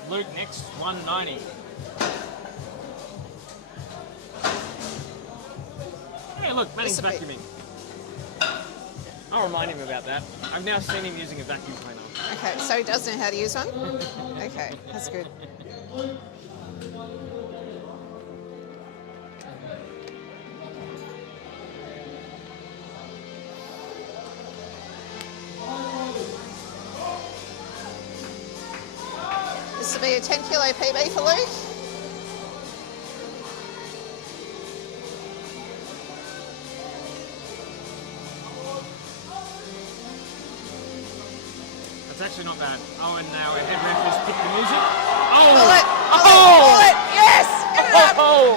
Luke next, 190. Hey, look, Manning's This will be- vacuuming. I'll remind him about that. I've now seen him using a vacuum cleaner. Okay, so he does know how to use one? Okay, that's good. This will be a 10 kilo PB for Luke. That's actually not bad. Owen now, our head ref, has picked the music. Pull it, Oh! pull it, yes! Get it up! Oh!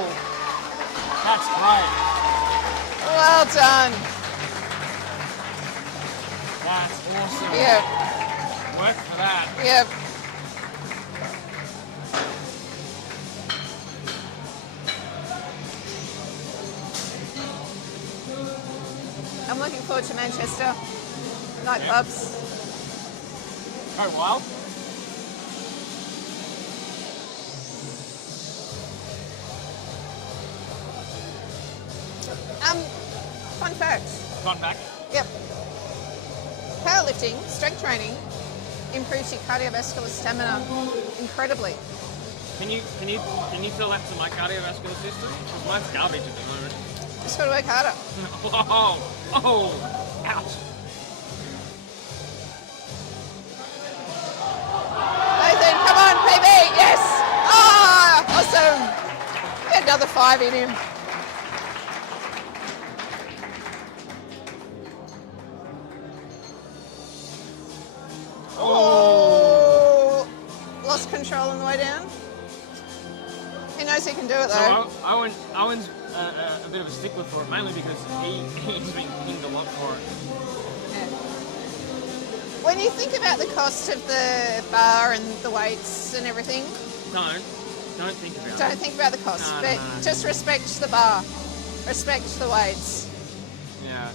That's great. Well done. That's awesome. Yep, Work for that. yep. I'm looking forward to Manchester. Nightclubs. Go wild. Fun fact. Gone back. Yep. Powerlifting, strength training, improves your cardiovascular stamina incredibly. Can you fill that to my cardiovascular system? Because mine's garbage at the moment. Just got to work harder. Oh! Ouch! Nathan, come on, PB, yes! Ah, awesome. Get another 5 in him. Oh, lost control on the way down. He knows he can do it though. So Owen's a bit of a stickler for it, mainly because he's been pinged a lot for it. Yeah. When you think about the cost of the bar and the weights and everything, Don't think about it. don't think about the cost, No, but no. just respect the bar, respect the weights. Yeah.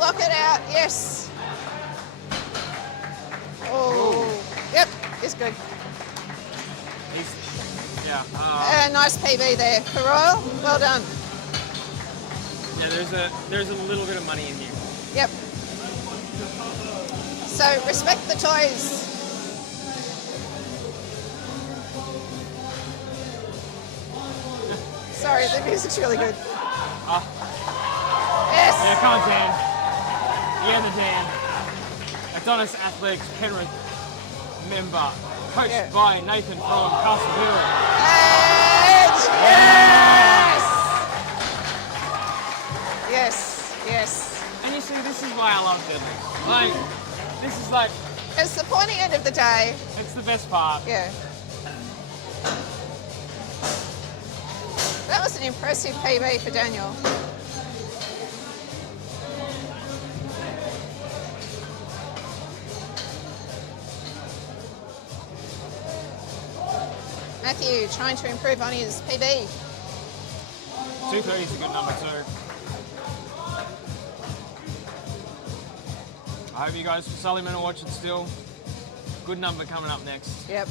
Lock it out, yes. Oh, yep, it's good. Yeah. Nice PB there for Royal. Well done. Yeah. There's a little bit of money in here. Yep. So respect the toys. Sorry, the music's really good. Yes. Yeah, come on, Dan. Yeah, the Dan. Adonis Athletics Penrith member, coached Yeah. by Nathan from Castle Hill. And yes. Yes. Yes. And you see, this is why I love deadlifts. Like, this is like, It's the pointy end of the day. it's the best part. Yeah. That was an impressive PB for Daniel. Matthew trying to improve on his PB. 230 is a good number too. I hope you guys for Sullyman are watching still. Good number coming up next. Yep.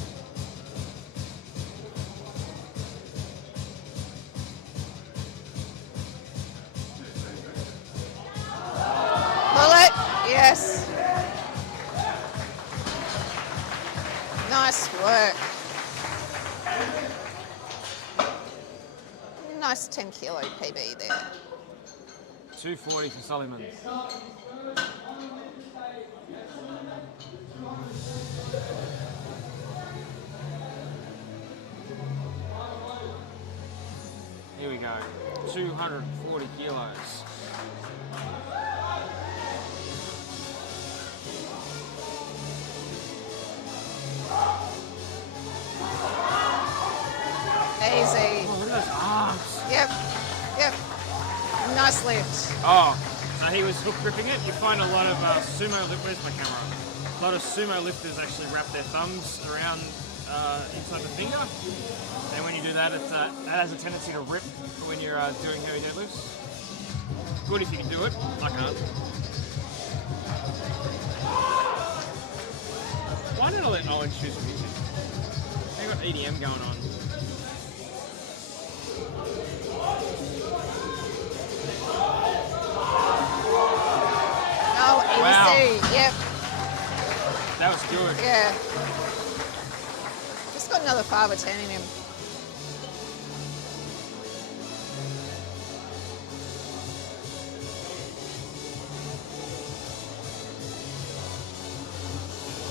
Bullet, yes. Nice work. Nice 10 kilo PB there. 240 for Sullyman. Here we go. 240 kilos. Easy. Oh, look at those arms. Yep. Yep. Nice lift. Oh, so he was hook gripping it. You find a lot of sumo lift. Where's my camera? A lot of sumo lifters actually wrap their thumbs around inside the finger, and when you do that, that has a tendency to rip when you're doing heavy deadlifts. Good if you can do it. I can't. Why did I let Owen choose music? They got EDM going on. Oh, easy. Wow. Yep. That was good. Yeah. Just got another 5 or 10 in him.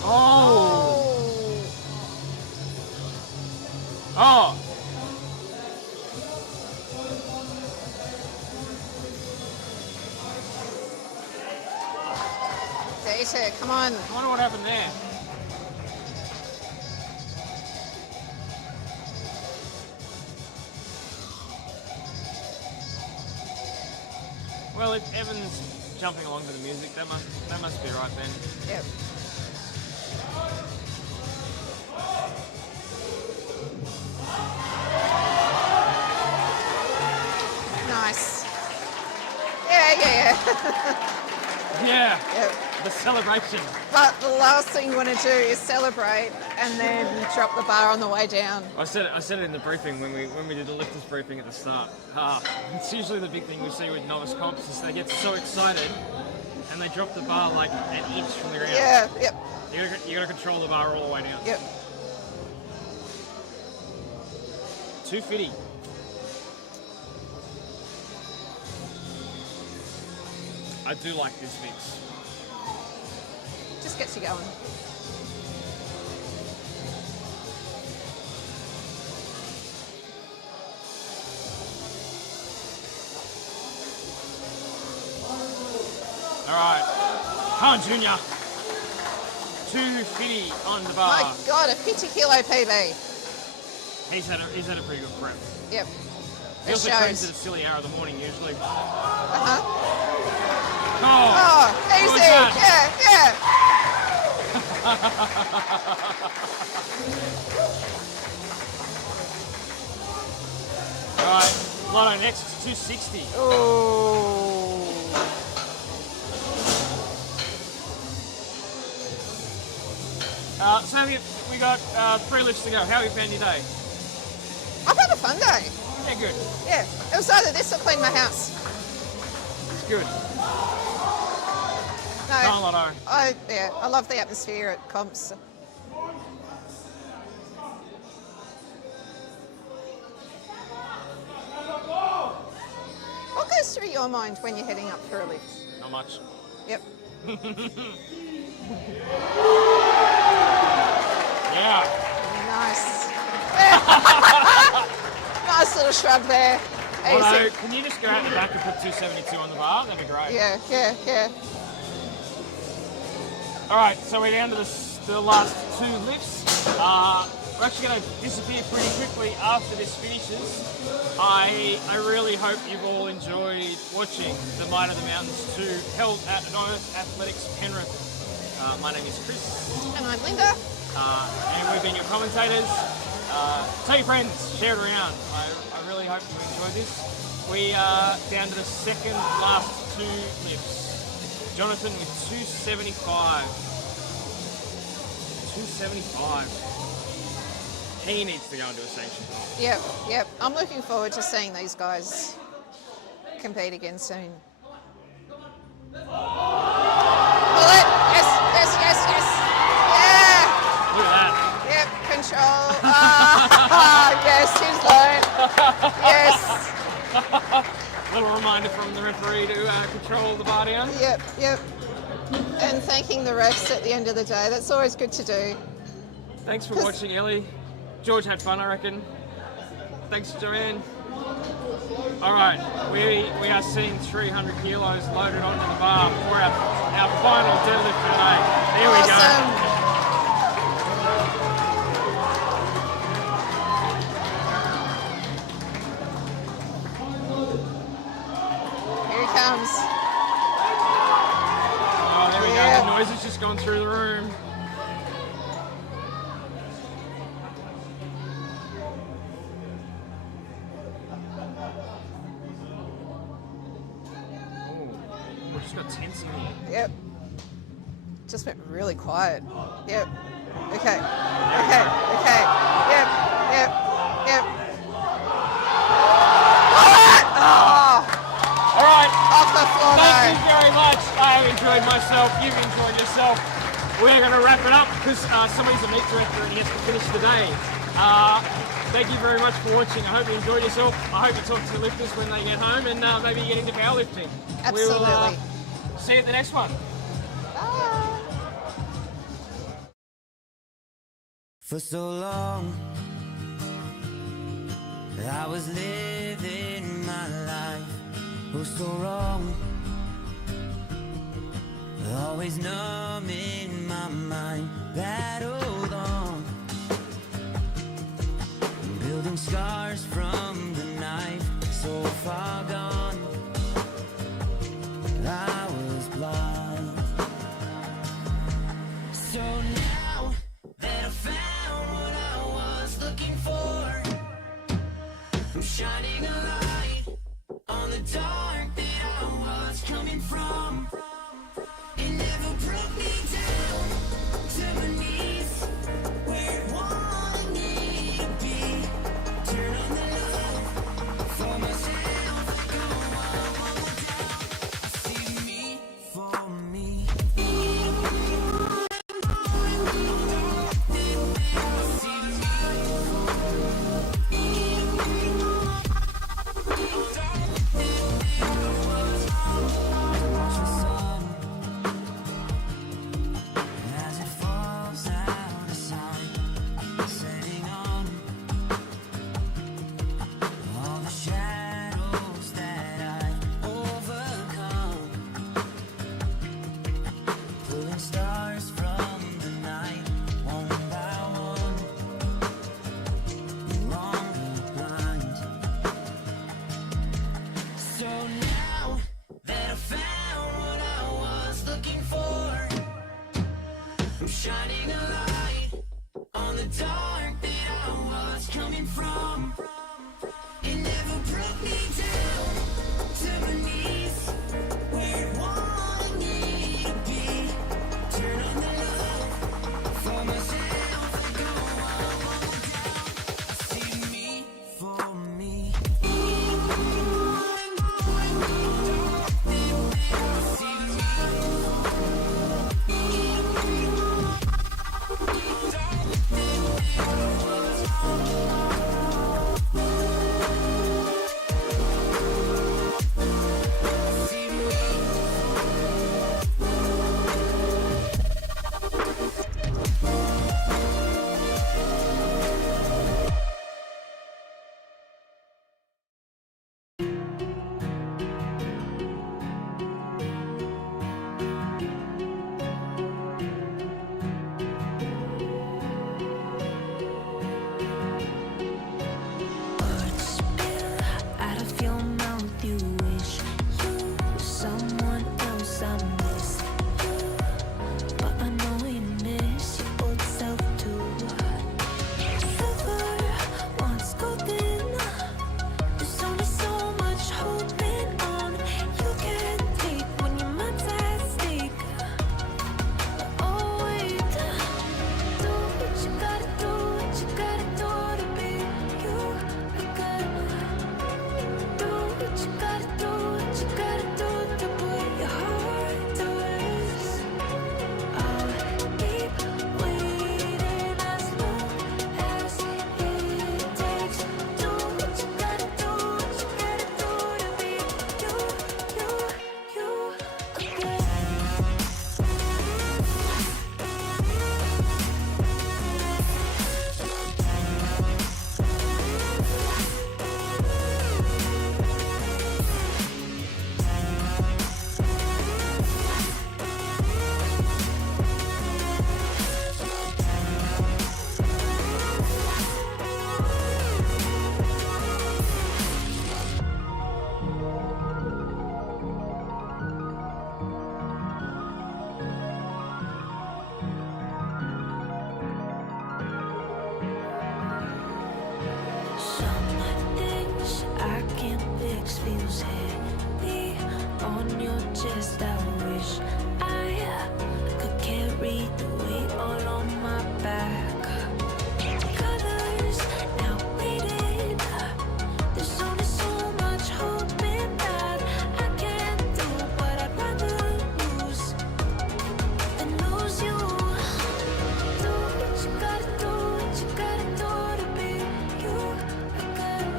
Oh! Oh! Data, come on. I wonder what happened there. Well, if Evan's jumping along to the music, that must be right then. Yep. Nice. Yeah. Yeah, Yep. the celebration. But the last thing you want to do is celebrate and then drop the bar on the way down. I said it in the briefing when we did the lifters briefing at the start. It's usually the big thing we see with novice comps is they get so excited and they drop the bar like an inch from the ground. Yeah, yep, You gotta control the bar all the way down. yep. 250. I do like this mix. Just gets you going. All right, come on, Junior. 250 on the bar. My God, a 50 kilo PB. He's had a pretty good prep. Yep. He It also trains shows. at a silly hour of the morning usually. Uh-huh. Oh, Oh, good easy. touch. Yeah. All right, Lotto next, 260. Oh. So we got 3 lifts to go. How have you found your day? I've had a fun day. Yeah, good. Yeah. It was either this or clean my house. It's good. No. Come on, Lotto. I love the atmosphere at comps. What goes through your mind when you're heading up for a lift? Not much. Yep. Yeah. Nice. Nice little shrug there. Lotto, Easy. can you just go out the back and put 272 on the bar? That'd be great. Yeah. All right, so we're down to the last 2 lifts. We're actually going to disappear pretty quickly after this finishes. I really hope you've all enjoyed watching the Might of the Mountains 2 held at Adonis Athletics Penrith. My name is Chris, And I'm Linda. and we've been your commentators. Tell your friends, share it around. I really hope you enjoyed this. We are down to the second last 2 lifts. Jonathan with 275. 275. He needs to go into a sanction. Yep. I'm looking forward to seeing these guys compete again soon. Pull it. Yes. Yeah. Look at that. Yep. Control. Yes, he's learned. Yes. Little reminder from the referee to control the bar down. Yep. and thanking the refs at the end of the day. That's always good to do. Thanks for watching, Ellie. George had fun, I reckon. Thanks, Joanne. All right, we are seeing 300 kilos loaded onto the bar for our final deadlift for today. Here we go. Here he comes. Oh, there we go. The noise has just gone through the room. Oh, just got tense in here. Yep. Just went really quiet. Yep. Okay. Okay. Okay. Yep. Yep. Yep. Oh! All right. Off the floor. Thank you very much. I have enjoyed myself. You've enjoyed yourself. We're going to wrap it up because somebody's a meat director and he has to finish the day. Thank you very much for watching. I hope you enjoyed yourself. I hope you talk to the lifters when they get home and maybe you get into powerlifting. Absolutely. We'll see you at the next one. For so long, I was living my life, oh so wrong. Always numb in my mind, battled on, building scars from the knife, so far gone. I was blind. So now that I found what I was looking for, I'm shining a light on the dark that I was coming from. It never broke me down to my knees, where it wanted me to be. Turn on the love for myself. just I wish I could carry the weight all on my back. Colors now faded. There's only so much hope in that. I can't do what I'd rather lose than lose you. Do what you gotta do, what you gotta do to be you again.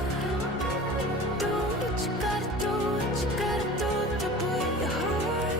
Do what you gotta do, what you gotta do to put your heart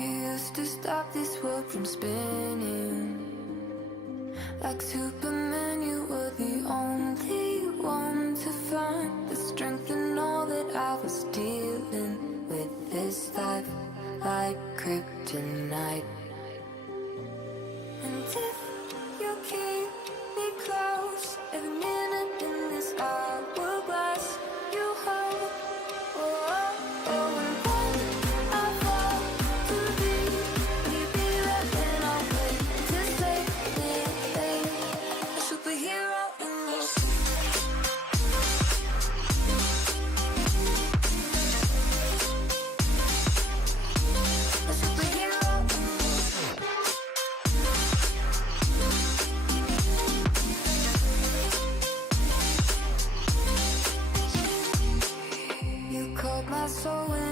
You used to stop this world from spinning. Like Superman, you were the only one to find the strength in all that I was dealing with. This life like kryptonite. And if you keep me close, every minute